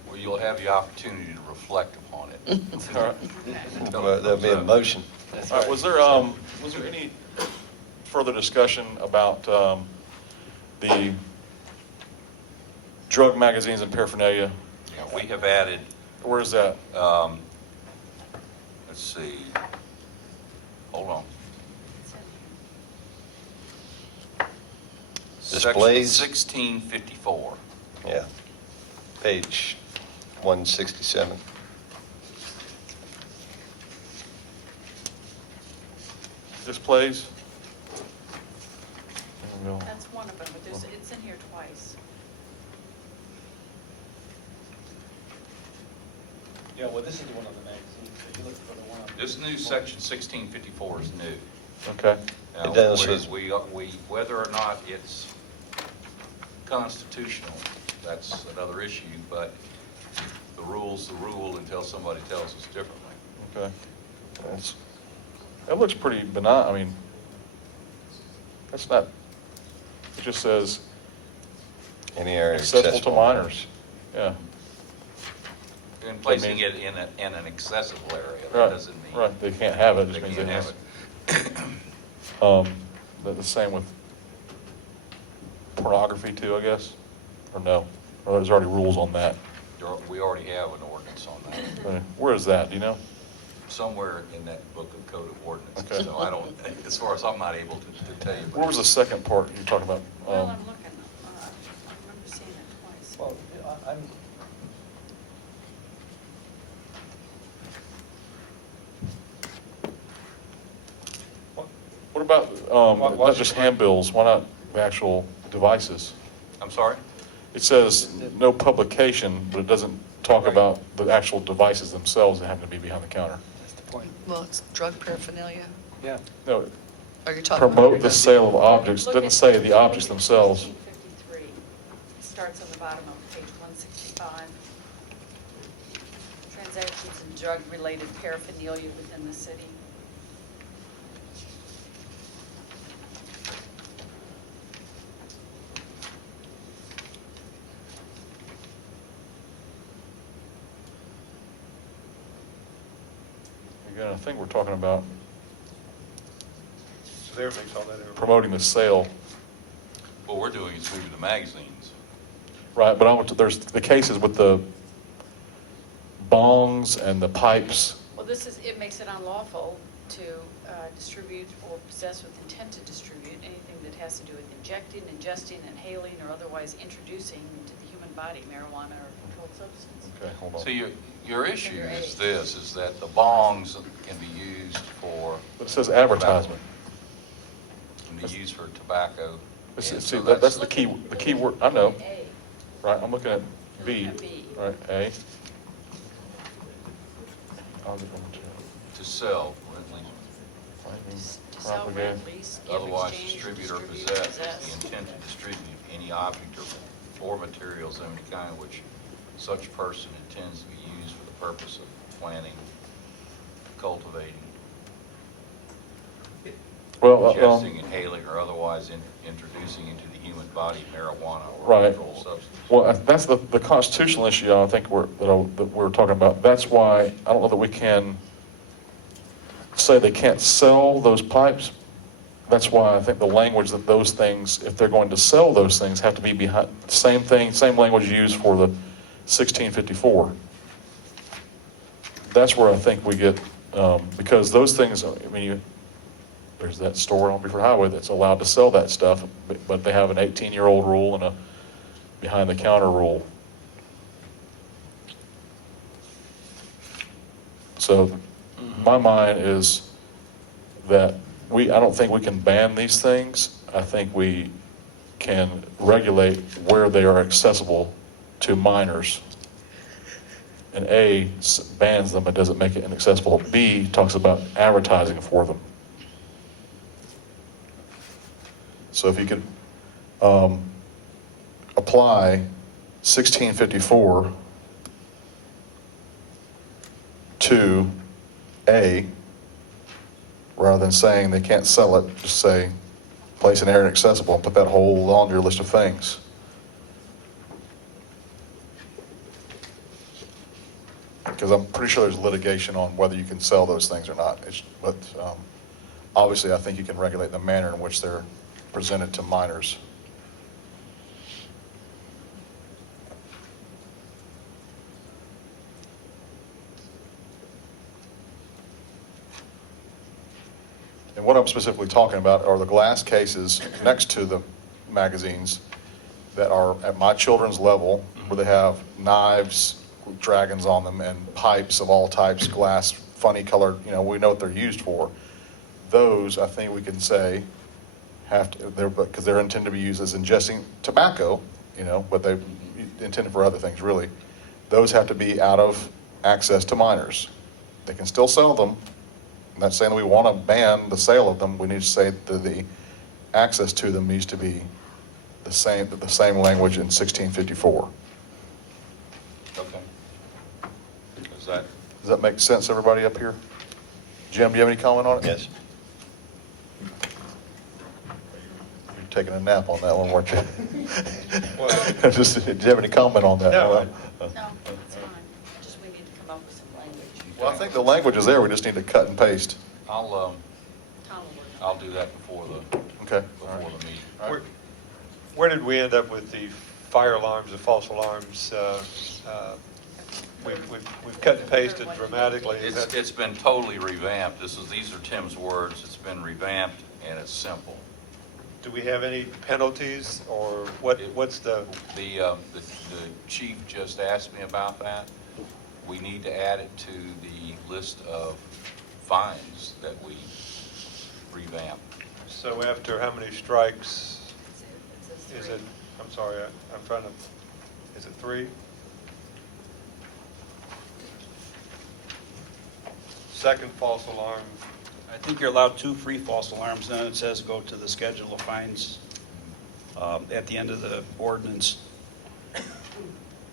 Well, you'll have the opportunity to reflect upon it. all right. There'll be a motion. All right, was there any further discussion about the drug magazines and paraphernalia? Yeah, we have added, Where's that? let's see, hold on. Displays? Section 1654. Yeah. Page 167. Displays? There we go. That's one of them, but it's in here twice. Yeah, well, this is the one on the magazine. If you look for the one on This new section 1654 is new. Okay. Now, It does with- whether or not it's constitutional, that's another issue, but the rule's the rule until somebody tells us differently. Okay. That looks pretty benign. I mean, that's not, it just says Any area accessible to minors. Yeah. And placing it in an accessible area, that Right, doesn't mean. right. They can't have it. It They just means can't they have have it. But the same with pornography too, I guess? Or no? Or there's already rules on that? We already have an ordinance on that, Where is that, do you know? somewhere in that book of code of ordinances. Okay. So I don't, as far as I'm not able to tell you. but Where was the second part you're talking about? Well, I'm looking, I remember seeing it twice. Well, I'm, What about, What- not just handbills, why not the actual devices? I'm sorry? It says no publication, but it doesn't talk about the actual devices themselves that happen to be behind the counter. that's the point. Well, it's drug paraphernalia. Yeah. No, Are you talking about? promote the sale of objects, Look doesn't at say the objects themselves. 1653. It starts on the bottom of page 165. Transactions in drug-related paraphernalia within the city. Again, I think we're talking about So there makes all that over. promoting the sale. What we're doing is moving the magazines. Right, but there's the cases with the bongs and the pipes. Well, it makes it unlawful to distribute or possess with intent to distribute anything that has to do with injecting, ingesting, inhaling, or otherwise introducing into the human body marijuana or a controlled substance. Okay, hold on. So your issue is this, is that the bongs can be used for. But it says advertisement. Can be used for tobacco. See, and so that's the key word, I know. A. Right, I'm looking at B. Looking at B. Right, A. To sell, To sell, Propagate. rent, lease, give, otherwise exchange, distribute or possess with the intent to distribute any object or materials of any kind which such person intends to be used for the purpose of planting, cultivating, Well, ingesting, inhaling, or otherwise introducing into the human body marijuana or Right. a controlled substance. Well, that's the constitutional issue I think that we're talking about. That's why I don't know that we can say they can't sell those pipes. That's why I think the language that those things, if they're going to sell those things, have to be behind, same thing, same language used for the 1654. That's where I think we get Because those things, I mean, there's that store on Beaufort Highway that's allowed to sell that stuff, but they have an 18-year-old rule and a behind-the-counter rule. So my mind is that I don't think we can ban these things. I think we can regulate where they are accessible to minors. And A, bans them but doesn't make it inaccessible. B, talks about advertising for them. So if you could apply 1654 to A, rather than saying they can't sell it, just say place in area inaccessible and put that whole laundry list of things. Because I'm pretty sure there's litigation on whether you can sell those things or not. But obviously, I think you can regulate the manner in which they're presented to minors. And what I'm specifically talking about are the glass cases next to the magazines that are at my children's level, where they have knives with dragons on them and pipes of all types, glass, funny colored, we know what they're used for. Those, I think we can say, because they're intended to be used as ingesting tobacco, but they're intended for other things, really. Those have to be out of access to minors. They can still sell them. I'm not saying that we want to ban the sale of them. We need to say that the access to them needs to be the same language in 1654. Okay. Does that make sense, everybody up here? Jim, do you have any comment on it? Yes. You're taking a nap on that one, weren't you? Well- Do you have any comment on that? No. No, it's fine. Just we need to come up with some language. Well, I think the language is there. We just need to cut and paste. I'll Tom will work on I'll do that before the Okay. All right. meeting. Where did we end up with the fire alarms, the false alarms? We've cut and pasted dramatically. It's been totally revamped. These are Tim's words. It's been revamped and it's simple. Do we have any penalties or what's the? The chief just asked me about that. We need to add it to the list of fines that we revamp. So after how many strikes is it? I'm sorry, I'm trying to, is it 3? Second false alarm. I think you're allowed 2 free false alarms, then it says go to the schedule of fines at the end of the ordinance,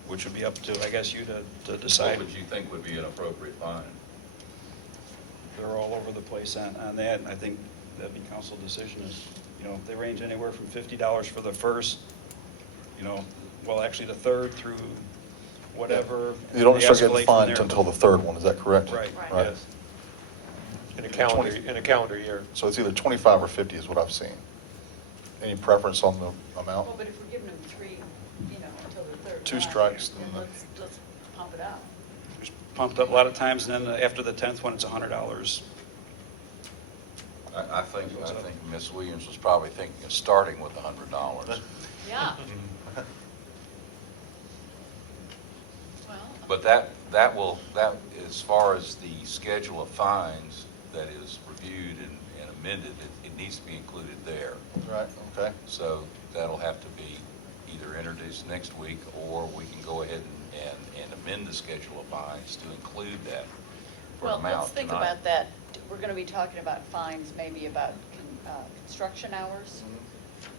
which would be up to, I guess, you to decide. What would you think would be an appropriate fine? They're all over the place on that, and I think that'd be council decision is, they range anywhere from $50 for the first, actually the third through whatever. You don't They start escalate getting from fined there. until the third one, is that correct? Right. Yes. In a calendar year. So it's either 25 or 50 is what I've seen. Any preference on the amount? Well, but if we're giving them 3, until the third. 2 time, strikes, then then let's pump it up. It's pumped up a lot of times, and then after the 10th one, it's $100. I think Ms. Williams was probably thinking of starting with $100. Yeah. But that as far as the schedule of fines that is reviewed and amended, it needs to be included there. Right, okay. So that'll have to be either introduced next week, or we can go ahead and amend the schedule of fines to include that for Well, amount let's think tonight. about that. We're going to be talking about fines, maybe about construction hours.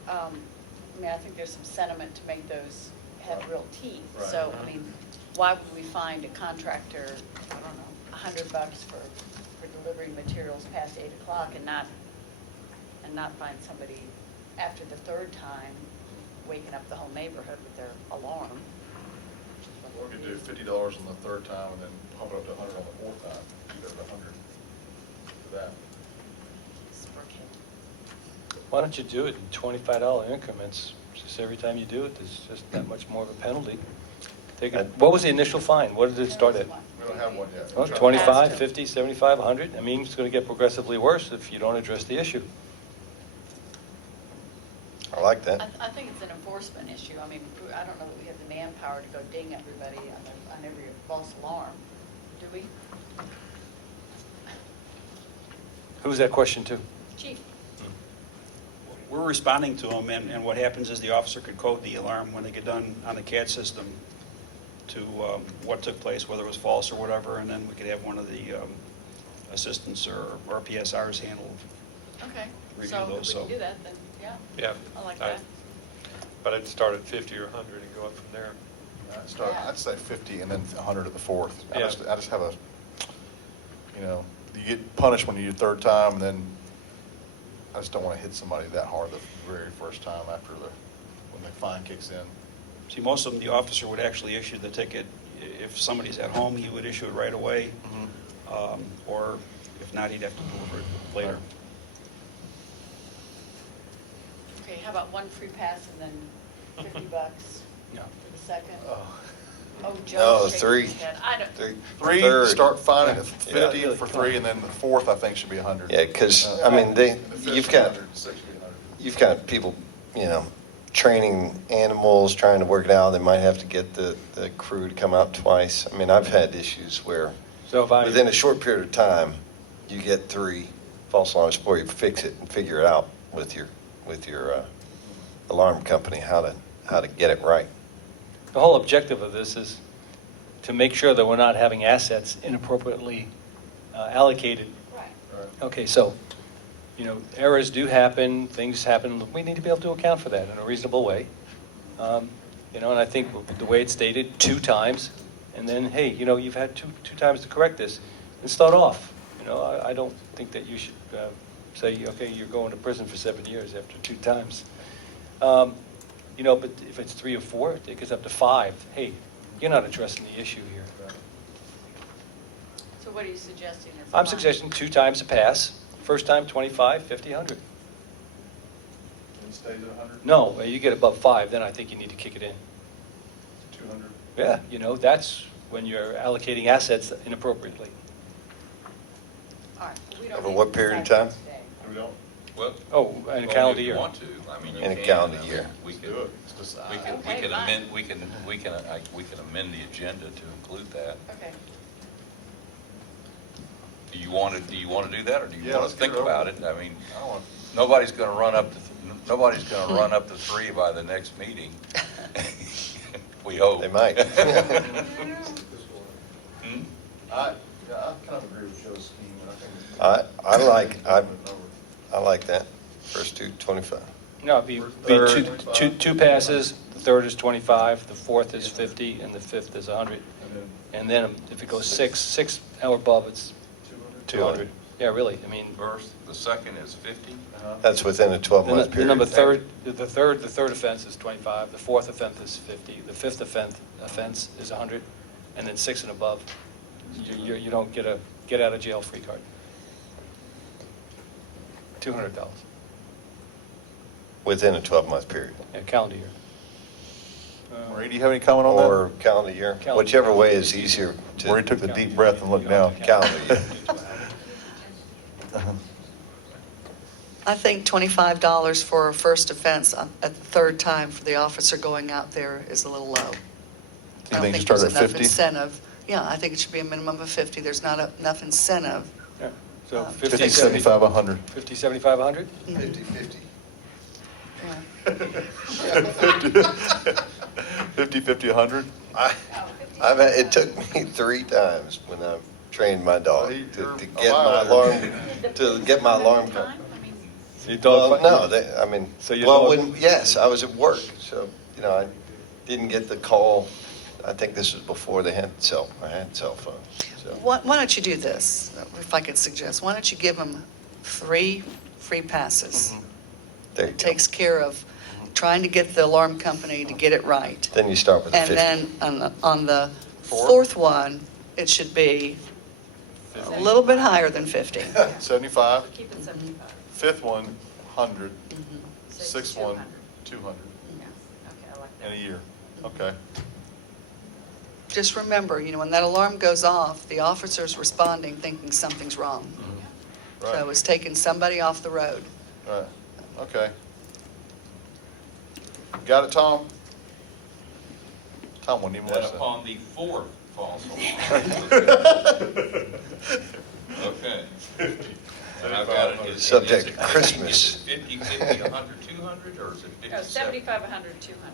I think there's some sentiment to make those have real teeth. Right. So, why would we find a contractor, I don't know, $100 for delivering materials past 8 o'clock and not find somebody after the third time waking up the whole neighborhood with their alarm? Or we could do $50 on the third time and then pump it up to 100 on the fourth time. You go to 100 for that. Why don't you do it in $25 increments? Just every time you do it, there's just that much more of a penalty. What was the initial fine? What did it start at? We don't have one yet. Well, 25, 50, 75, 100, I mean, it's going to get progressively worse if you don't address the issue. I like that. I think it's an enforcement issue. I mean, I don't know that we have the manpower to go ding everybody on every false alarm, do we? Who's that question to? Chief? We're responding to them, and what happens is the officer could code the alarm when they get done on the CAD system to what took place, whether it was false or whatever, and then we could have one of the assistants or PSRs handle. Okay, Review so those, if we so- can do that, then, yeah. Yeah. I like that. But I'd start at 50 or 100 and go up from there. I'd say 50 and then 100 at the fourth. I Yeah. just have a, you get punished when you do third time, and then I just don't want to hit somebody that hard the very first time when the fine kicks in. See, most of them, the officer would actually issue the ticket. If somebody's at home, he would issue it right away. Or if not, he'd have to deliver it later. Okay, how about one free pass and then $50 No. for the second? Oh, No, Joe's shaking three. his head. I don't. Three, Third. start fining at 50 Yeah. for three, and then the fourth, I think, should be 100. Yeah, because, I mean, you've got people, training animals, trying to work it out. They might have to get the crew to come out twice. I mean, I've had issues where So if I, within a short period of time, you get 3 false alarms before you fix it and figure it out with your alarm company, how to get it right. the whole objective of this is to make sure that we're not having assets inappropriately allocated. Right. Okay, so, errors do happen, things happen, we need to be able to account for that in a reasonable way. And I think the way it's stated, 2 times, and then, hey, you've had two times to correct this, and start off. I don't think that you should say, okay, you're going to prison for 7 years after 2 times. But if it's 3 or 4, it gets up to 5. Hey, you're not addressing the issue here. So what are you suggesting? as a I'm fine? suggesting 2 times a pass. First time, 25, 50, 100. And it stays at 100? No, you get above 5, then I think you need to kick it in. 200? Yeah, that's when you're allocating assets inappropriately. All right. We don't Over need what to period of decide time? that today. We don't? Well. Oh, in a only calendar if you year. want to. I mean, you In a can. calendar I mean, year. We Let's can, do it. Let's decide. we can Okay, amend, fine. we can amend the agenda to include that. Okay. Do you want to do that, or do you Yeah, want let's to get think it over about with. it? I mean, I don't want, nobody's going to run up to 3 by the next meeting. We hope. They might. Hmm? I kind of agree with Joe's scheme, and I think. I like that. First 2, 25. No, it'd be Third. two passes, the third is 25, the fourth is 50, and the fifth is 100. And then if it goes 6 or above, it's 200. Yeah, really, I mean, First, the second is 50. That's within a 12-month the number period. the third offense is 25, the fourth offense is 50, the fifth offense is 100, and then 6 and above, you don't get a get-out-of-jail-free card. $200, Within a 12-month period. yeah, calendar year. Marie, do you have any comment on that? Or calendar year, Calendar. whichever way is easier to. Marie took the deep breath and looked down. Calendar year. I think $25 for a first offense at the third time for the officer going out there is a little low. I don't think you think start there's at enough 50? incentive. Yeah, I think it should be a minimum of 50. There's not enough incentive. Yeah, so 50, 75, 100. 50, 75, 100? 50/50. Yeah. 50, 50, 100? It took me 3 times when I trained my dog You're to a get my violator. to get my alarm company. So your dog Well, no, So your well, dog- yes, I was at work, so, I didn't get the call. I think this was before I had cell phone, so. Why don't you do this, if I could suggest? Why don't you give them 3 free passes? There you It go. takes care of trying to get the alarm company to get it right. Then you start with the 50. And then on the fourth one, it should be a little bit higher than 50. 75, Keep it 75. fifth one, 100, Sixth, sixth one, 200. 200, Yeah, okay, I like in that. a year. Okay. just remember, when that alarm goes off, the officer's responding thinking something's wrong. So Right. it's taking somebody off the road. Right, okay. Got it, Tom? Tom wouldn't even That listen. upon the fourth false alarm. Okay. And I've got it. Subject Is it Christmas. 50, 50, 100, 200, or is it 50? No, 75, 100, 200.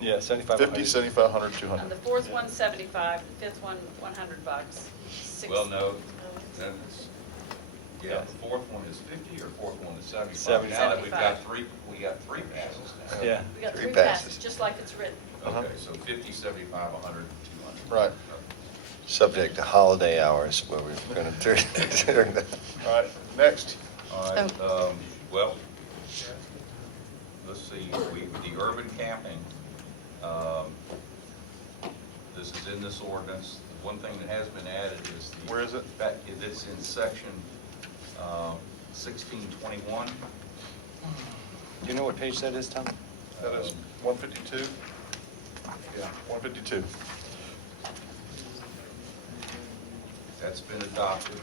Yeah, 75. 50, 75, 100, On 200. the fourth one, 75, the fifth one, $100. Well, no, that's, yeah, the fourth one is 50 or fourth one is 75. 75. Now that we've got we got three passes now. Yeah. We got Three three passes. passes, just like it's written. Okay, so 50, 75, 100, 200. Right. Subject to holiday hours where we're going to turn that. All right, next. All right, well, let's see, the urban camping, this is in this ordinance. The one thing that has been added is the. Where is it? It's in section 1621. Do you know what page that is, Tom? That is 152? Yeah, 152. That's been adopted.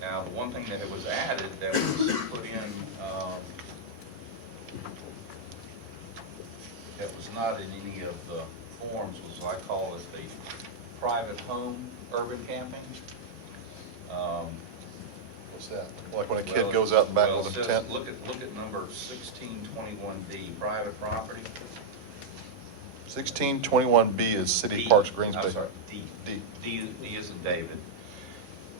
Now, the one thing that was added that was put in, that was not in any of the forms was, I call it the private home urban camping. What's that? Like when a kid goes out in the back Well, with it a says- tent? Look at number 1621D, private property. 1621B is city D. parks, green space. I'm sorry, D. D. D is in David.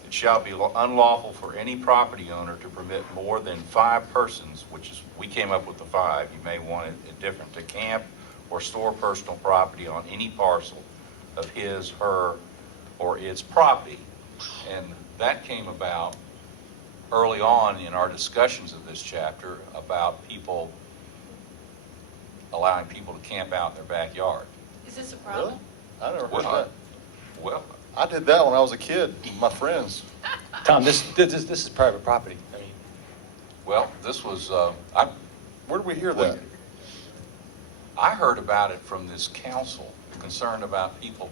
It shall be unlawful for any property owner to permit more than 5 persons, which is, we came up with the 5, you may want it different, to camp or store personal property on any parcel of his, her, or its property. And that came about early on in our discussions of this chapter about people, allowing people to camp out in their backyard. Is this a Really? problem? I never heard Well, that. Well, I did that when I was a kid, with my friends. Tom, this is private property. I mean, well, this was, Where did we hear that? I heard about it from this council, concerned about people,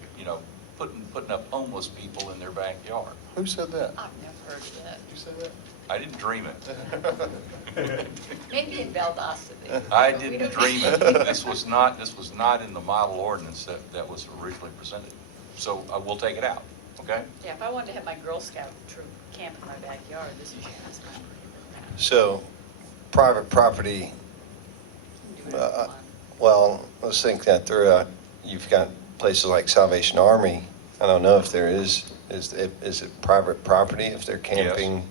putting up homeless people in their backyard. Who said that? I've never heard of that. You said that? I didn't dream it. Maybe in Valdosta. I didn't dream it. This was not in the model ordinance that was originally presented. So I will take it out, okay? Yeah, if I wanted to have my Girl Scout troop camp in my backyard, this is my. So, private property, Do whatever you want. well, let's think that through. You've got places like Salvation Army. I don't know if there is it private property if they're camping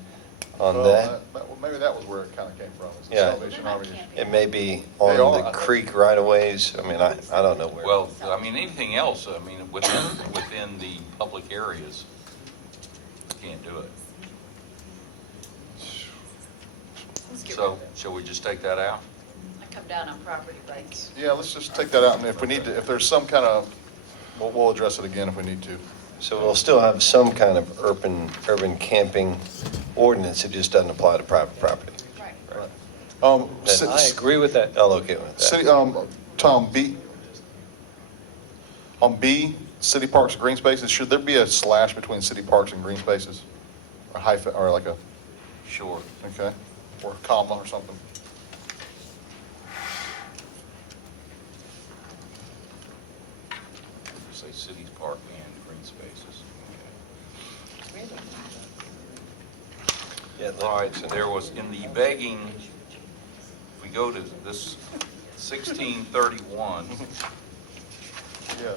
on Well, that? well, maybe that was where it kind of came from, is the Yeah. Salvation Army. It may be They on are, I the think. creek right of ways. I mean, I don't know where. Well, I mean, anything else, I mean, within the public areas, you can't do it. Let's get rid So, of it. shall we just take that out? I come down on property rights. Yeah, let's just take that out, and if we need to, if there's some kind of, we'll address it again if we need to. So we'll still have some kind of urban camping ordinance. It just doesn't apply to private property. Right. Right. Then I agree with that. I'll okay with that. City, Tom, on B, city parks and green spaces, should there be a slash between city parks and green spaces? Or hyphen, or like a, Sure. okay, or a comma or something? Say cities, park, and green spaces. Really? Yeah, All right, so there was, in the begging, if we go to this 1631, Yeah.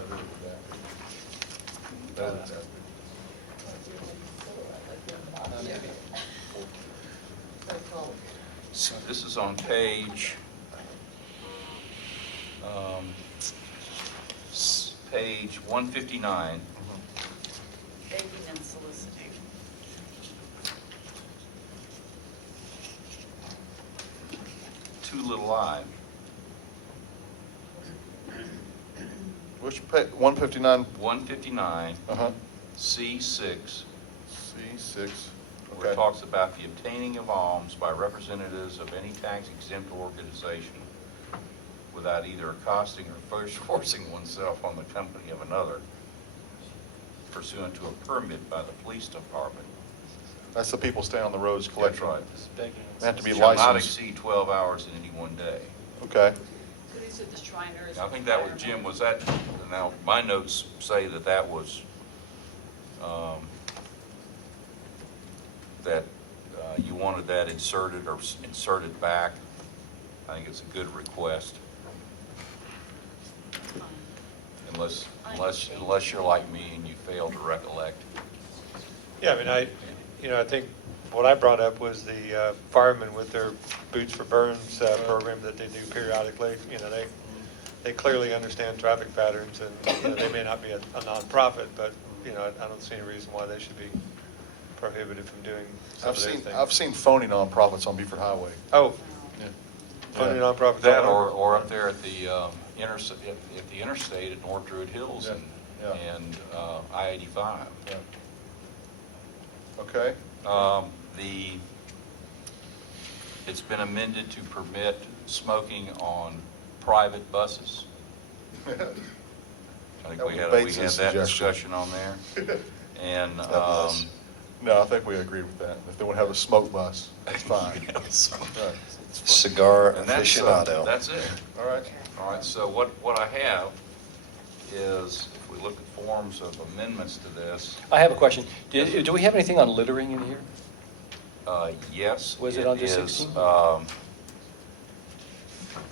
so this is on page, page 159. Begging and soliciting. Too little I. Which page, 159, 159, uh-huh, C6, C6, where it okay. talks about the obtaining of alms by representatives of any tax exempt organization without either accosting or forcing oneself on the company of another. pursuant to a permit by the police department. That's the people staying on the roads collecting. That's right. They have to be Shall not licensed. exceed 12 hours in any one day. Okay. So these are the Shriners. I think that was, Jim, was that, now, my notes say that that was, that you wanted that inserted or inserted back. I think it's a good request. Unless you're like me and you fail to recollect. Yeah, I mean, I think what I brought up was the firemen with their Boots for Burns program that they do periodically. They clearly understand traffic patterns, and they may not be a nonprofit, but I don't see any reason why they should be prohibited from doing some of those things. I've seen phony nonprofits on Beaufort Highway. Oh, Yeah. phony nonprofits. That all over. or up there at the interstate at North Druid Hills and I-85. Yeah. Okay. It's been amended to permit smoking on private buses. I think That we was had Bates's that suggestion. discussion on there. And, No, I think we agreed with that. If they want to have a smoke bus, that's fine. yes. Right. Cigar And that's, aficionado. that's it. All right. All right, so what I have is, if we look at forms of amendments to this, I have a question. Do we have anything on littering in here? yes. Was it under is, 16? I'm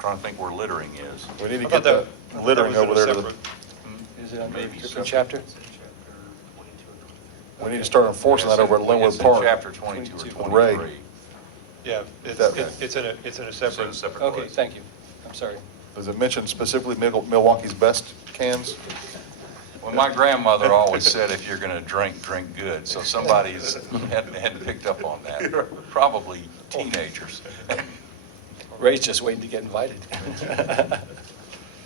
trying to think where littering is. We need to I get thought the that littering was in over a there to the, separate- Is it under a Maybe different separate. chapter? we need to start enforcing that over at Linwood It's in Park. chapter 22 22. or Ray. 23. Yeah, it's That- in a It's in a separate. separate Okay, place. thank you. I'm sorry. Does it mention specifically Milwaukee's Best cans? Well, my grandmother always said, if you're going to drink, drink good. So somebody's hadn't picked up on that. Probably teenagers. Ray's just waiting to get invited.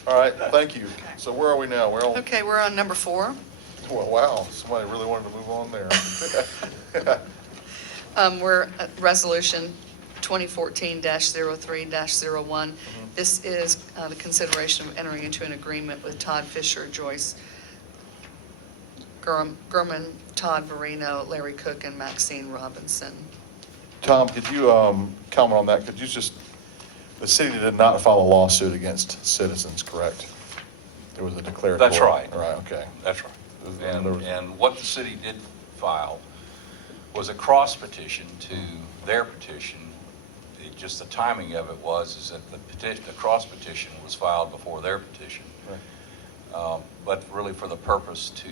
All right, thank you. So where are we now? We're on, Okay, we're on number 4. well, wow, somebody really wanted to move on there. We're at Resolution 2014-03-01. This is the consideration of entering into an agreement with Todd Fisher, Joyce Gurman, Todd Verino, Larry Cook, and Maxine Robinson. Tom, could you comment on that? Could you just, the city did not file a lawsuit against citizens, correct? There was a declaratory. That's right. All right, okay. That's right. And there was- And what the city did file was a cross petition to their petition. Just the timing of it is that the cross petition was filed before their petition. Right. But really for the purpose to,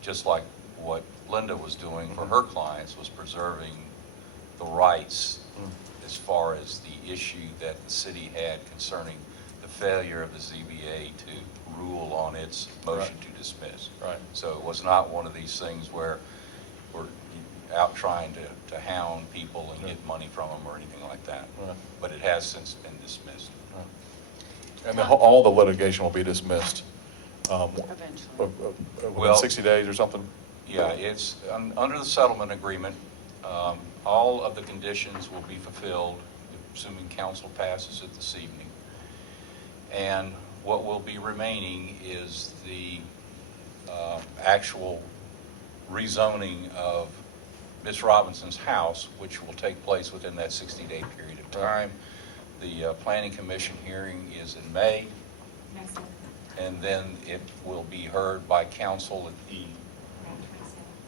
just like what Linda was doing for her clients, was preserving the rights as far as the issue that the city had concerning the failure of the ZBA to rule on its motion Right. to dismiss. Right. So it was not one of these things where we're out trying to hound people and get money from them or anything like that. Right. But it has since been dismissed. And all the litigation will be dismissed Eventually. within Well- 60 days or something? Yeah, it's, under the settlement agreement, all of the conditions will be fulfilled, assuming council passes it this evening. And what will be remaining is the actual rezoning of Ms. Robinson's house, which will take place within that 60-day period of time. The planning commission hearing is in May, and then it will be heard by council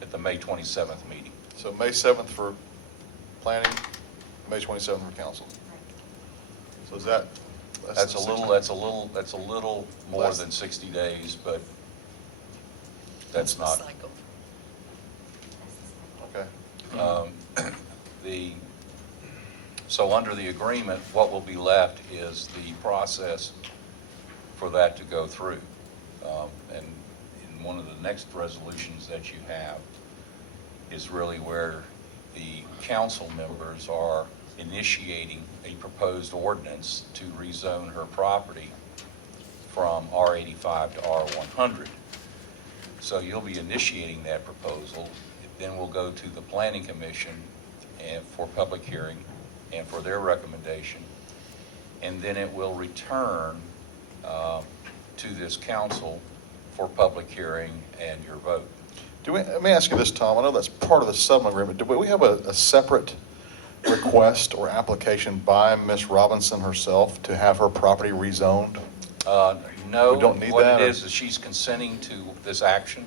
at the May 27th meeting. So May 7th for planning, May 27th for council. So is that? less That's than a 60? little more Less. than 60 days, but that's not. Cycle. Okay. So under the agreement, what will be left is the process for that to go through. And in one of the next resolutions that you have is really where the council members are initiating a proposed ordinance to rezone her property from R85 to R100. So you'll be initiating that proposal. It then will go to the Planning Commission and for public hearing and for their recommendation. And then it will return to this council for public hearing and your vote. Let me ask you this, Tom. I know that's part of the settlement agreement. Do we have a separate request or application by Ms. Robinson herself to have her property rezoned? No. We don't need What that, it or- is she's consenting to this action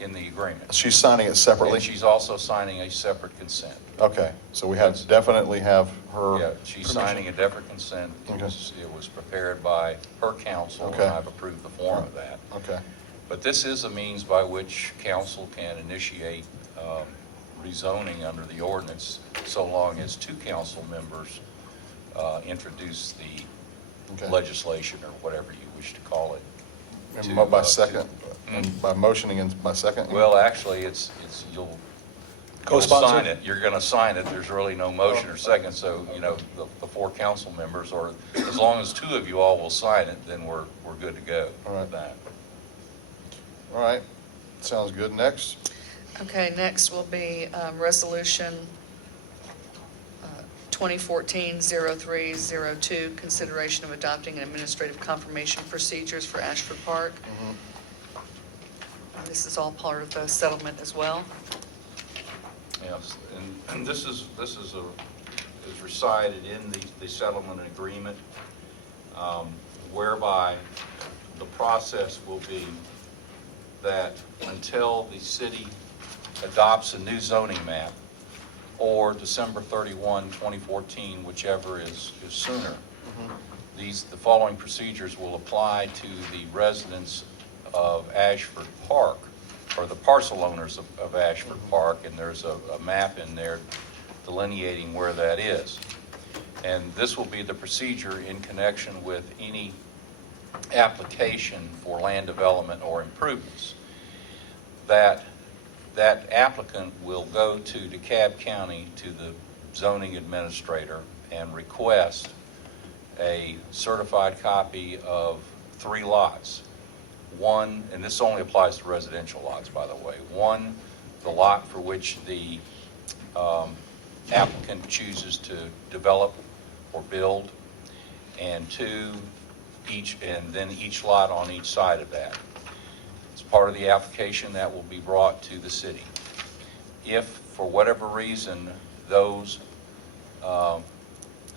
in the agreement. She's signing it separately? And she's also signing a separate consent. Okay, so we have, definitely have her. Yeah, she's signing a definite consent. Okay. It was prepared by her counsel, and Okay. I've approved the form of that. Okay, But this is a means by which council can initiate rezoning under the ordinance, so long as two council members introduce the okay. legislation, or whatever you wish to call it. And by second, and by motioning and by second? Well, actually, you'll Co-sponsor? sign it. You're going to sign it. There's really no motion or second, so, the four council members, or as long as two of you all will sign it, then we're good to go All right. with that. All right, sounds good. Next? Okay, next will be Resolution 2014-0302, consideration of adopting an administrative confirmation procedures for Ashford Park. This is all part of the settlement as well. Yes, and this is recited in the settlement agreement, whereby the process will be that until the city adopts a new zoning map, or December 31, 2014, whichever is sooner, the following procedures will apply to the residents of Ashford Park, or the parcel owners of Ashford Park, and there's a map in there delineating where that is. And this will be the procedure in connection with any application for land development or improvements. That applicant will go to DeKalb County, to the zoning administrator, and request a certified copy of 3 lots. One, and this only applies to residential lots, by the way. One, the lot for which the applicant chooses to develop or build, and 2, each lot on each side of that. It's part of the application that will be brought to the city. If, for whatever reason, those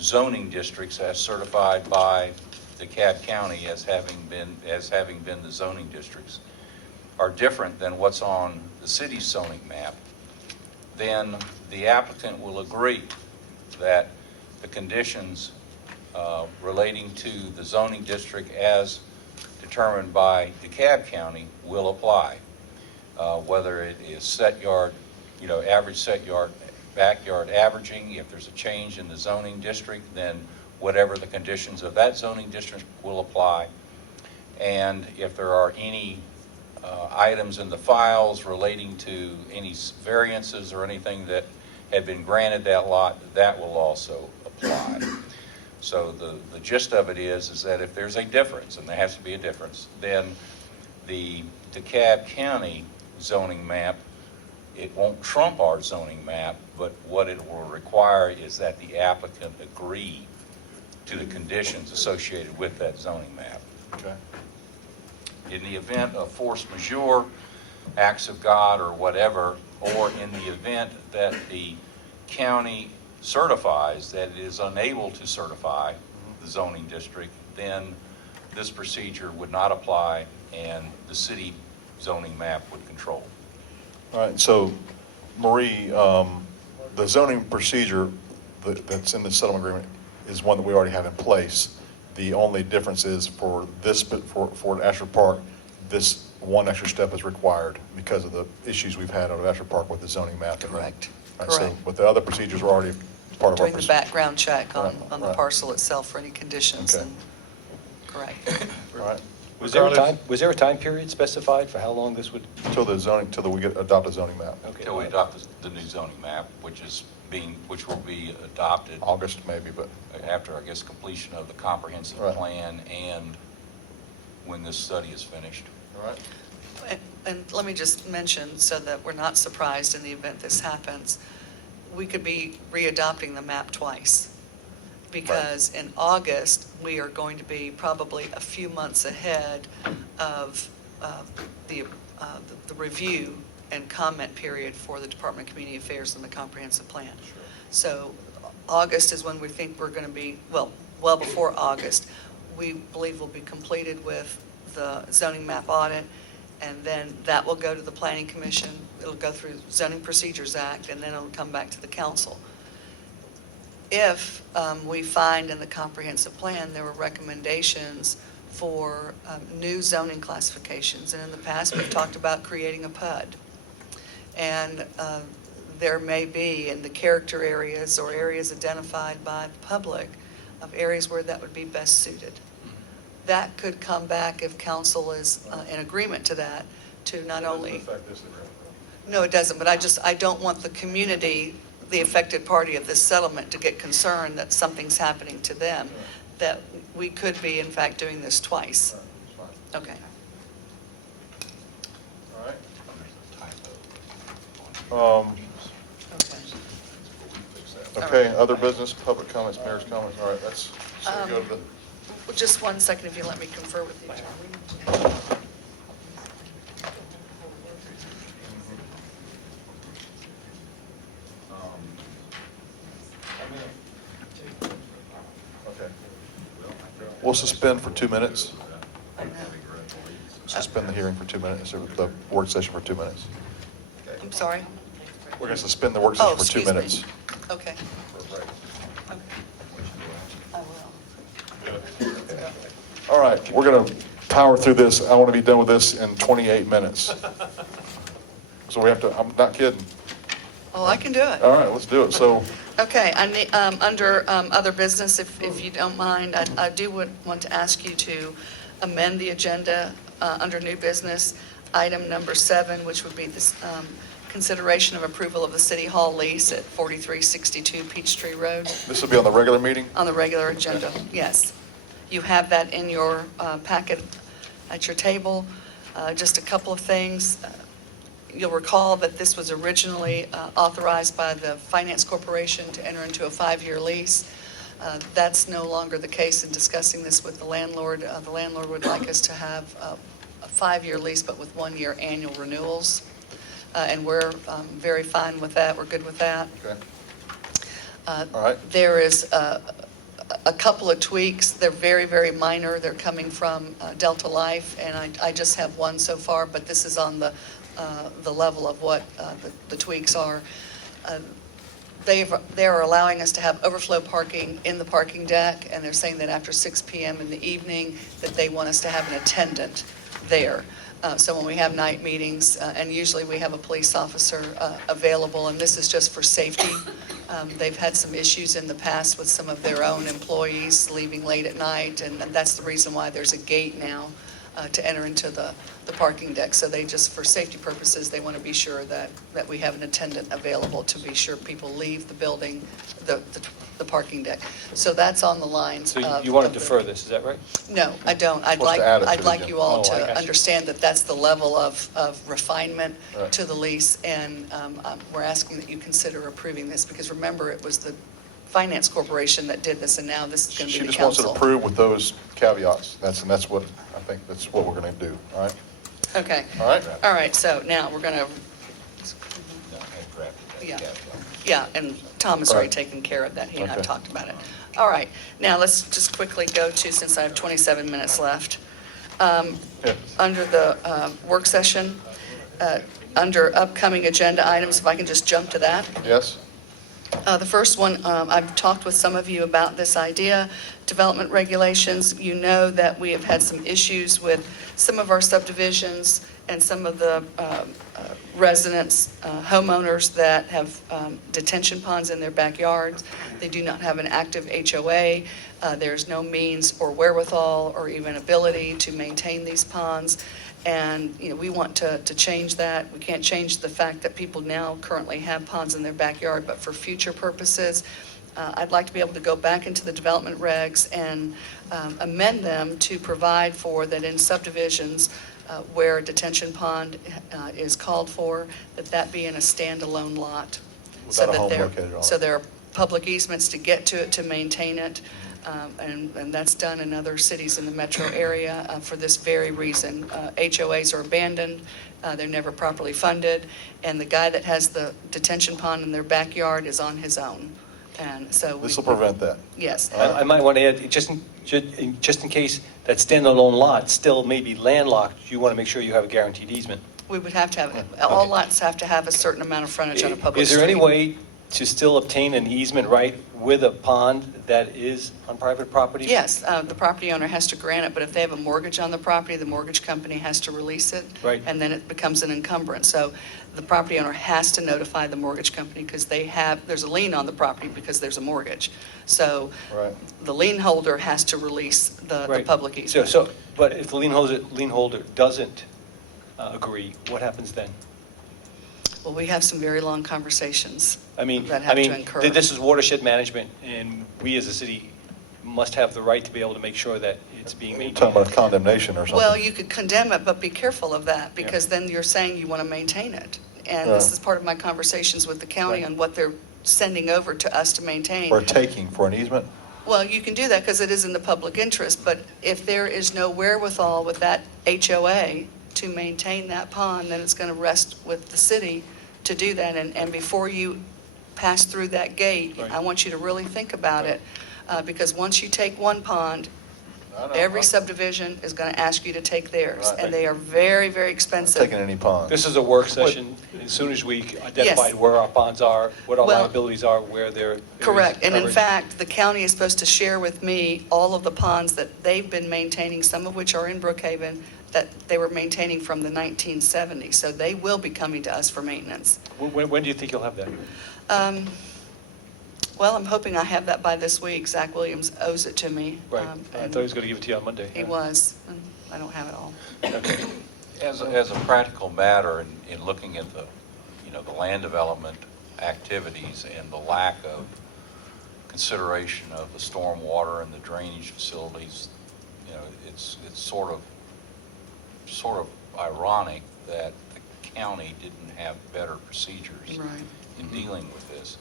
zoning districts, as certified by DeKalb County as having been the zoning districts, are different than what's on the city's zoning map, then the applicant will agree that the conditions relating to the zoning district as determined by DeKalb County will apply. Whether it is set yard, average set yard, backyard averaging, if there's a change in the zoning district, then whatever the conditions of that zoning district will apply. And if there are any items in the files relating to any variances or anything that had been granted that lot, that will also apply. So the gist of it is that if there's a difference, and there has to be a difference, then the DeKalb County zoning map, it won't trump our zoning map, but what it will require is that the applicant agree to the conditions associated with that zoning map. Okay. In the event of force majeure, acts of God or whatever, or in the event that the county certifies that it is unable to certify the zoning district, then this procedure would not apply and the city zoning map would control. All right, so Marie, the zoning procedure that's in the settlement agreement is one that we already have in place. The only difference is for Ashford Park, this one extra step is required because of the issues we've had out of Ashford Park with the zoning map. Correct. All right, so Correct. with the other procedures were already part of our. Doing the background check on the Right. parcel itself for any conditions. Okay. And correct. All right, Was there a time period specified for how long this would? till we adopt a zoning map. Okay. Until we adopt the new zoning map, which will be adopted August maybe, but. after, I guess, completion of the comprehensive Right. plan and when this study is finished. All right. And let me just mention, so that we're not surprised in the event this happens, we could be readopting the map twice. Because in August, we are going to be probably a few months ahead of the review and comment period for the Department of Community Affairs and the comprehensive plan. So August is when we think we're going to be, well before August, we believe we'll be completed with the zoning map audit, and then that will go to the Planning Commission. It'll go through Zoning Procedures Act, and then it'll come back to the council. If we find in the comprehensive plan there were recommendations for new zoning classifications, and in the past we've talked about creating a PUD, and there may be in the character areas or areas identified by the public of areas where that would be best suited. That could come back if council is in agreement to that, to not only. Doesn't affect this agreement. No, it doesn't, but I don't want the community, the affected party of this settlement, to get concerned that something's happening to them, that we could be in fact doing this twice. Okay. All right. Okay. Okay, other business, public comments, mayor's comments, all right, let's, so we go to the, Well, just one second, if you let me confer with the attorney. okay. We'll suspend for 2 minutes. Suspend the hearing for 2 minutes, or the work session for 2 minutes. I'm sorry? We're going to suspend the work session for 2 excuse me. minutes. Okay. I will. All right, we're going to power through this. I want to be done with this in 28 minutes. So we have to, I'm not kidding. Oh, I can do it. All right, let's do it. So, Okay, I need, under other business, if you don't mind, I do want to ask you to amend the agenda under new business, item number 7, which would be this consideration of approval of the City Hall lease at 4362 Peachtree Road. this will be on the regular meeting? On the regular agenda, yes. You have that in your packet at your table. Just a couple of things. You'll recall that this was originally authorized by the Finance Corporation to enter into a 5-year lease. That's no longer the case in discussing this with the landlord. The landlord would like us to have a 5-year lease, but with 1-year annual renewals. And we're very fine with that. We're good with that. Okay. All right. There is a couple of tweaks. They're very, very minor. They're coming from Delta Life, and I just have one so far, but this is on the level of what the tweaks are. They're allowing us to have overflow parking in the parking deck, and they're saying that after 6 p.m. in the evening, that they want us to have an attendant there. So when we have night meetings, and usually we have a police officer available, and this is just for safety. They've had some issues in the past with some of their own employees leaving late at night, and that's the reason why there's a gate now to enter into the parking deck. So they just, for safety purposes, they want to be sure that we have an attendant available to be sure people leave the building, the parking deck. So that's on the lines So of. you want to of the- defer this, is that right? No, I don't. I'd Supposed to add it to I'd the like agenda. you all Oh, I got to you. understand that that's the level of refinement Right. to the lease, and we're asking that you consider approving this, because remember, it was the Finance Corporation that did this, and now this is going to She be the just wants it council. approved with those caveats. That's what, I think that's what we're going to do, all right? Okay. All right? All right, so now we're going to, yeah, and Tom has already Right. taken care of that. He and I Okay. talked about it. All right, now let's just quickly go to, since I have 27 minutes left, Yeah. under the work session, under upcoming agenda items, if I can just jump to that. Yes? The first one, I've talked with some of you about this idea, development regulations. You know that we have had some issues with some of our subdivisions and some of the residents, homeowners that have detention ponds in their backyards. They do not have an active HOA. There's no means or wherewithal or even ability to maintain these ponds. And, we want to change that. We can't change the fact that people now currently have ponds in their backyard, but for future purposes, I'd like to be able to go back into the development regs and amend them to provide for that in subdivisions where a detention pond is called for, that be in a standalone lot. Without a that home there- located on it. So there are public easements to get to it, to maintain it. and that's done in other cities in the metro area for this very reason. HOAs are abandoned, they're never properly funded, and the guy that has the detention pond in their backyard is on his own. And so This will prevent that. Yes. I might want to add, just in case that standalone lot still may be landlocked, you want to make sure you have a guaranteed easement. We would have to have, all lots have to have a certain amount of frontage on a public Is street. there any way to still obtain an easement right with a pond that is on private property? Yes, the property owner has to grant it, but if they have a mortgage on the property, the mortgage company has to release it. Right. And then it becomes an encumbrance. So the property owner has to notify the mortgage company because there's a lien on the property because there's a mortgage. So Right. the lien holder has to release the Right. public easement. But if the lien holder doesn't agree, what happens then? Well, we have some very long conversations I mean, that have to incur. this is watershed management, and we as a city must have the right to be able to make sure that it's being You're maintained. talking about condemnation or something. Well, you could condemn it, but be careful of that, because then you're saying you want to maintain it. And this Right. is part of my conversations with the county Right. on what they're sending over to us to maintain. Or taking for an easement? Well, you can do that because it is in the public interest, but if there is no wherewithal with that HOA to maintain that pond, then it's going to rest with the city to do that. And before you pass through that gate, Right. I want you to really think about it, because once you take one pond, I know. every I'm subdivision is going to ask you to take theirs, Right. and they are very, very not expensive. taking any pond. This is a work session, as soon as we identified where our bonds are, what our Well, liabilities are, where they're. Correct, and in fact, the county is supposed to share with me all of the ponds that they've been maintaining, some of which are in Brookhaven, that they were maintaining from the 1970s, so they will be coming to us for maintenance. When do you think you'll have that? Well, I'm hoping I have that by this week. Zach Williams owes it to me. Right, I and thought he was going to give it to you on Monday. He was, and I don't have it all. Okay. As a practical matter, in looking at the, the land development activities and the lack of consideration of the stormwater and the drainage facilities, it's sort of ironic that the county didn't have better procedures Right. in dealing with this.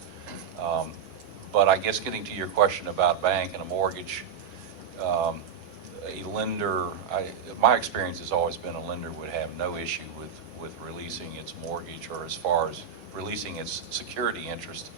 But I guess getting to your question about bank and a mortgage, a lender, my experience has always been a lender would have no issue with releasing its mortgage, or as far as releasing its security interest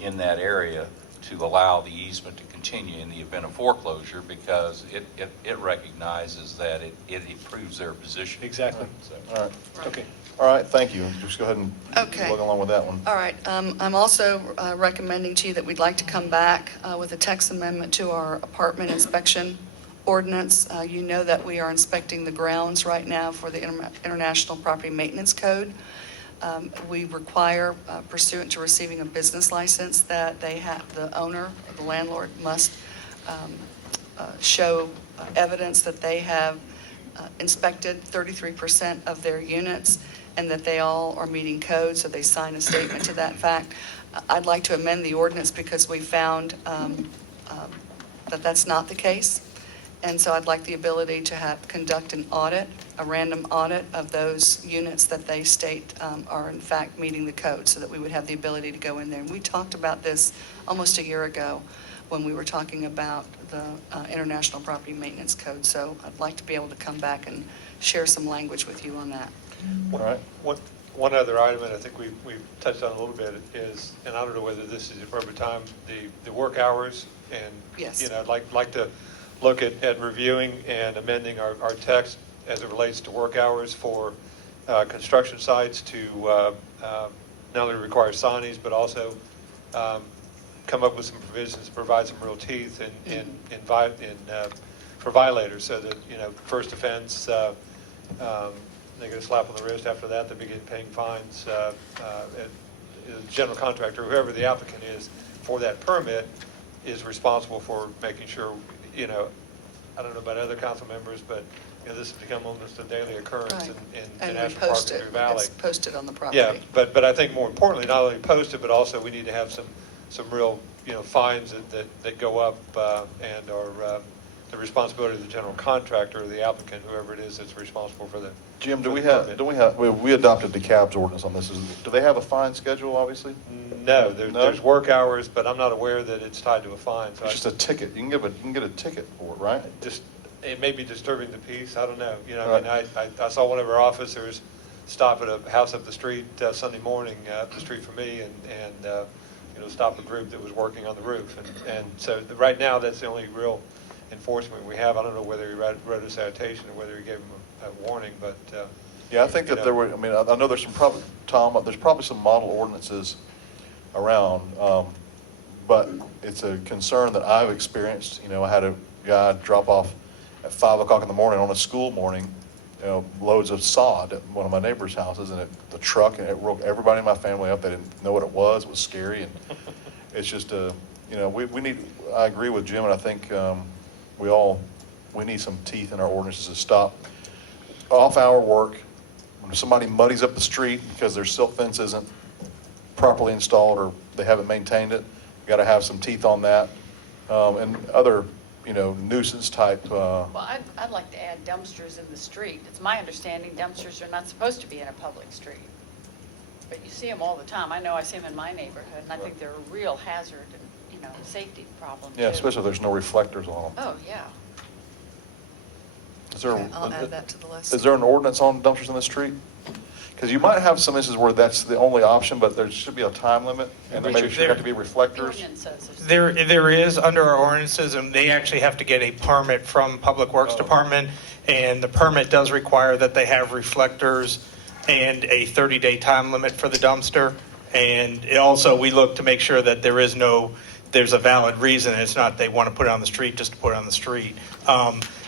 in that area to allow the easement to continue in the event of foreclosure, because it recognizes that it improves their position. Exactly. So, All right. Okay. All right, thank you. Just go ahead and Okay. log along with that one. All right, I'm also recommending to you that we'd like to come back with a text amendment to our apartment inspection ordinance. You know that we are inspecting the grounds right now for the International Property Maintenance Code. We require, pursuant to receiving a business license, that the owner, the landlord, must show evidence that they have inspected 33% of their units and that they all are meeting code, so they sign a statement to that fact. I'd like to amend the ordinance because we found that that's not the case. And so I'd like the ability to conduct an audit, a random audit of those units that they state are in fact meeting the code, so that we would have the ability to go in there. And we talked about this almost a year ago when we were talking about the International Property Maintenance Code. So I'd like to be able to come back and share some language with you on that. All right. One other item, and I think we've touched on a little bit, is, and I don't know whether this is the appropriate time, the work hours. And, Yes. I'd like to look at reviewing and amending our text as it relates to work hours for construction sites to not only require signage, but also come up with some provisions to provide some real teeth for violators, so that, first offense, they get a slap on the wrist. After that, they begin paying fines. The general contractor, whoever the applicant is for that permit, is responsible for making sure, I don't know about other council members, but this has become almost a daily occurrence Right. in And we National Park post and it, Green Valley. it's posted on the property. Yeah, but I think more importantly, not only post it, but also we need to have some real, fines that go up and are the responsibility of the general contractor or the applicant, whoever it is that's responsible for the. Jim, for the permit. we adopted the cabs ordinance on this. Do they have a fine schedule, obviously? No, No? there's work hours, but I'm not aware that it's tied to a fine. So It's just a ticket. You can get a ticket for it, right? Just, it may be disturbing the peace, I don't know. You know, Right. I mean, I saw one of our officers stop at a house up the street Sunday morning, up the street from me, and you know, stop a group that was working on the roof. And so right now, that's the only real enforcement we have. I don't know whether he wrote a citation or whether he gave him a warning, but. Yeah, I think that there were, I mean, I know there's some probably, Tom, there's probably some model ordinances around, but it's a concern that I've experienced. You know, I had a guy drop off at 5 o'clock in the morning on a school morning, you know, loads of sod at one of my neighbor's houses, and the truck, and it woke everybody in my family up. They didn't know what it was. It was scary, and it's just you know, we need, I agree with Jim, and I think we need some teeth in our ordinances to stop off-hour work. When somebody muddies up the street because their silt fence isn't properly installed or they haven't maintained it, you got to have some teeth on that, and other, you know, nuisance type. Well, I'd like to add dumpsters in the street. It's my understanding dumpsters are not supposed to be in a public street. But you see them all the time. I know I see them in my neighborhood, and I think they're a real hazard and, you know, safety problem Yeah, too. especially if there's no reflectors on them. Oh, yeah. Is there, Okay, I'll add that to the list. Is there an ordinance on dumpsters in the street? Because you might have some instances where that's the only option, but there should be a time limit, and there maybe should have to be The reflectors. ordinance says it's- There is, under our ordinances, and they actually have to get a permit from Public Works Department, and the permit does require that they have reflectors and a 30-day time limit for the dumpster. And it also, we look to make sure that there's a valid reason. It's not they want to put it on the street just to put it on the street.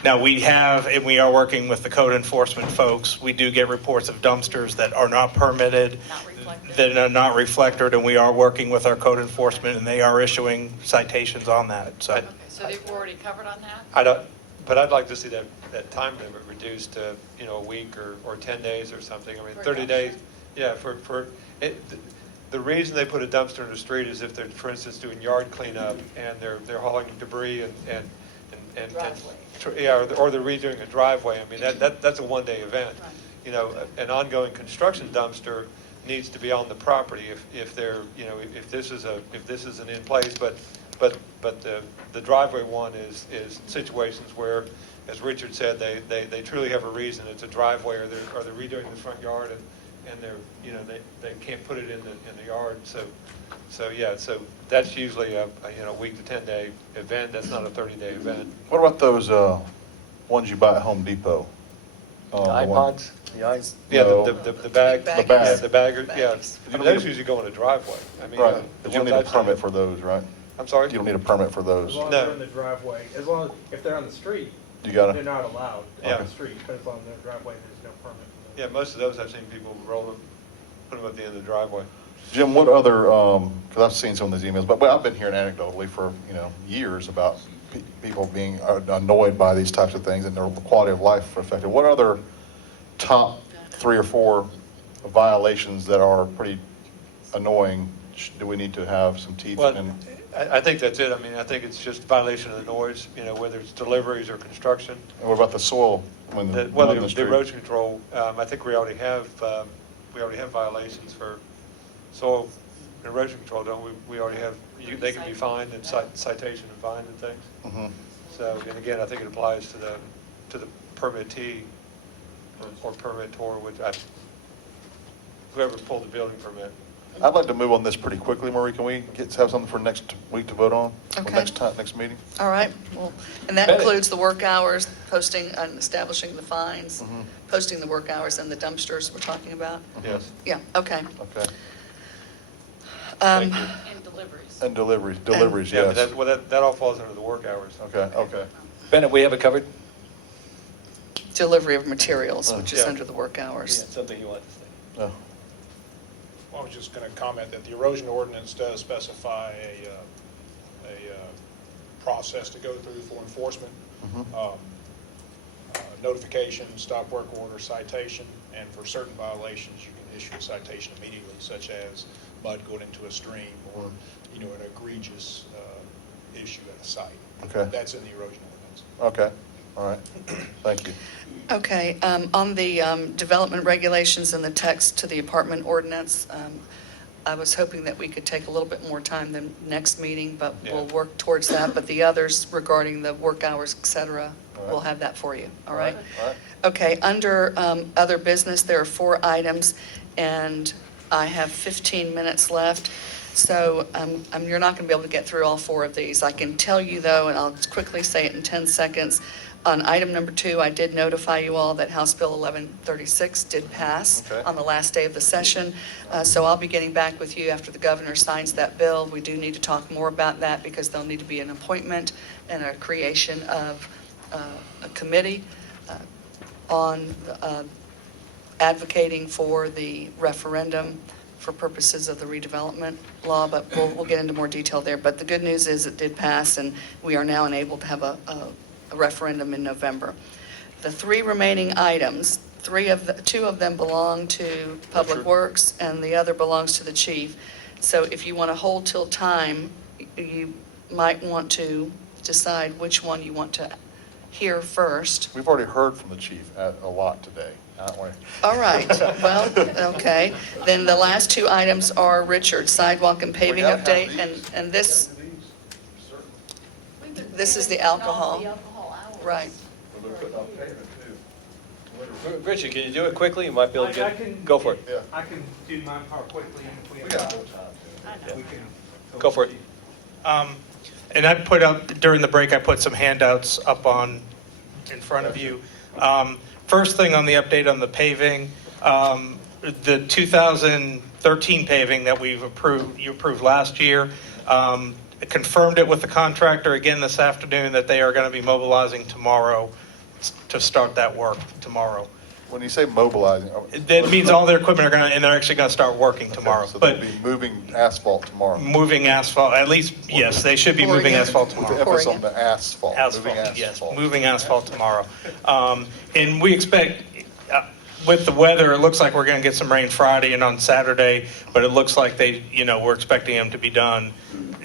Now, we have, and we are working with the code enforcement folks. We do get reports of dumpsters that are not permitted, Not reflected. that are not reflected, and we are working with our code enforcement, and they are issuing citations on that, so. Okay, so they've already covered on that? But I'd like to see that time limit reduced to, you know, a week or 10 days or something. I mean, For a 30 dumpster? days, yeah, the reason they put a dumpster in the street is if they're, for instance, doing yard cleanup and they're hauling debris and Driveway. yeah, or they're redoing a driveway. I mean, that's a one-day event. Right. You know, an ongoing construction dumpster needs to be on the property if they're, you know, if this isn't in place, but the driveway one is situations where, as Richard said, they truly have a reason. It's a driveway, or they're redoing the front yard, and they're, you know, they can't put it in the yard. So yeah, so that's usually a you know, week to 10 day event. That's not a 30-day event. What about those ones you buy at Home Depot? The one- iPods, the eyes. Yeah, No. the bag, Big yeah, baggies. the bagger, yeah. Baggies. I mean, those usually go in a driveway. I mean, Right, the but you don't ones need a I've seen- permit for those, right? I'm sorry? You don't need a permit for those. As long as No. they're in the driveway, as long as, if they're on the street, You gotta. they're not allowed Yeah. on the street, but as long as they're in the driveway, there's no permit for Yeah, those. most of those I've seen people roll them, put them at the end of the driveway. Jim, what other, because I've seen some of these emails, but I've been hearing anecdotally for, you know, years about people being annoyed by these types of things and their quality of life affected. What other top 3 or 4 violations that are pretty annoying do we need to have some teeth Well, in? I think that's it. I mean, I think it's just violation of the noise, you know, whether it's deliveries or construction. And what about the soil? When Well, mud in the the street? erosion control, I think we already have violations for soil and erosion control, don't we? We already have, they can be fined and citation and fined and things. Mhm. So, and again, I think it applies to the permittee or permittor, whoever pulled the building permit. I'd like to move on this pretty quickly, Marie. Can we have something for next week to vote on? Or Okay. next meeting? All right, well, and that includes the work hours, posting and establishing the fines, Mhm. posting the work hours and the dumpsters we're talking about? Yes. Yeah, okay. Okay. Thank you. And deliveries. And deliveries, Yeah, but yes. that all falls under the work hours. Okay. Bennett, we have it covered? Delivery of materials, which is Yeah. under the work hours. Something you want to say? No. I was just going to comment that the erosion ordinance does specify a process to go through for enforcement. Mhm. Notification, stop work order, citation, and for certain violations, you can issue a citation immediately, such as mud going into a stream or, you know, an egregious issue at a site. Okay. That's in the erosion ordinance. plans. Okay, all right, thank you. Okay, on the development regulations and the text to the apartment ordinance, I was hoping that we could take a little bit more time than next meeting, but we'll work towards that. But the others regarding the work hours, et cetera, All right. we'll have that for you, all right? All right. Okay, under other business, there are 4 items, and I have 15 minutes left. So you're not going to be able to get through all 4 of these. I can tell you, though, and I'll quickly say it in 10 seconds, on item number 2, I did notify you all that House Bill 1136 did pass Okay. on the last day of the session. So I'll be getting back with you after the governor signs that bill. We do need to talk more about that because there'll need to be an appointment and a creation of a committee on advocating for the referendum for purposes of the redevelopment law, but we'll get into more detail there. But the good news is it did pass, and we are now enabled to have a referendum in November. The 3 remaining items, 2 of them belong to Public Works, and the other belongs to the chief. So if you want to hold till time, you might want to decide which one you want to hear first. We've already heard from the chief a lot today, haven't we? All right, well, okay. Then the last 2 items are Richard, sidewalk and paving We gotta have update, and this is the alcohol. Right. Richard, can you do it quickly? You might be able to I get, can- go for it. Yeah. I can do my part quickly, and if we have got time, more time. we can. Go for it. And I put up, during the break, I put some handouts up in front of you. First thing on the update on the paving, the 2013 paving that you approved last year, confirmed it with the contractor again this afternoon that they are going to be mobilizing tomorrow to start that work tomorrow. When you say mobilizing. That means all their equipment are going to, and they're actually going to start working tomorrow. So But they'll be moving asphalt tomorrow. moving asphalt, at least, yes, they should be Pouring moving it. asphalt With tomorrow. the emphasis on the asphalt. Asphalt, Moving yes, asphalt. moving asphalt tomorrow. And we expect, with the weather, it looks like we're going to get some rain Friday and on Saturday, but it looks like we're expecting them to be done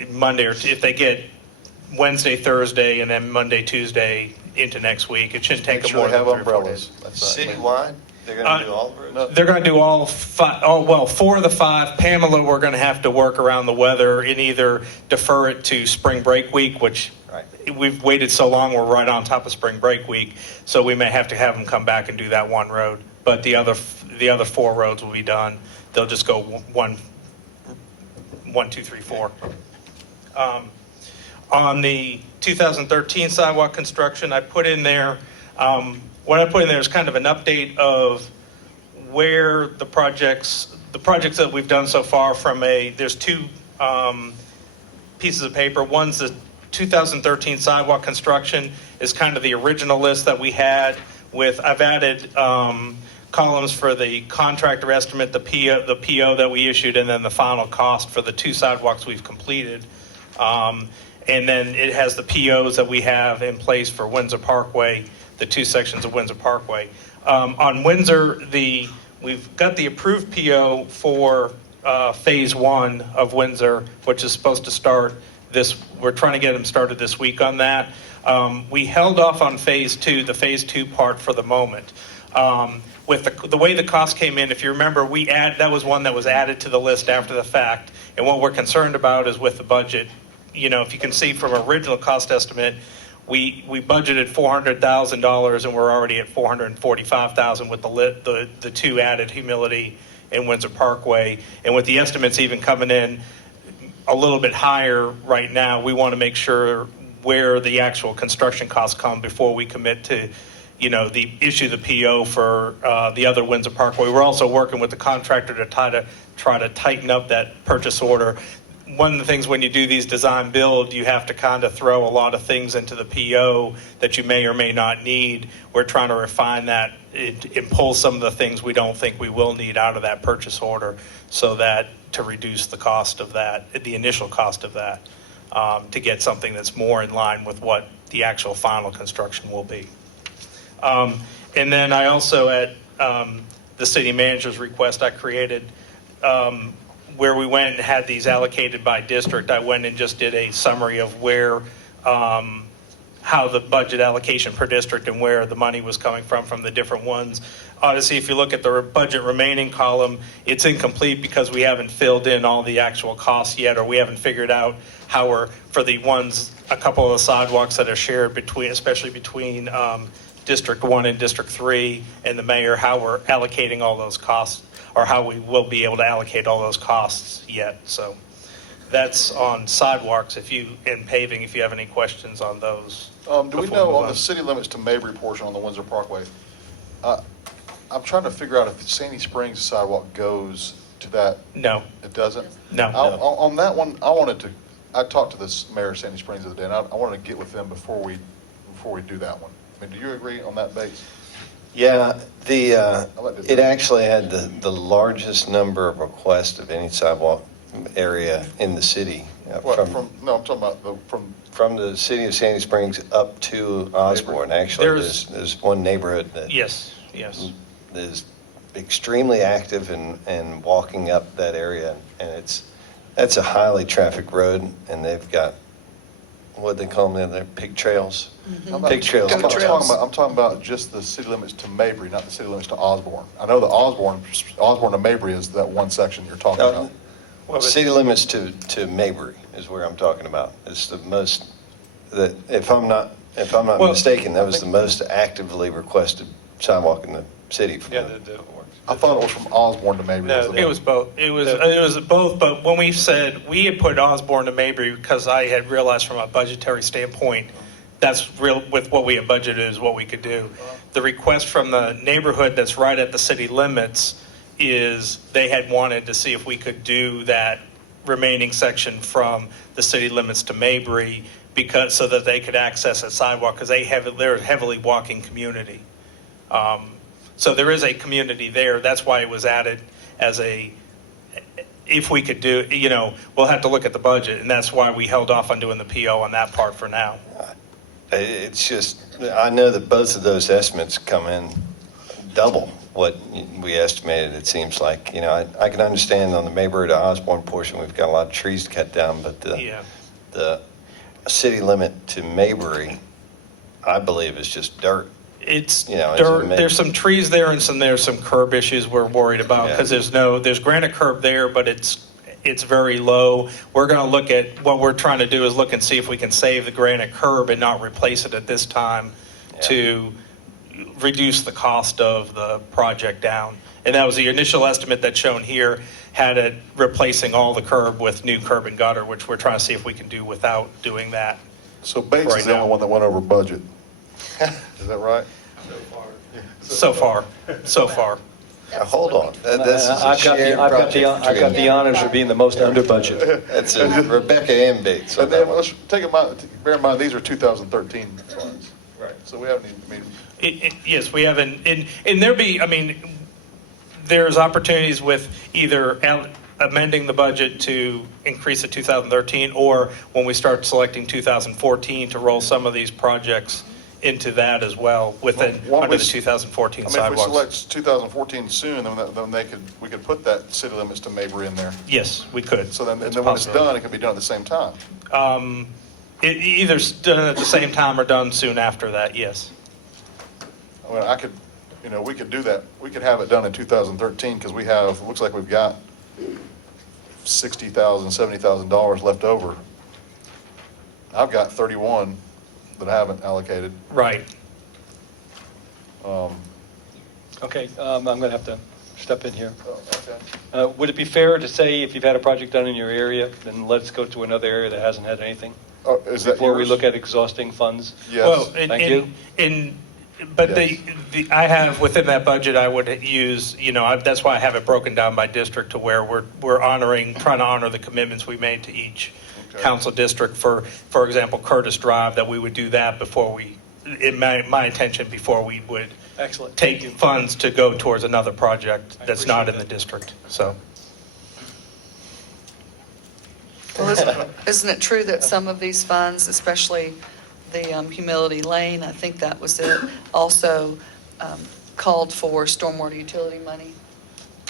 Monday, or if they get Wednesday, Thursday, and then Monday, Tuesday into next week. It shouldn't take Make them sure more they than have 3 or 4 umbrellas. days. That's right. Citywide, they're going to do all the roads? They're going to do all 5, 4 of the 5. Pamela, we're going to have to work around the weather and either defer it to spring break week, which we've waited so long, we're right on top of spring break week, so we may have to have them come back and do that one road. But the other 4 roads will be done. They'll just go 1, 2, 3, 4. On the 2013 sidewalk construction, I put in there, what I put in there is kind of an update of where the projects that we've done so far there's 2 pieces of paper. One's the 2013 sidewalk construction is kind of the original list that we had I've added columns for the contractor estimate, the PO that we issued, and then the final cost for the 2 sidewalks we've completed. And then it has the POs that we have in place for Windsor Parkway, the 2 sections of Windsor Parkway. On Windsor, we've got the approved PO for Phase 1 of Windsor, which is supposed to start we're trying to get them started this week on that. We held off on Phase 2, the Phase 2 part for the moment. With the way the cost came in, if you remember, that was one that was added to the list after the fact. And what we're concerned about is with the budget. If you can see from original cost estimate, we budgeted $400,000 and we're already at $445,000 with the 2 added Humility and Windsor Parkway. And with the estimates even coming in a little bit higher right now, we want to make sure where the actual construction costs come before we commit to issue the PO for the other Windsor Parkway. We're also working with the contractor to try to tighten up that purchase order. One of the things when you do these design build, you have to kind of throw a lot of things into the PO that you may or may not need. We're trying to refine that and pull some of the things we don't think we will need out of that purchase order so that to reduce the cost of that, the initial cost of that, to get something that's more in line with what the actual final construction will be. And then I also, at the city manager's request, I created where we went and had these allocated by district. I went and just did a summary of where, how how the budget allocation per district and where the money was coming from the different ones. Obviously, if you look at the budget remaining column, it's incomplete because we haven't filled in all the actual costs yet, or we haven't figured out how we're, for the ones, a couple of the sidewalks that are shared between, especially between District 1 and District 3 and the mayor, how we're allocating all those costs, or how we will be able to allocate all those costs yet. So that's on sidewalks, and paving, if you have any questions on those. Do we before we know move on the city limits to Mabry portion on the Windsor Parkway, I'm trying to figure out if Sandy Springs sidewalk goes to that. No. It doesn't? No. On that one, I talked to this mayor of Sandy Springs the other day, and I wanted to get with them before we do that one. I mean, do you agree on that base? Yeah, it actually had the largest number of requests of any sidewalk area in the city. What, I'm talking about From the city of Sandy Springs up to Osborne. Actually, there's one neighborhood that Yes. is extremely active in walking up that area, and that's a highly trafficked road, and they've got, what they call them, they're pig trails. Pig trails. I'm talking about just the city limits to Mabry, not the city limits to Osborne. I know the Osborne to Mabry is that one section you're talking about. City limits to Mabry is where I'm talking about. It's the most, if I'm not mistaken, that was the most actively requested sidewalk in the city. I thought it was from Osborne to Mabry. No, it was both. It was both, but when we said, we had put Osborne to Mabry because I had realized from a budgetary standpoint, that's real, with what we had budgeted is what we could do. The request from the neighborhood that's right at the city limits is they had wanted to see if we could do that remaining section from the city limits to Mabry so that they could access a sidewalk, because they're a heavily walking community. So there is a community there. That's why it was added as if we could do, we'll have to look at the budget, and that's why we held off on doing the PO on that part for now. It's just, I know that both of those estimates come in double what we estimated, it seems like. I can understand on the Mabry to Osborne portion, we've got a lot of trees to cut down, but the city limit to Mabry, I believe, is just dirt. It's dirt. There's some trees there, and there's some curb issues we're worried about, because there's granite curb there, but it's very low. We're going to look at, what we're trying to do is look and see if we can save the granite curb and not replace it at this time to reduce the cost of the project down. And that was the initial estimate that's shown here, had it replacing all the curb with new curb and gutter, which we're trying to see if we can do without doing that. So Bates is the only one that went over budget. Is that right? So far. Hold on. I've got the honors of being the most under budget. That's Rebecca and Bates. But then let's bear in mind, these are 2013 funds. Right. So we haven't even, Yes, we haven't, and there's opportunities with either amending the budget to increase it 2013, or when we start selecting 2014 to roll some of these projects into that as well under the 2014 sidewalks. If we select 2014 soon, then we could put that city limits to Mabry in there. Yes, we could. So then when it's done, it can be done at the same time. Either done at the same time or done soon after that, yes. We could do that. We could have it done in 2013 because it looks like we've got $60,000, $70,000 left over. I've got 31 that I haven't allocated. Right. Okay, I'm going to have to step in here. Okay. Would it be fair to say if you've had a project done in your area, then let's go to another area that hasn't had anything? Is that before we yours? look at exhausting funds? Yes. Well, Thank you. But I have within that budget, I would use, that's why I have it broken down by district to where we're trying to honor the commitments we made to each council district. For example, Curtis Drive, that we would do that before my intention before we would Excellent. take funds to go towards another project that's not in the district. So. Well, isn't it true that some of these funds, especially the Humility Lane, I think that was it, also called for stormwater utility money?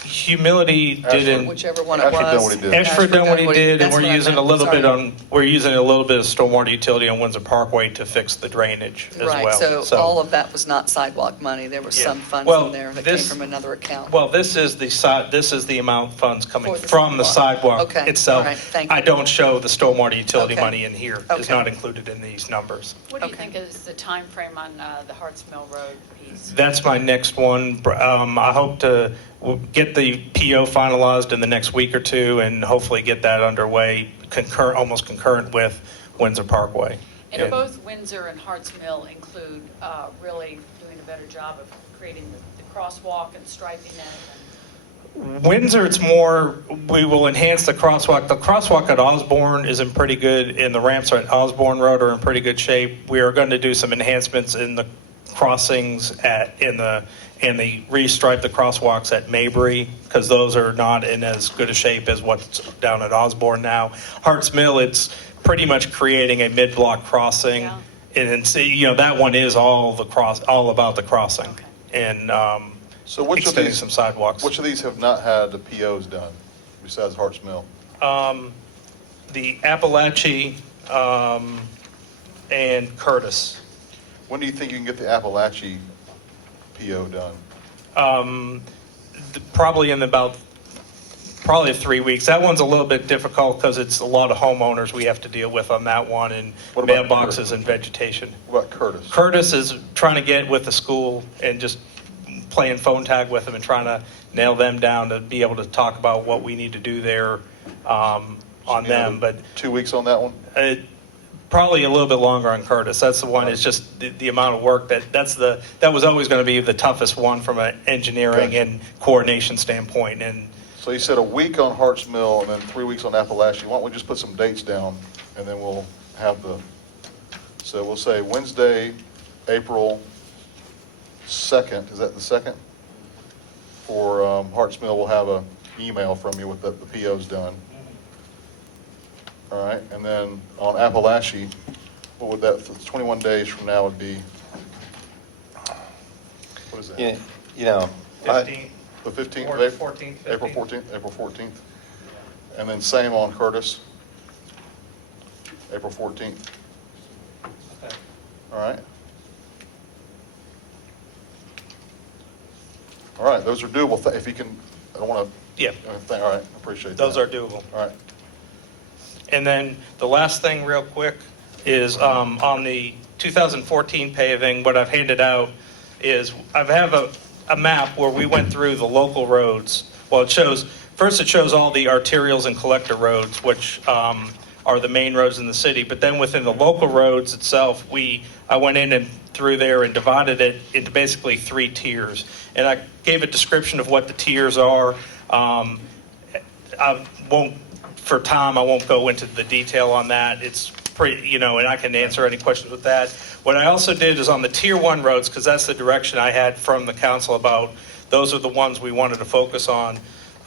Humility didn't. Whichever one it Ashford done was. what he did. Ashford done what he did, and That's we're what I using a meant. little bit Sorry. we're using a little bit of stormwater utility on Windsor Parkway to fix the drainage as well. Right, so all of that was not sidewalk money. There was Yeah. some funds Well, in there that came this- from another account. Well, this is the amount of funds coming For the from the sidewalk. sidewalk Okay, itself. all right, thank I you. don't show the stormwater utility Okay. money in here. It's Okay. not included in these numbers. What do you Okay. think is the time frame on the Harts Mill Road piece? That's my next one. I hope to get the PO finalized in the next week or two and hopefully get that underway almost concurrent with Windsor Parkway. And both Windsor and Harts Mill include really doing a better job of creating the crosswalk and striping it. Windsor, it's more, we will enhance the crosswalk. The crosswalk at Osborne is in pretty good, and the ramps at Osborne Road are in pretty good shape. We are going to do some enhancements in the crossings and restripe the crosswalks at Mabry, because those are not in as good a shape as what's down at Osborne now. Harts Mill, it's pretty much creating a mid-block crossing. Yeah. And that one is all about the crossing. Okay. And So which of extending these, some sidewalks. which of these have not had the POs done besides Harts Mill? The Appalachie and Curtis. When do you think you can get the Appalachie PO done? Probably in about 3 weeks. That one's a little bit difficult because it's a lot of homeowners we have to deal with on that one, and What about mailboxes Curtis? and vegetation. What about Curtis? Curtis is trying to get with the school and just playing phone tag with them and trying to nail them down to be able to talk about what we need to do there on them. But 2 weeks on that one? probably a little bit longer on Curtis. That's the one. It's just the amount of work that was always going to be the toughest one from an engineering Gotcha. and coordination standpoint. And So you said a week on Harts Mill and then 3 weeks on Appalachia. Why don't we just put some dates down and then we'll have so we'll say Wednesday, April 2nd, is that the 2nd? For Harts Mill, we'll have an email from you with the POs done. All right, and then on Appalachia, what would that, 21 days from now would be? What is that? You know, 15th. The 15th of Or April? 14th, April 15th. 14th, April 14th. And then same on Curtis, April 14th. Okay. All right. All right, those are doable. If you can, I don't want to. Yeah. All right, appreciate that. Those are doable. All right. And then the last thing real quick is on the 2014 paving, what I've handed out is I have a map where we went through the local roads. Well, it shows all the arterials and collector roads, which are the main roads in the city. But then within the local roads itself, I went in and through there and divided it into basically 3 tiers. And I gave a description of what the tiers are. For time, I won't go into the detail on that. It's pretty, and I can answer any questions with that. What I also did is on the tier 1 roads, because that's the direction I had from the council about those are the ones we wanted to focus on.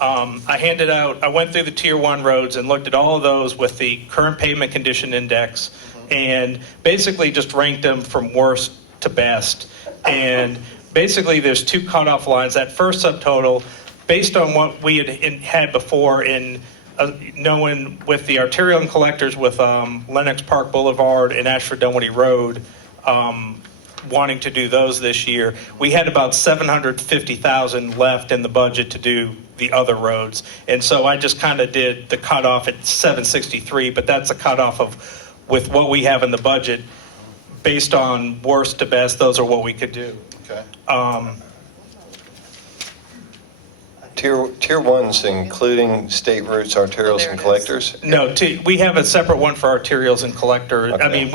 I went through the tier 1 roads and looked at all of those with the current pavement condition index and basically just ranked them from worst to best. And basically there's 2 cutoff lines. That first subtotal, based on what we had before in knowing with the arterial and collectors with Lenox Park Boulevard and Ashford Dunwoody Road, wanting to do those this year, we had about $750,000 left in the budget to do the other roads. And so I just kind of did the cutoff at 763, but that's a cutoff with what we have in the budget based on worst to best. Those are what we could do. Okay. Tier 1's including state routes, arterials, and collectors? No, we have a separate one for arterials and collector. Okay. I mean,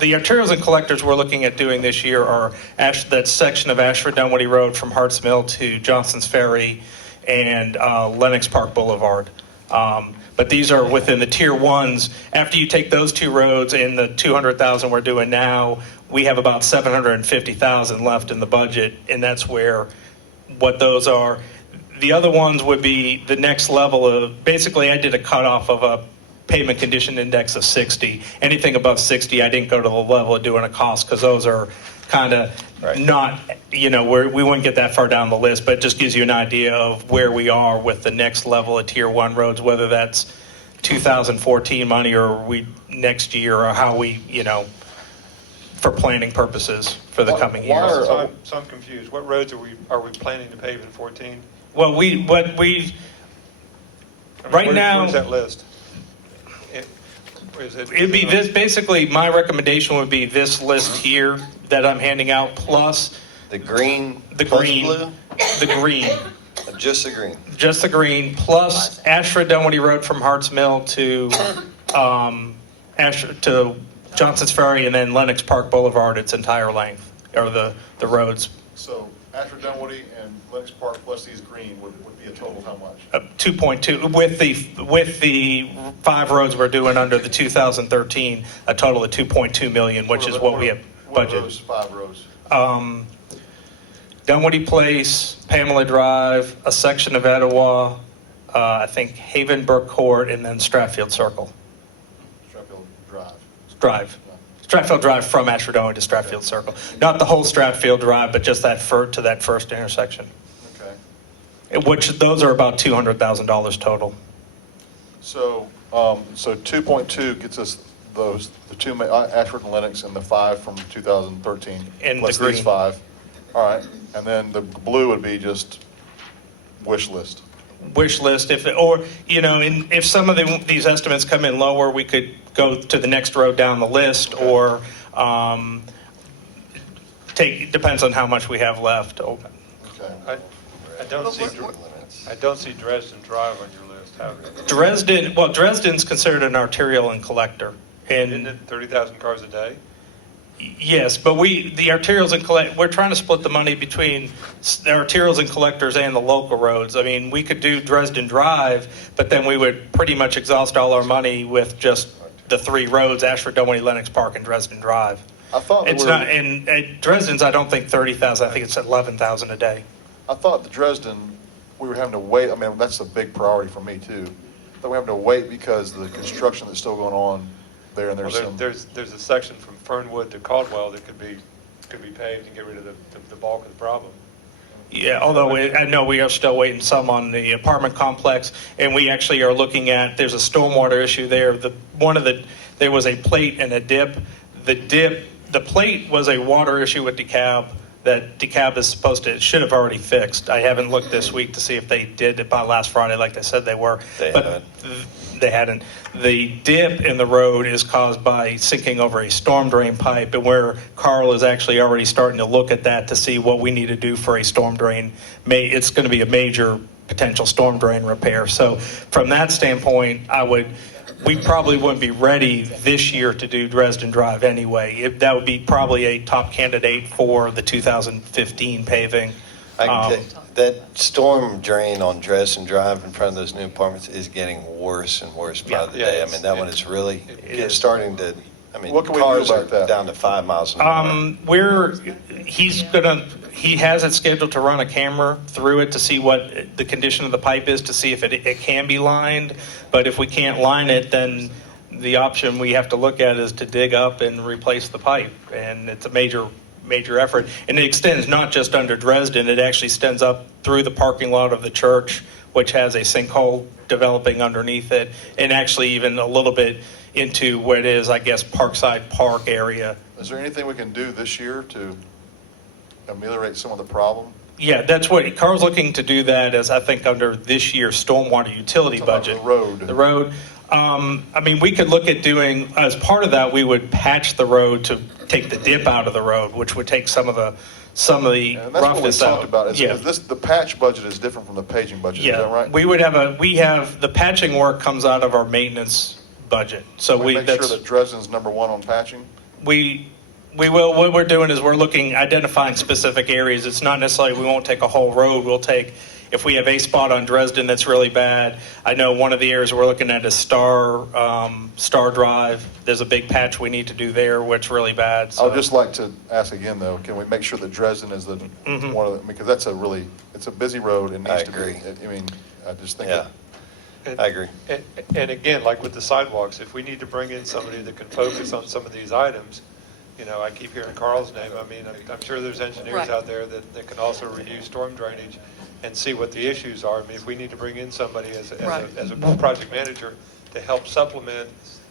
the arterials and collectors we're looking at doing this year are that section of Ashford Dunwoody Road from Harts Mill to Johnson's Ferry and Lenox Park Boulevard. But these are within the tier 1s. After you take those 2 roads and the $200,000 we're doing now, we have about $750,000 left in the budget, and that's what those are. The other ones would be the next level of, basically I did a cutoff of a pavement condition index of 60. Anything above 60, I didn't go to the level of doing a cost because those are kind of, not, we wouldn't get that far down the list, but it just gives you an idea of where we are with the next level of Tier 1 roads, whether that's 2014 money or next year, or how we, for planning purposes for the coming Why years. are- So I'm confused. What roads are we planning to pave in 14? Well, right now. Where's that list? It'd be this, basically, my recommendation would be this list here that I'm handing out, plus The green the plus green. blue? The green. Just the green. Just the green, plus Ashford Dunwoody Road from Harts Mill to to Johnson's Ferry, and then Lenox Park Boulevard, its entire length, or the roads. So Ashford Dunwoody and Lenox Park plus these green would be a total how much? 2.2 with the 5 roads we're doing under the 2013, a total of 2.2 million, which is what we have What are budgeted. those 5 rows? Dunwoody Place, Pamela Drive, a section of Etowah, I think Haven Brook Court, and then Stratfield Circle Stratfield Drive. Drive. Stratfield Drive from Ashford Dunwoody to Stratfield Circle. Not the whole Stratfield Drive, but just that to that first intersection. Okay. Which those are about $200,000 total. So 2.2 gets us the 2 Ashford and Lenox, and the 5 from 2013. And plus the green. these 5. All right, and then the blue would be just wish list. Wish list, if some of these estimates come in lower, we could go to the next road down the list, or depends on how much we have left open. Okay. I don't see Dresden Drive on your list. Dresden's considered an arterial and collector. Isn't it 30,000 cars a day? Yes, but the arterials and we're trying to split the money between the arterials and collectors and the local roads. I mean, we could do Dresden Drive, but then we would pretty much exhaust all our money with just the 3 roads: Ashford, Dunwoody, Lenox Park, and Dresden Drive. I thought It's not, and Dresden's, I don't think 30,000. I think it's 11,000 a day. I thought the Dresden, we were having to wait. I mean, that's a big priority for me too. That we're having to wait because of the construction that's still going on there, and there's There's a section from Fernwood to Caldwell that could be paved and get rid of the bulk of the problem. Yeah, although I know we are still waiting some on the apartment complex, and we actually are looking at, there's a stormwater issue there. There was a plate and a dip. The plate was a water issue with DeKalb that DeKalb should have already fixed. I haven't looked this week to see if they did it by last Friday like they said they were. They hadn't. The dip in the road is caused by sinking over a storm drain pipe, and where Carl is actually already starting to look at that to see what we need to do for a storm drain. It's going to be a major potential storm drain repair. So from that standpoint, we probably wouldn't be ready this year to do Dresden Drive anyway. That would be probably a top candidate for the 2015 paving. I can tell you, that storm drain on Dresden Drive in front of those new apartments is getting worse and worse by the day. I mean, that one is really starting to, What can we do cars are about that? down to 5 miles an hour. He has it scheduled to run a camera through it to see what the condition of the pipe is, to see if it can be lined. But if we can't line it, then the option we have to look at is to dig up and replace the pipe. And it's a major effort. And it extends not just under Dresden, it actually extends up through the parking lot of the church, which has a sinkhole developing underneath it, and actually even a little bit into what is, I guess, Parkside Park area. Is there anything we can do this year to ameliorate some of the problem? Yeah, that's what Carl's looking to do, that as I think under this year's stormwater utility budget. The road. The road. We could look at doing, as part of that, we would patch the road to take the dip out of the road, which would take some of the And that's what we roughness out. talked about. Yeah. The patch budget is different from the paging budget. Is that right? We have the patching work comes out of our maintenance budget. So Can we make sure that Dresden's number 1 on patching? We will. What we're doing is we're identifying specific areas. It's not necessarily, we won't take a whole road. We'll take, if we have a spot on Dresden that's really bad. I know one of the areas we're looking at is Star Drive. There's a big patch we need to do there, which is really bad. So. I would just like to ask again, though, can we make sure that Dresden is the one of the, because that's it's a busy road and needs to be. I just think. Yeah. I agree. And again, like with the sidewalks, if we need to bring in somebody that can focus on some of these items, I keep hearing Carl's name. I mean, I'm sure there's engineers Right. out there that can also review storm drainage and see what the issues are. I mean, if we need to bring in somebody Right. as a project manager to help supplement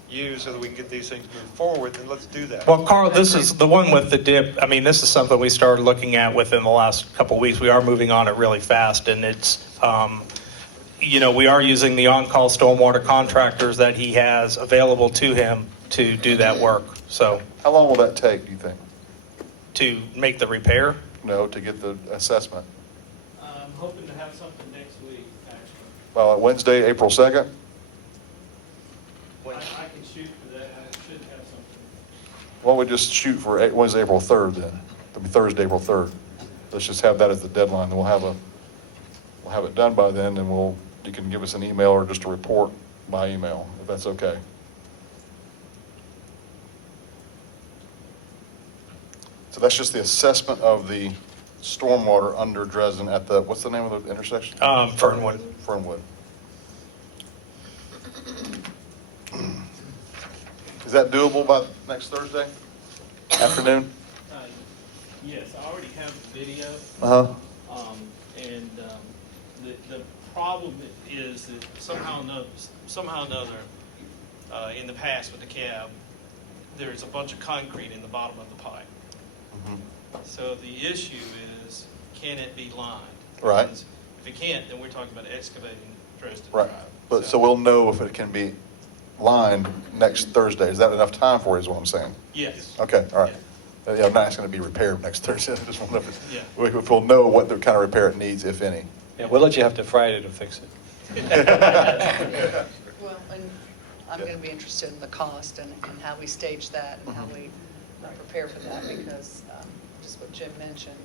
you so that we can get these things moved forward, then let's do that. Well, Carl, this is the one with the dip. I mean, this is something we started looking at within the last couple of weeks. We are moving on it really fast, and it's, we are using the on-call stormwater contractors that he has available to him to do that work. So How long will that take, do you think? to make the repair, No, to get the assessment? I'm hoping to have something next week, actually. Well, Wednesday, April 2nd? I can shoot for that, I should have something. Why don't we just shoot for Wednesday, April 3rd then? It'll be Thursday, April 3rd. Let's just have that as the deadline, then we'll have it done by then, and you can give us an email or just a report by email, if that's okay. So that's just the assessment of the stormwater under Dresden at what's the name of the intersection? Fernwood. Fernwood. Is that doable by next Thursday afternoon? Yes, I already have the video. Uh-huh. The problem is that somehow or another, in the past with the cab, there's a bunch of concrete in the bottom of the pipe. So the issue is, can it be lined? Right. Because if it can't, then we're talking about excavating Dresden Right. Drive. But so we'll know if it can be lined next Thursday. Is that enough time for you, is what I'm saying? Yes. Okay, all right. Yeah, I'm not asking to be repaired next Thursday. I just want to know Yeah. if we'll know what the kind of repair it needs, if any. Yeah, we'll let you have to Friday to fix it. Well, and I'm going to be interested in the cost and how we stage that and how we prepare for that, because just what Jim mentioned,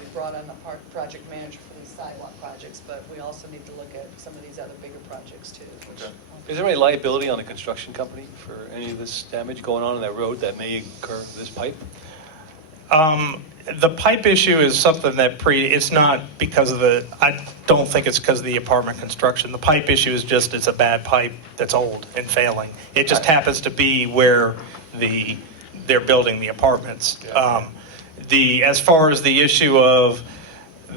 we brought on a project manager for these sidewalk projects, but we also need to look at some of these other bigger projects too. which- Is there any liability on the construction company for any of this damage going on that road that may incur this pipe? The pipe issue is something that it's not because of I don't think it's because of the apartment construction. The pipe issue is just, it's a bad pipe that's old and failing. It just happens to be where they're building the apartments. As far as the issue of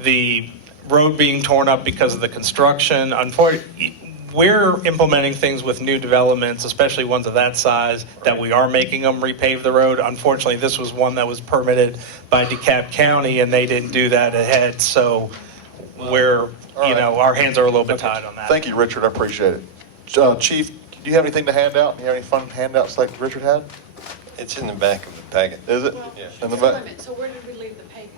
the road being torn up because of the construction, unfortunately, we're implementing things with new developments, especially ones of that size, that we are making them repave the road. Unfortunately, this was one that was permitted by DeKalb County, and they didn't do that ahead, so our hands are a little bit tied on that. Thank you, Richard, I appreciate it. Chief, do you have anything to hand out? Do you have any fun handouts like Richard had? It's in the back of the packet. Is it? Well, In the wait a back? minute, so where did we leave the paving?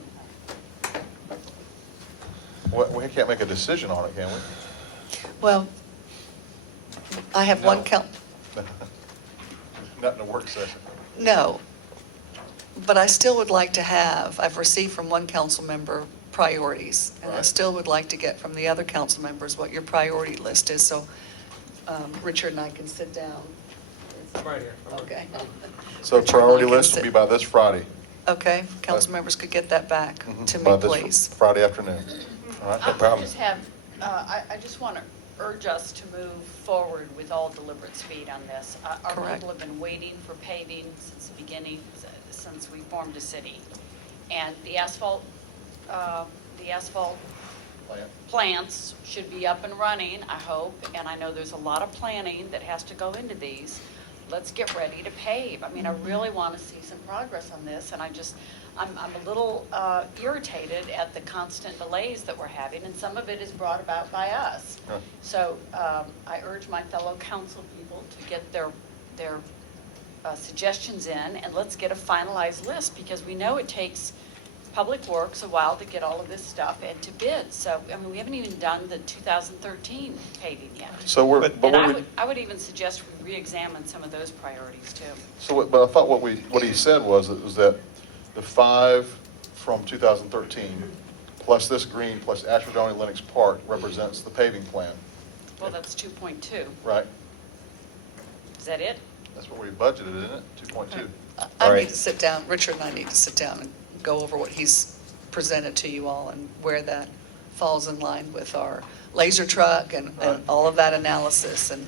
We can't make a decision on it, can we? Well, I have one No. Not in a work session. No, but I still would like to I've received from one council member priorities, and I Right. still would like to get from the other council members what your priority list is, so Richard and I can sit down. Right here. Okay. So Richard and I priority can list will sit- be by this Friday. Okay, council members could get that back to me, By this please. Friday afternoon. All right, no I problem. just have, I just want to urge us to move forward with all deliberate speed on this. Our Correct. people have been waiting for paving since the beginning, since we formed a city. And the asphalt plants should be up and running, I hope, and I know there's a lot of planning that has to go into these. Let's get ready to pave. I mean, I really want to see some progress on this, and I'm a little irritated at the constant delays that we're having, and some of it is brought about by us. Yeah. So I urge my fellow council people to get their suggestions in, and let's get a finalized list, because we know it takes Public Works a while to get all of this stuff into bid. So, I mean, we haven't even done the 2013 paving yet. So we're, but And I would even suggest we reexamine some of those priorities too. but I thought what he said was that the 5 from 2013, plus this green, plus Ashford Only Lennox Park represents the paving plan, Well, that's 2.2. right? Is that it? That's what we budgeted, isn't it? 2.2. I need to sit down, Richard and I need to sit down and go over what he's presented to you all and where that falls in line with our laser truck and all of that analysis. And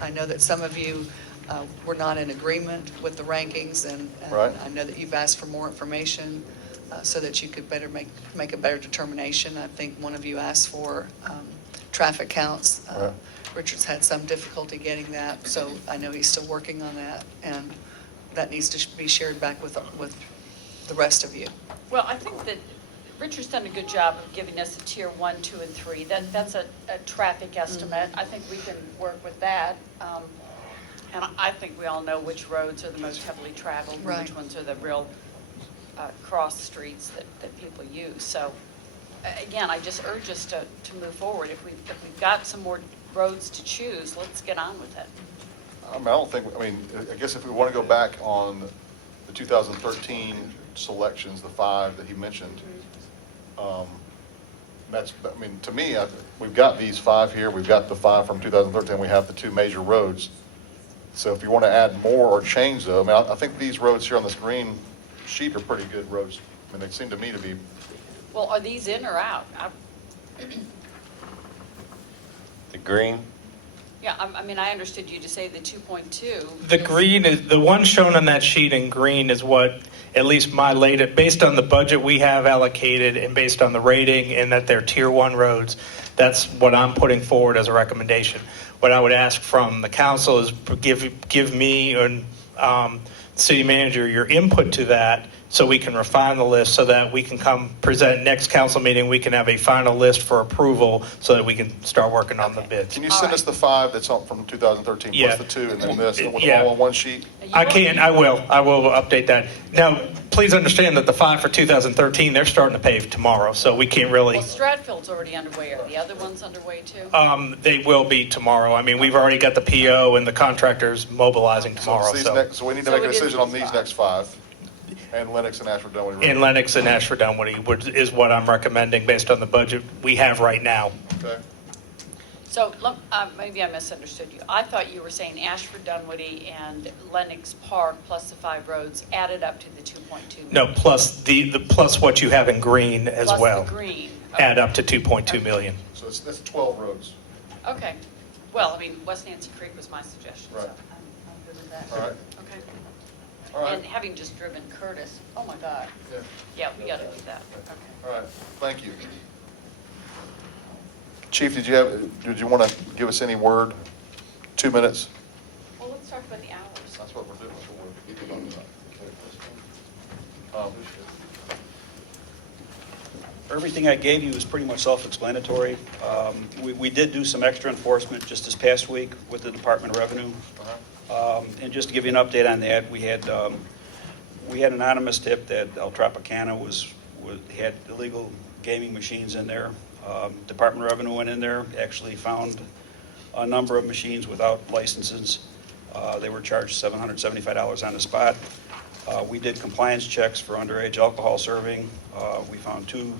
I know that some of you We're not in agreement with the rankings, and Right. I know that you've asked for more information so that you could better make a better determination. I think one of you asked for traffic counts. Right. Richard's had some difficulty getting that, so I know he's still working on that, and that needs to be shared back with the rest of you. Well, I think that Richard's done a good job of giving us a tier 1, 2, and 3. That's a traffic estimate. I think we can work with that. And I think we all know which roads are the most heavily traveled, and Right. which ones are the real cross streets that people use. So, again, I just urge us to move forward. If we've got some more roads to choose, let's get on with it. I mean, I guess if we want to go back on the 2013 selections, the 5 that he mentioned, to me, we've got these 5 here, we've got the 5 from 2013, we have the 2 major roads. So if you want to add more or change them, I think these roads here on this green sheet are pretty good roads. I mean, they seem to me to be, Well, are these in or out? The green? Yeah, I understood you to say the 2.2. The green is, the one shown on that sheet in green is what, at least my latest, based on the budget we have allocated and based on the rating and that they're tier 1 roads, that's what I'm putting forward as a recommendation. What I would ask from the council is give me and city manager your input to that so we can refine the list so that we can come present next council meeting, we can have a final list for approval so that we can start working on the bids. can you send us the 5 that's on from 2013 Yeah. plus the 2 and then this, with Yeah. all on one sheet? I will update that. Now, please understand that the 5 for 2013, they're starting to pave tomorrow, so we can't really, Well, Stratfield's already underway. Are the other ones underway too? they will be tomorrow. I mean, we've already got the PO and the contractors mobilizing tomorrow, So we need to So make a it is decision on these these 5. next 5, and Lennox and Ashford Dunwoody. In Lennox and Ashford Dunwoody is what I'm recommending based on the budget we have right now. Okay. So maybe I misunderstood you. I thought you were saying Ashford, Dunwoody, and Lennox Park plus the 5 roads added up to the 2.2. No, plus plus what you have in green as well. Plus the green. Add up to 2.2 million. So that's 12 roads. Okay. Well, West Nancy Creek was my suggestion, so Right. I'm good with that. All right. Okay. All right. And having just driven Curtis, oh my God. Yeah. Yeah, we got to do that. Okay. All right, thank you. Chief, did you want to give us any word? 2 minutes? Well, let's talk about the hours. That's what we're doing. That's what we're talking about. Everything I gave you is pretty much self-explanatory. We did do some extra enforcement just this past week with the Department of Revenue. And just to give you an update on that, we had an anonymous tip that El Tropicana had illegal gaming machines in there. Department of Revenue went in there, actually found a number of machines without licenses. They were charged $775 on the spot. We did compliance checks for underage alcohol serving. We found two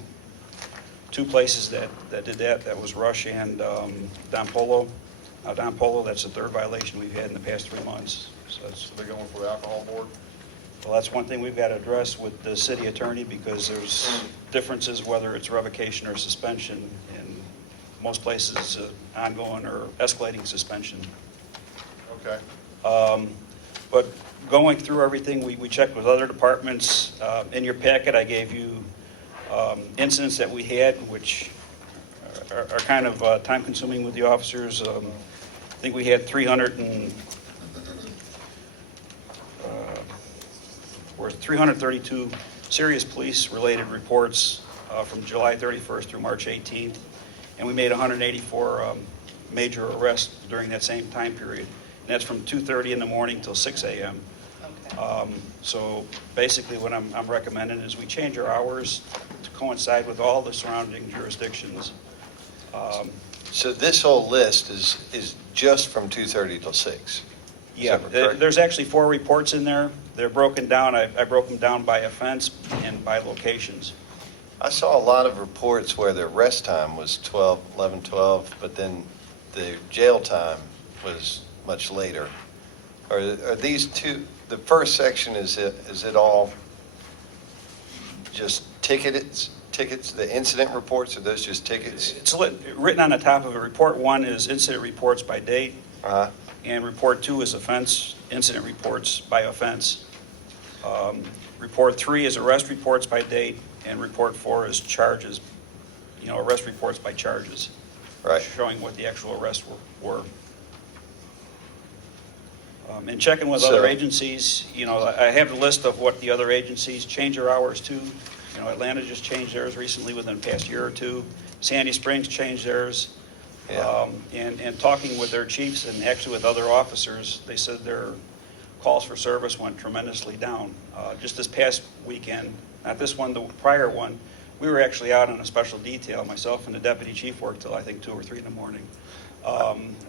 places that did that. That was Rush and Don Polo. Now, Don Polo, that's the 3rd violation we've had in the past 3 months. So they're going for the alcohol board? Well, that's one thing we've got to address with the city attorney because there's differences whether it's revocation or suspension. In most places, it's ongoing or escalating suspension. Okay. But going through everything, we checked with other departments. In your packet, I gave you incidents that we had, which are kind of time-consuming with the officers. I think we had 332 serious police-related reports from July 31st through March 18th, and we made 184 major arrests during that same time period. And that's from 2:30 in the morning till 6 a.m. So basically what I'm recommending is we change our hours to coincide with all the surrounding jurisdictions. So this whole list is just from 2:30 till 6? Yeah, there's actually 4 reports in there. They're broken down. I broke them down by offense and by locations. I saw a lot of reports where the arrest time was 11, 12, but then the jail time was much later. Are these two, the first section, is it all just tickets, the incident reports, are those just tickets? It's written on the top of it. Report 1 is incident reports by date, And report 2 is offense, incident reports by offense. Report 3 is arrest reports by date, and report 4 is charges, arrest reports by charges. Right. Showing what the actual arrests were. And checking with So- other agencies, I have a list of what the other agencies change their hours to. Atlanta just changed theirs recently within the past year or two. Sandy Springs changed theirs. Yeah. And talking with their chiefs and actually with other officers, they said their calls for service went tremendously down. Just this past weekend, not this one, the prior one, we were actually out on a special detail. Myself and the deputy chief worked till I think 2 or 3 in the morning.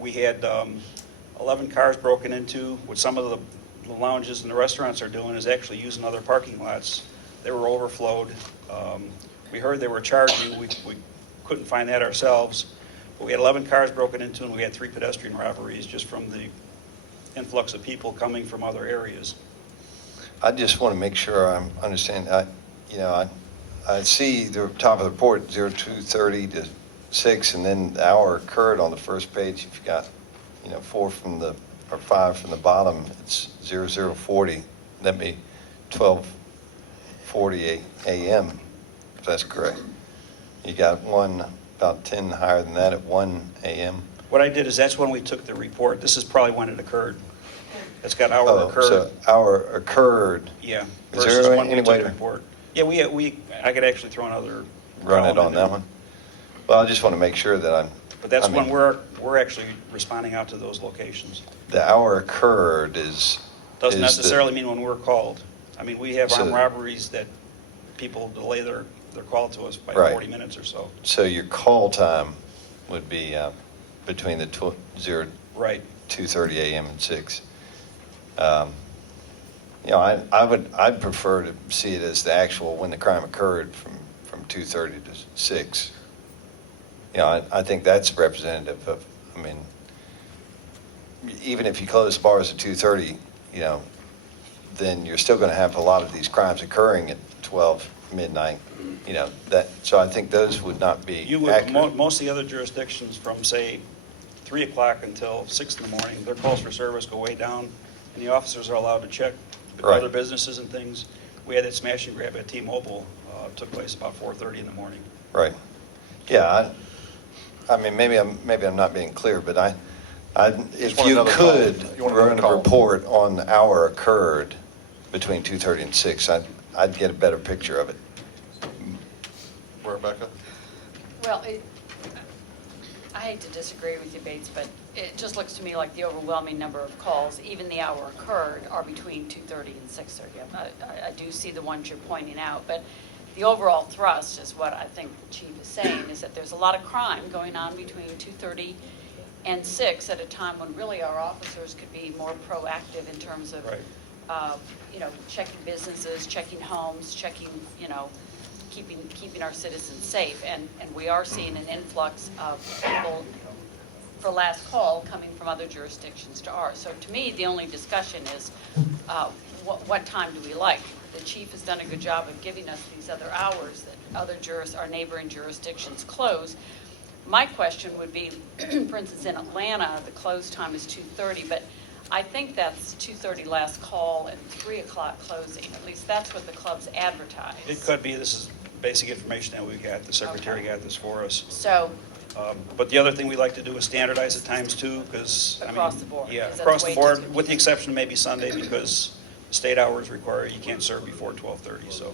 We had 11 cars broken into. What some of the lounges and the restaurants are doing is actually using other parking lots. They were overflowed. We heard they were charging. We couldn't find that ourselves. But we had 11 cars broken into, and we had 3 pedestrian robberies just from the influx of people coming from other areas. I just want to make sure I'm understanding. I see the top of the report, 02:30 to 6, and then the hour occurred on the first page. If you got, 4 from the, or 5 from the bottom, it's 00:40. That'd be 12:40 a.m., if that's correct. You got one about 10 higher than that at 1 a.m. What I did is that's when we took the report. This is probably when it occurred. It's got hour Oh, occurred. so hour occurred. Yeah. Is Versus there when we any took way the to report. Yeah, I could actually throw another. run it column on in that there. one? Well, I just want to make sure that I'm. But that's I mean, when we're actually responding out to those locations. The hour occurred is. Doesn't is the- necessarily mean when we're called. I mean, we have So- armed robberies that people delay their call to us by Right. 40 minutes or so. So your call time would be between the 2:30 a.m. and 6. I'd prefer to see it as the actual when the crime occurred from 2:30 to 6. I think that's representative of, even if you close the bars at 2:30, then you're still going to have a lot of these crimes occurring at 12 midnight. So I think those would not be You would, accurate. most of the other jurisdictions from, say, 3 o'clock until 6 in the morning, their calls for service go way down, and the officers are allowed to check with Right. other businesses and things. We had that smash and grab at T-Mobile, took place about 4:30 in the morning. Right. Yeah, maybe I'm not being clear, but if want you another could column. You want run another a column. report on the hour occurred between 2:30 and 6, I'd get a better picture of it. Rebecca? Well, I hate to disagree with you, Bates, but it just looks to me like the overwhelming number of calls, even the hour occurred, are between 2:30 and 6:30. I do see the ones you're pointing out, but the overall thrust is what I think the chief is saying, is that there's a lot of crime going on between 2:30 and 6 at a time when really our officers could be more proactive in terms of, Right. checking businesses, checking homes, checking, keeping our citizens safe. And we are seeing an influx of people for last call coming from other jurisdictions to ours. So to me, the only discussion is what time do we like? The chief has done a good job of giving us these other hours that our neighboring jurisdictions close. My question would be, for instance, in Atlanta, the close time is 2:30, but I think that's 2:30 last call and 3 o'clock closing. At least that's what the clubs advertise. It could be, this is basic information that we got, the secretary got this for us. So But the other thing we like to do is standardize the times too, because. Across the board, Yeah, because that's across the way too board, difficult. with the exception of maybe Sunday, because state hours require you can't serve before 12:30, so.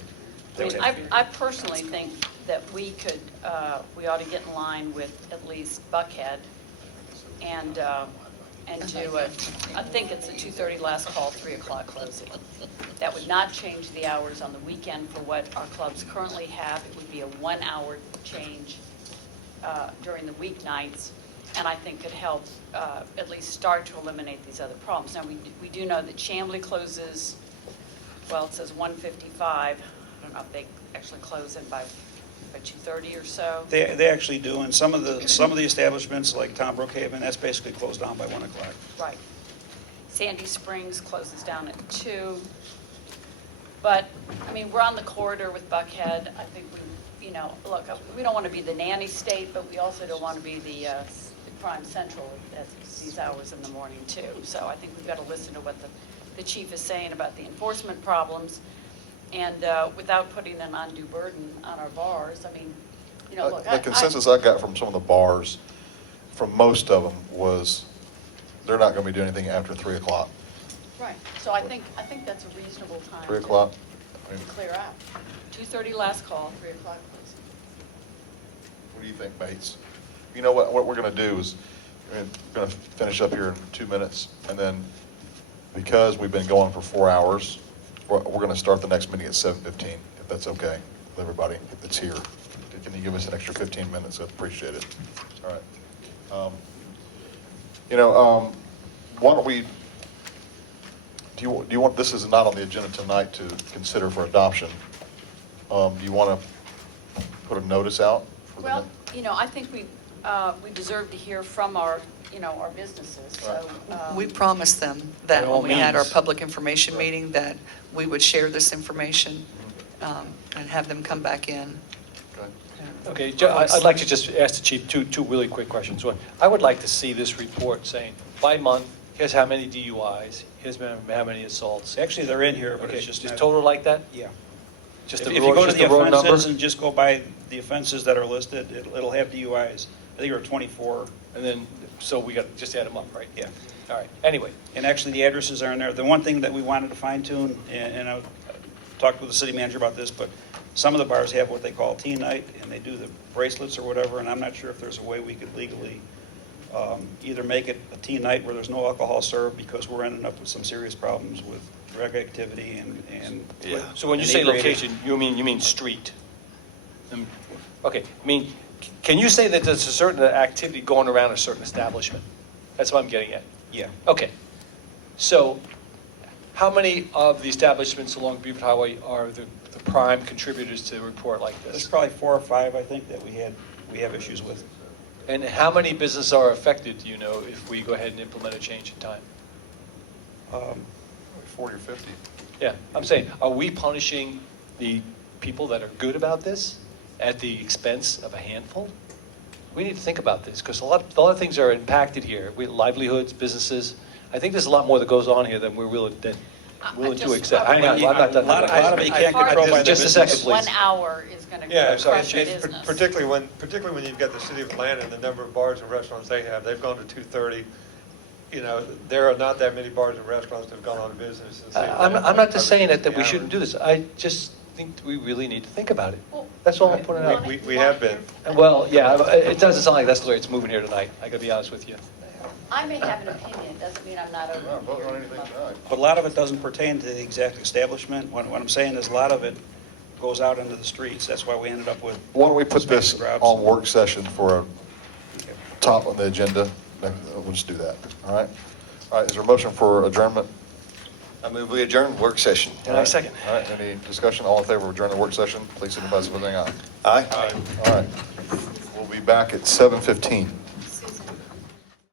that would have to be- I personally think that we ought to get in line with at least Buckhead and do I think it's a 2:30 last call, 3 o'clock closing. That would not change the hours on the weekend for what our clubs currently have. It would be a 1-hour change during the weeknights, and I think could help at least start to eliminate these other problems. Now, we do know that Chamblee closes, well, it says 1:55. I don't know if they actually close in by 2:30 or so. They actually do, and some of the establishments, like Tom Brookhaven, that's basically closed down by 1 o'clock. Right. Sandy Springs closes down at 2. But, we're on the corridor with Buckhead. I think look, we don't want to be the nanny state, but we also don't want to be the Crime Central at these hours in the morning too. So I think we've got to listen to what the chief is saying about the enforcement problems, and without putting an undue burden on our bars. I mean, you know, look. The consensus I got from some of the bars, from most of them, was they're not going to be doing anything after 3 o'clock. Right, so I think that's a reasonable time. 3 o'clock? To clear out. 2:30 last call, 3 o'clock, please. What do you think, Bates? You know what we're going to do is, we're going to finish up here in 2 minutes, and then, because we've been going for 4 hours, we're going to start the next meeting at 7:15, if that's okay with everybody that's here. Can you give us an extra 15 minutes? I'd appreciate it. All right. Why don't we, do you want, this is not on the agenda tonight to consider for adoption. Do you want to put a notice out? Well, I think we deserve to hear from our businesses, so. We promised them that By all when we had our means. public information meeting, that we would share this information and have them come back in. Okay. Okay, I'd like to just ask the chief two really quick questions. One, I would like to see this report saying, by month, here's how many DUIs, here's how many assaults. Actually, they're in here, but Okay, it's just. just not- total like that? Yeah. Just If the you raw, go to just the the raw number? offenses and just go by the offenses that are listed, it'll have DUIs. I think there are 24. And then, so we got, just add them up, right? Yeah. All right, anyway. And actually, the addresses are in there. The one thing that we wanted to fine tune, and I talked with the city manager about this, but some of the bars have what they call teen night, and they do the bracelets or whatever, and I'm not sure if there's a way we could legally either make it a teen night where there's no alcohol served, because we're ending up with some serious problems with drug activity and. So when you say location, you mean street? Okay, can you say that there's a certain activity going around a certain establishment? That's what I'm getting at. Yeah. Okay. So how many of the establishments along Beaufort Highway are the prime contributors to a report like There's this? probably 4 or 5, I think, that we have issues with. And how many businesses are affected, do you know, if we go ahead and implement a change in time? 40 or 50. Yeah, I'm saying, are we punishing the people that are good about this at the expense of a handful? We need to think about this, because a lot of things are impacted here. Livelihoods, businesses. I think there's a lot more that goes on here than we're willing to accept. Hang on, I'm not done. A lot of it you can't control by the Just a second, business. please. 1 hour is going to Yeah, so crush your it's business. particularly when you've got the city of Atlanta and the number of bars and restaurants they have, they've gone to 2:30. There are not that many bars and restaurants that have gone out of business. in the city of I'm Atlanta. not just saying that we shouldn't do this. I just think we really need to think about it. That's all I'm putting out. We have been. Well, yeah, it doesn't sound like that's the way it's moving here tonight. I gotta be honest with you. I may have an opinion, doesn't mean I'm not We're not voting on open. anything tonight. But a lot of it doesn't pertain to the exact establishment. What I'm saying is a lot of it goes out into the streets. That's why we ended up with. Why don't we put this smash grabs. on work session for a top on the agenda? We'll just do that, all right? All right, is there a motion for adjournment? I move we adjourn work session. And I second. All right, any discussion? All in favor of adjourning the work session? Please signify by saying aye. Aye. All right. We'll be back at 7:15.